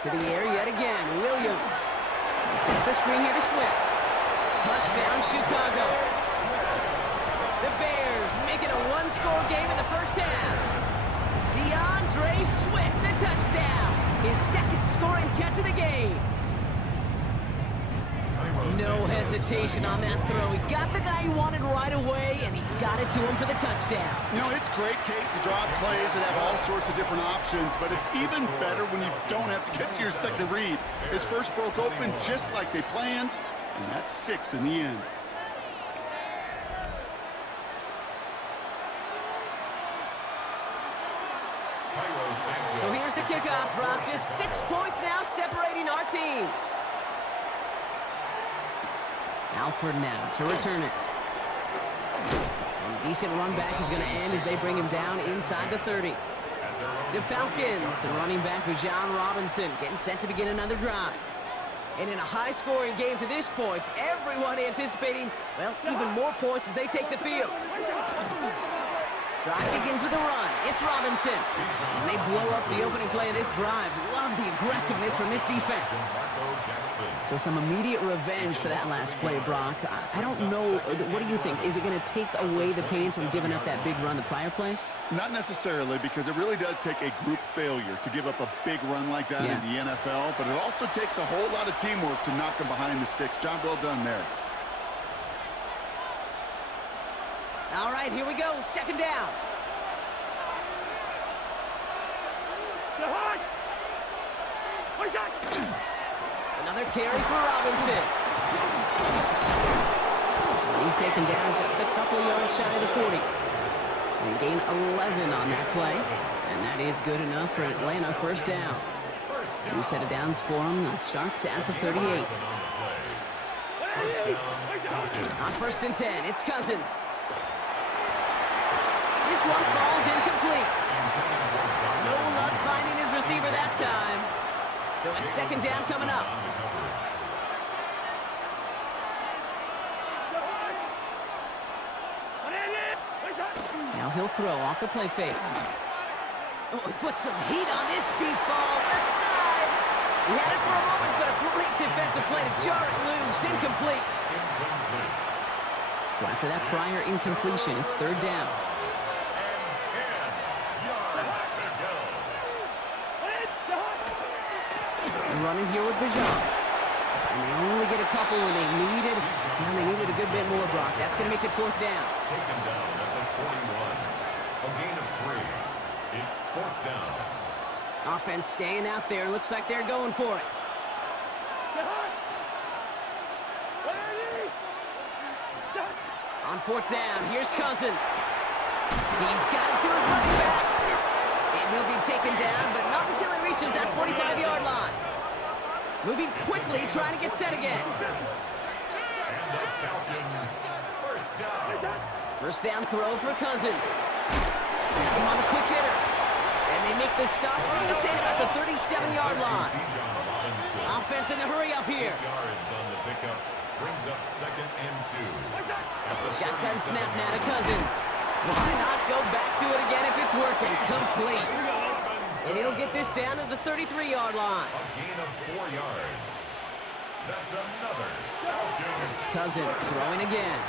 To the air yet again. Williams. They set the screen here to Swift. Touchdown, Chicago. The Bears make it a one-score game in the first half. DeAndre Swift, the touchdown. His second scoring catch of the game. No hesitation on that throw. He got the guy he wanted right away, and he got it to him for the touchdown. You know, it's great, Kate, to draw plays and have all sorts of different options, but it's even better when you don't have to get to your second read. His first broke open just like they planned, and that's 6 in the end. So here's the kickoff, Brock. Just 6 points now separating our teams. Alford now to return it. And a decent run back is going to end as they bring him down inside the 30. The Falcons, and running back Bijan Robinson, getting set to begin another drive. And in a high-scoring game to this point, everyone anticipating, well, even more points as they take the field. Drive begins with a run. It's Robinson. And they blow up the opening play of this drive. Love the aggressiveness from this defense. So some immediate revenge for that last play, Brock. I don't know. What do you think? Is it going to take away the pain from giving up that big run the prior play? Not necessarily, because it really does take a group failure to give up a big run like that in the NFL, but it also takes a whole lot of teamwork to knock them behind the sticks. Job well done there. All right, here we go. Second down. Another carry for Robinson. And he's taken down just a couple of yards shy of the 40. They gain 11 on that play, and that is good enough for Atlanta. First down. New set of downs for them. The Sharks at the 38. On 1st and 10, it's Cousins. This one falls incomplete. No luck finding his receiver that time. So it's second down coming up. Now he'll throw off the play fake. Oh, he put some heat on this deep ball. Left side. He had it for a moment, but a great defensive play to jar it loose. Incomplete. So after that prior incompletion, it's third down. Running here with Bijan. And they only get a couple when they needed a good bit more, Brock. That's going to make it fourth down. Taken down at the 41. A gain of 3. It's fourth down. Offense staying out there. Looks like they're going for it. On fourth down, here's Cousins. He's got it to his running back. And he'll be taken down, but not until he reaches that 45-yard line. Moving quickly, trying to get set again. And the Falcons, first down. First down throw for Cousins. Has him on the quick hitter. And they make the stop. We're going to say it about the 37-yard line. Offense in the hurry up here. Yards on the pickup brings up 2nd and 2. Shotgun snap now to Cousins. Why not go back to it again if it's working? Complete. And he'll get this down to the 33-yard line. A gain of 4 yards. That's another Falcons. Cousins throwing again.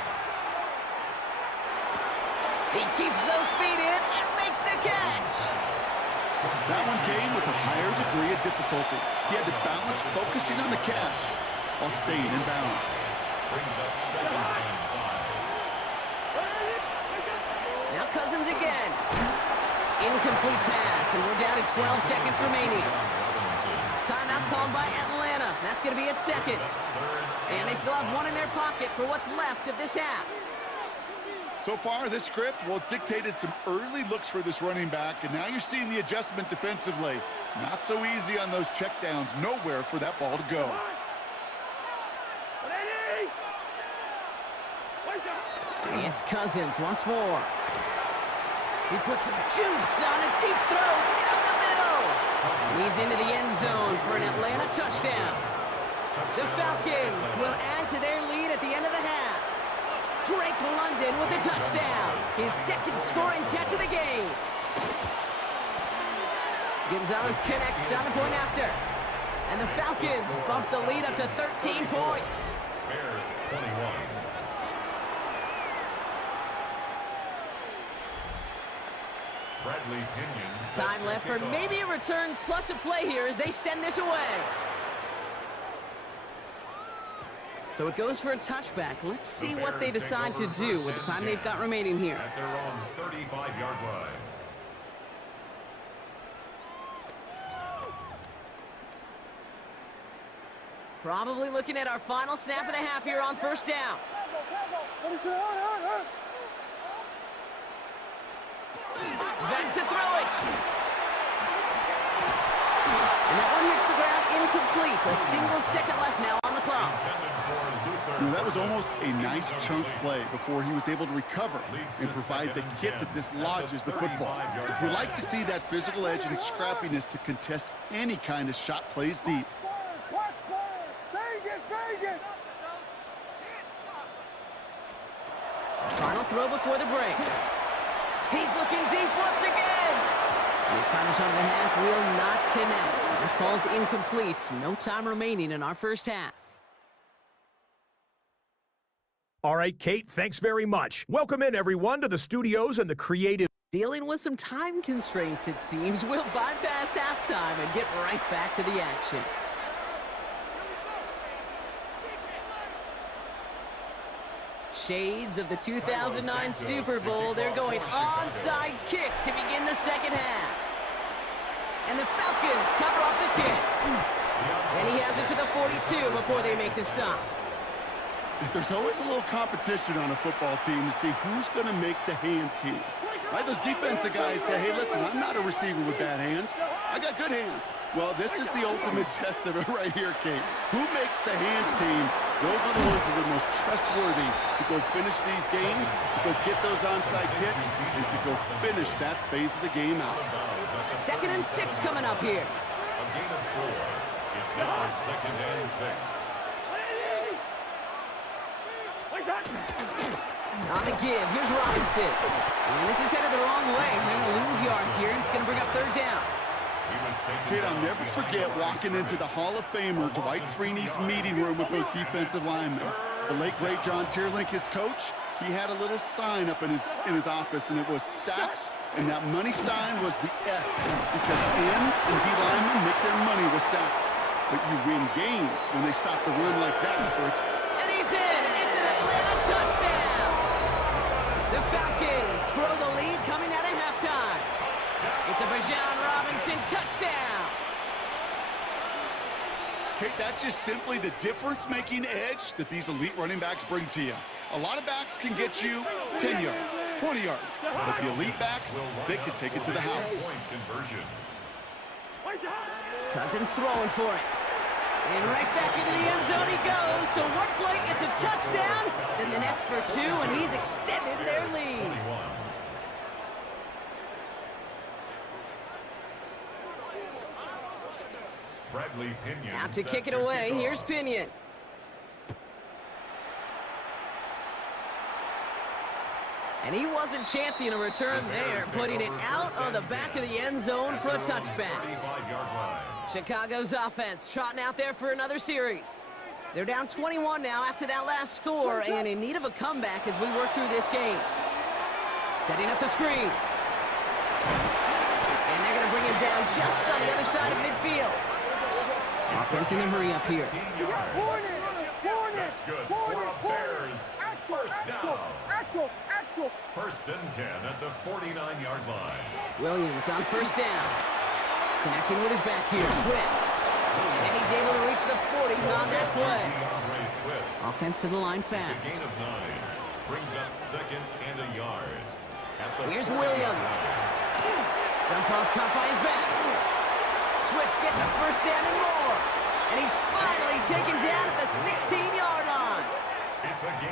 He keeps those feet in and makes the catch. That one came with a higher degree of difficulty. He had to balance focusing on the catch while staying in balance. Brings up 2nd and 5. Now Cousins again. Incomplete pass, and we're down to 12 seconds remaining. Timeout called by Atlanta. That's going to be at second. And they still have one in their pocket for what's left of this half. So far, this script, well, it's dictated some early looks for this running back, and now you're seeing the adjustment defensively. Not so easy on those checkdowns. Nowhere for that ball to go. It's Cousins once more. He puts some juice on a deep throw down the middle. And he's into the end zone for an Atlanta touchdown. The Falcons will add to their lead at the end of the half. Drake London with a touchdown. His second scoring catch of the game. Gonzalez connects on the point after. And the Falcons bump the lead up to 13 points. Bears 21. Bradley Pinion set Time to left for kick off. maybe a return plus a play here as they send this away. So it goes for a touchback. Let's see what they Bears decide to take over do first with the and time they've 10 got remaining here. At their own 35-yard line. Probably looking at our final snap of the half here on first down. What is it? Back to throw it. And that one hits the ground incomplete. A single second left now on the clock. Intended for Luther. You know, that was almost a nice chunk play before he was able to recover and provide the hit that dislodges the football. You like to see that physical edge and scrappiness to contest any kind of shot plays deep. Watch Vegas! Final throw before the break. He's looking deep once again. And his final shot of the half will not connect. That falls incomplete. No time remaining in our first half. All right, Kate, thanks very much. Welcome in, everyone, to the studios and the creative. Dealing with some time constraints, it seems, we'll bypass halftime and get right back to the action. Shades of the 2009 Super Bowl. They're going onside kick to begin the second half. And the Falcons cover off the kick. And he has it to the 42 before they make the stop. There's always a little competition on a football team to see who's going to make the hands team. Right? Those defensive guys say, hey, listen, I'm not a receiver with bad hands. I got good hands. Well, this is the ultimate test of it right here, Kate. Who makes the hands team? Those are the ones who are the most trustworthy to go finish these games, to go get those onside kicks, and to go finish that phase of the game out. 2nd and 6 coming up here. A gain of 4. It's now 2nd and 6. On the give, here's Robinson. And this is headed the wrong way. They're going to lose yards here, and it's going to bring up 3rd down. Kate, I'll never forget walking into the Hall of Famer Dwight Freeney's meeting room with those defensive linemen. The late, great John Tierlink, his coach, he had a little sign up in his office, and it was sacks, and that money sign was the S, because ends and D linemen make their money with sacks. But you win games when they stop the run like that. And he's in. It's an Atlanta touchdown. The Falcons grow the lead coming out of halftime. It's a Bijan Robinson touchdown. Kate, that's just simply the difference-making edge that these elite running backs bring to you. A lot of backs can get you 10 yards, 20 yards, but the elite backs, they can take it to the house. Cousins throwing for it. And right back into the end zone he goes. So one play, it's a touchdown. Then the next for 2, and he's extended their lead. Bradley Pinion Out to kick it away. Here's Pinion. And he wasn't chancing a return there, putting it out of the back of the end zone for a touchback. Chicago's offense trotting out there for another series. They're down 21 now after that last score and in need of a comeback as we work through this game. Setting up the screen. And they're going to bring him down just on the other side of midfield. Offense in a hurry up here. That's good. For a Bears. First down. Axel. 1st and 10 at the 49-yard line. Williams on first down. Connecting with his back here, Swift. And he's able to reach the 40 on that play. Offense to the line It's a fast. gain of 9. Brings up 2nd and a yard. Here's Williams. Dump off caught by his back. Swift gets a first down and more. And he's finally taken down at the 16-yard line.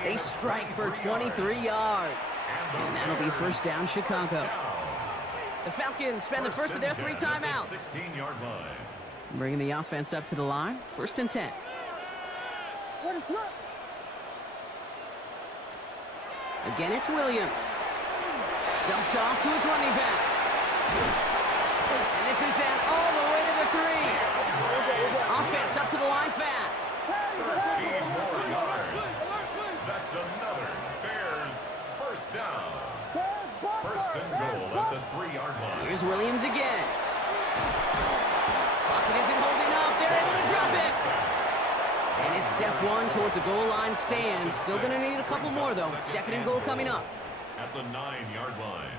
They strike for 23 yards. And that'll be first down, Chicago. The Falcons spend the first of their 3 timeouts. 16-yard line. Bringing the offense up to the line. 1st and 10. What is that? Again, it's Williams. Dumped off to his running back. And this is down all the way to the 3. Offense up to the line fast. 13 more yards. That's another Bears first down. First and goal at the 3-yard line. Here's Williams again. Pocket isn't holding up. They're able to drop it. And it's step one towards a goal line stand. Still going to need a couple more, though. Second and goal coming up. At the 9-yard line.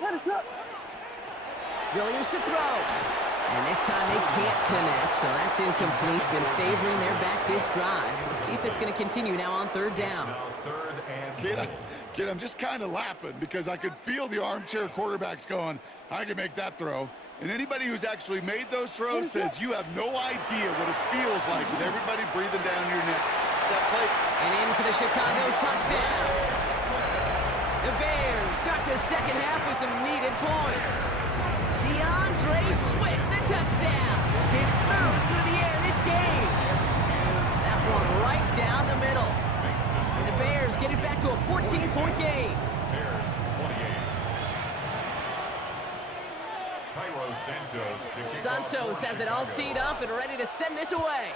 Let it up. Williams to throw. And this time they can't connect, so that's incomplete. Been favoring their back this drive. Let's see if it's going to continue now on third down. Now third and Kid, I'm just kind of laughing because I could feel the armchair quarterbacks going, I can make that throw. And anybody who's actually made those throws says you have no idea what it feels like with everybody breathing down your neck. That play. And in for the Chicago touchdown. The Bears start the second half with some needed points. DeAndre Swift, the touchdown. His third through the air this game. That one right down the middle. And the Bears get it back to a 14-point game. Bears 28. Cairo Santos to kick off Santos for has it all Chicago. teed up and ready to send this away.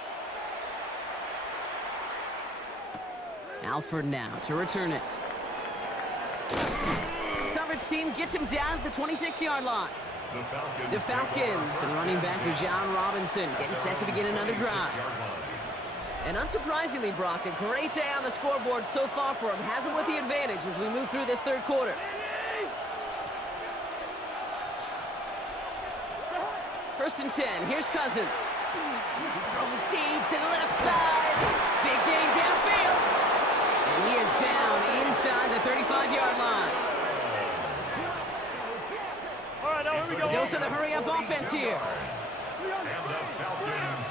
Alford now to return it. Coverage team gets him down at the 26-yard line. The Falcons and running back Bijan Robinson getting set to begin another drive. And unsurprisingly, Brock, a great day on the scoreboard so far for him. Has him with the advantage as we move through this third quarter. First and 10, here's Cousins. He's throwing deep to the left side. Big gain downfield. And he is down inside the 35-yard line. A dose of the hurry-up offense here. And the Falcons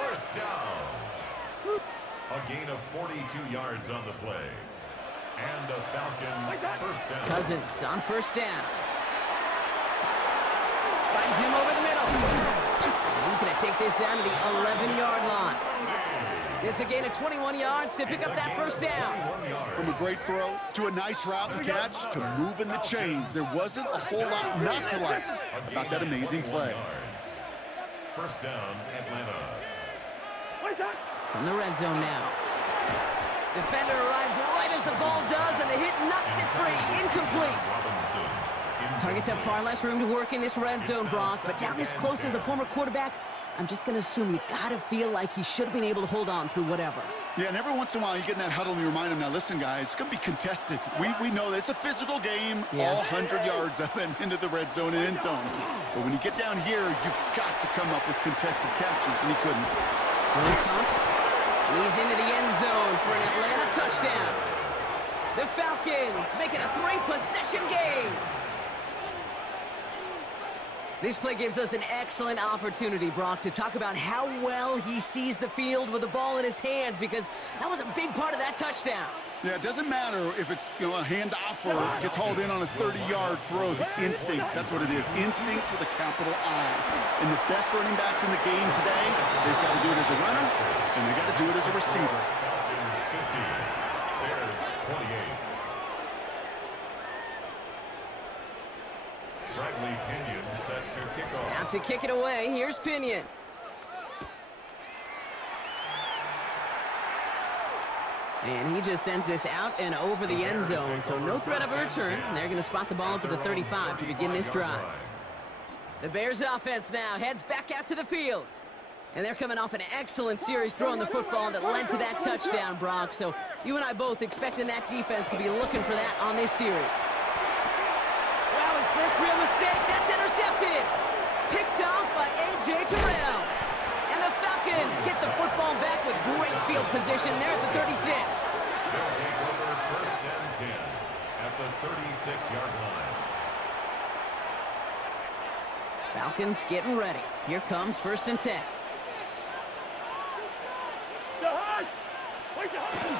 first down. A gain of 42 yards on the play. And the Falcons first down. Cousins on first down. Finds him over the middle. And he's going to take this down to the 11-yard line. It's a gain of 21 yards to pick up that first down. From a great throw to a nice route and catch to moving the chains. There wasn't a whole lot not to like about that amazing play. First down, Atlanta. From the red zone now. Defender arrives right as the ball does, and the hit knocks it free. Incomplete. Targets have far less room to work in this red zone, Brock, but down this close as a former quarterback, I'm just going to assume you got to feel like he should have been able to hold on through whatever. Yeah, and every once in a while you get in that huddle and you remind him, now listen, guys, it's going to be contested. We know that it's a physical game, all 100 yards up and into the red zone and end zone. But when you get down here, you've got to come up with contested catches, and he couldn't. He's caught. He's into the end zone for an Atlanta touchdown. The Falcons make it a 3-possession game. This play gives us an excellent opportunity, Brock, to talk about how well he sees the field with the ball in his hands, because that was a big part of that touchdown. Yeah, it doesn't matter if it's a handoff or gets hauled in on a 30-yard throw. The instincts, that's what it is. Instincts with a capital I. And the best running backs in the game today, they've got to do it as a runner, and they've got to do it as a receiver. Falcons 50, Bears 28. Bradley Pinion set to kick off. Out to kick it away, here's Pinion. And he just sends this out and over the end zone, so no threat of a return. They're going to spot the ball up at the 35 to begin this drive. The Bears offense now heads back out to the field. And they're coming off an excellent series throwing the football that led to that touchdown, Brock. So you and I both expecting that defense to be looking for that on this series. Wow, his first real mistake. That's intercepted. Picked off by A.J. Terrell. And the Falcons get the football back with great field position there at the 36. They'll take over first and 10 at the 36-yard line. Falcons getting ready. Here comes first and 10.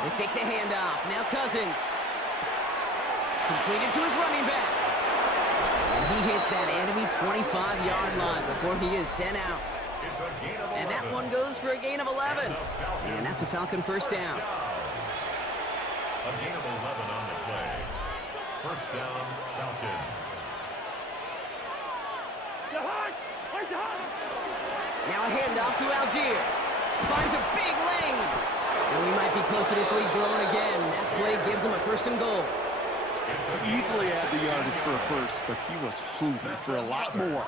They fake the handoff. Now Cousins. Completed to his running back. And he hits that enemy 25-yard line before he is sent out. It's a gain of 11. And that one goes for a gain of 11. And that's a Falcon first down. A gain of 11 on the play. First down, Falcons. Now a handoff to Algier. Finds a big lane. And we might be close to this lead growing again. That play gives him a first and goal. Easily had the yardage for a first, but he was hungry for a lot more.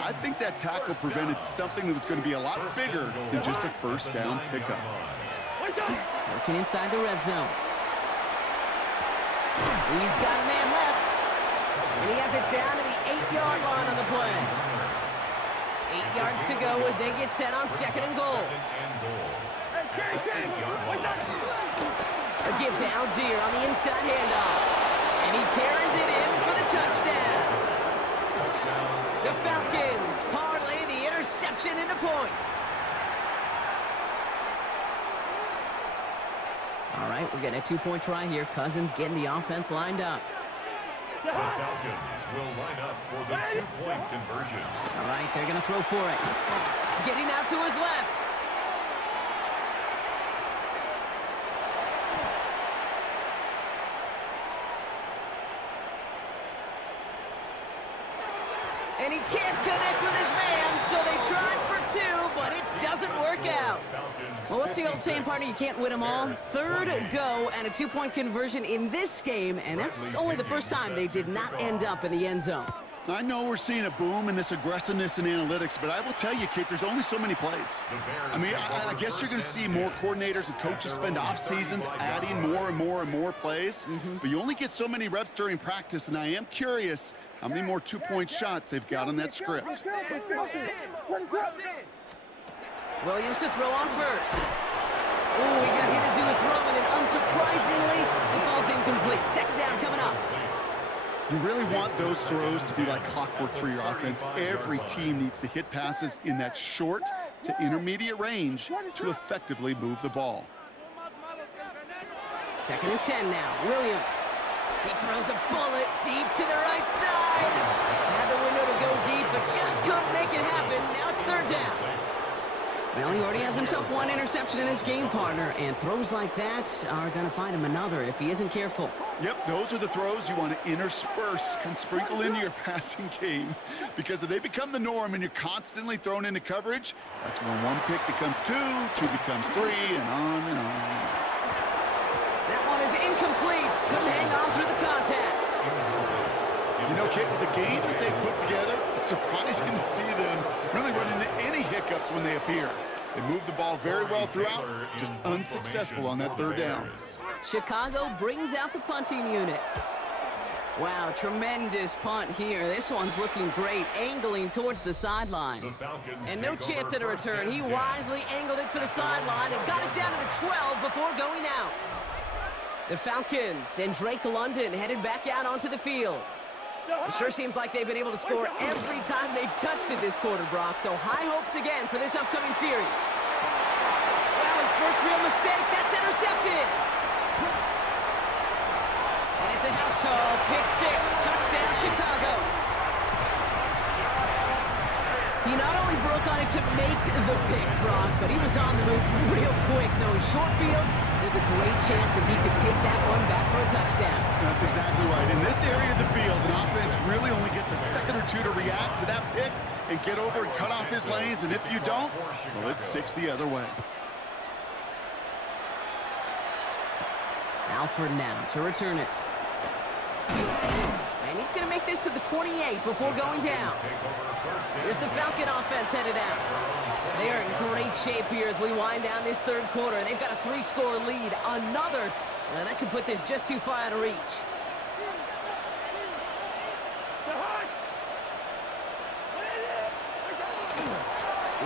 I think that tackle prevented something that was going to be a lot bigger than just a first down pickup. Working inside the red zone. He's got a man left. And he has it down to the 8-yard line on the play. 8 yards to go as they get set on second and goal. A give to Algier on the inside handoff. And he carries it in for the touchdown. The Falcons parlay the interception into points. All right, we're getting a 2-point try here. Cousins getting the offense lined up. The Falcons will line up for the 2-point conversion. All right, they're going to throw for it. Getting out to his left. And he can't connect with his man, so they tried for 2, but it doesn't work out. Well, what's the old saying, partner? You can't win them all. Third go and a 2-point conversion in this game, and that's only the first time they did not end up in the end zone. I know we're seeing a boom in this aggressiveness in analytics, but I will tell you, Kate, there's only so many plays. I mean, I guess you're going to see more coordinators and coaches spend off seasons adding more and more and more plays, but you only get so many reps during practice, and I am curious how many more 2-point shots they've got on that script. Williams to throw on first. Ooh, he got hit as he was throwing, and unsurprisingly, it falls incomplete. Second down coming up. You really want those throws to be like clockwork for your offense. Every team needs to hit passes in that short to intermediate range to effectively move the ball. Second and 10 now. Williams. He throws a bullet deep to the right side. Had the window to go deep, but just couldn't make it happen. Now it's third down. Well, he already has himself 1 interception in his game, partner, and throws like that are going to find him another if he isn't careful. Yep, those are the throws you want to intersperse and sprinkle into your passing game. Because if they become the norm and you're constantly thrown into coverage, that's when 1 pick becomes 2, 2 becomes 3, and on and on. That one is incomplete. Couldn't hang on through the contact. You know, Kate, with the game that they put together, it's surprising to see them really run into any hiccups when they appear. They move the ball very well throughout, just unsuccessful on that third down. Chicago brings out the punting unit. Wow, tremendous punt here. This one's looking great, angling towards the sideline. And no chance at a return. He wisely angled it for the sideline and got it down to the 12 before going out. The Falcons and Drake London headed back out onto the field. It sure seems like they've been able to score every time they've touched it this quarter, Brock. So high hopes again for this upcoming series. That was first real mistake. That's intercepted. And it's a house call. Pick 6. Touchdown, Chicago. He not only broke on it to make the pick, Brock, but he was on the move real quick. Knowing short field, there's a great chance that he could take that one back for a touchdown. That's exactly right. In this area of the field, an offense really only gets a second or 2 to react to that pick and get over and cut off his lanes. And if you don't, well, it's 6 the other way. Alford now to return it. And he's going to make this to the 28 before going down. Here's the Falcon offense headed out. They are in great shape here as we wind down this third quarter. They've got a 3-score lead. Another, well, that could put this just too far out of reach.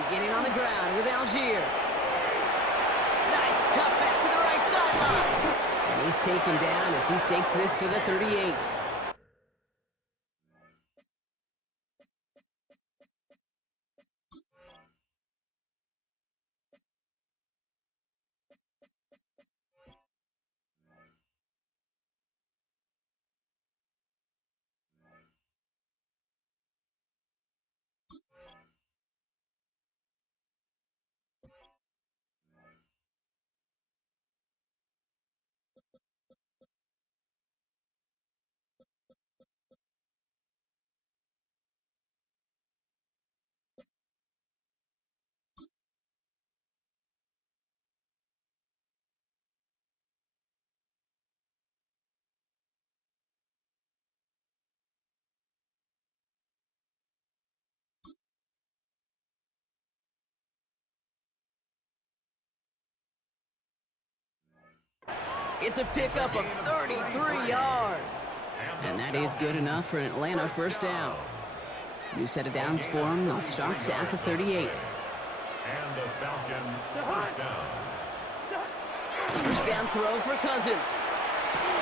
Beginning on the ground with Algier. Nice cut back to the right sideline. And he's taken down as he takes this to the 38. It's a pickup of 33 yards. And that is good enough for an Atlanta first down. New set of downs for them. They'll start at the 38. And the Falcon first down. First down throw for Cousins.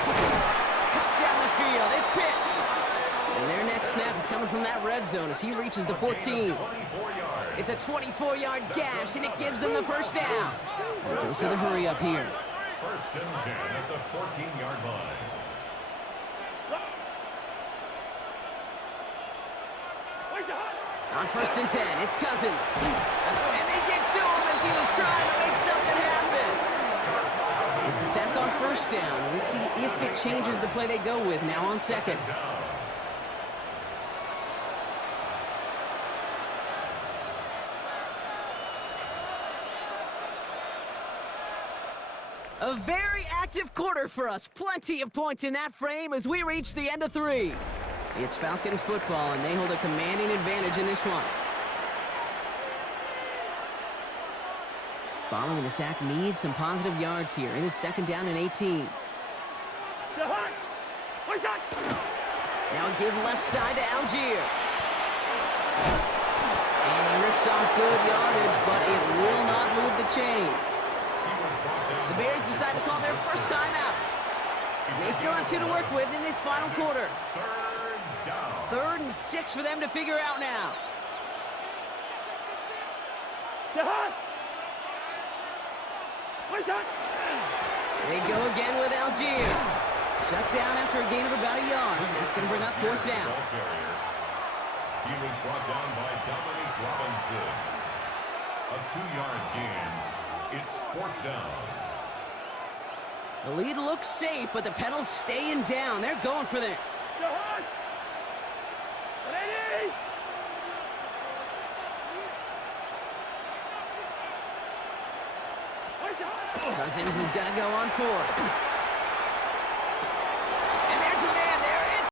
Cut down the field. It's Pitts. And their next snap is coming from that red zone as he reaches the 14. It's a 24-yard gash, and it gives them the first down. Goes to the hurry up here. First and 10 at the 14-yard line. On first and 10, it's Cousins. And they get to him as he was trying to make something happen. It's a sack on first down. We'll see if it changes the play they go with now on second. A very active quarter for us. Plenty of points in that frame as we reach the end of 3. It's Falcons football, and they hold a commanding advantage in this one. Following the sack needs some positive yards here. It is second down and 18. Now a give left side to Algier. And he rips off good yardage, but it will not move the chains. The Bears decide to call their first time out. They still have 2 to work with in this final quarter. Third and 6 for them to figure out now. They go again with Algier. Shut down after a gain of about a yard. That's going to bring up 4th down. He was brought down by Dominic Robinson. A 2-yard gain. It's 4th down. The lead looks safe, but the pedals staying down. They're going for this. Cousins is going to go on 4th.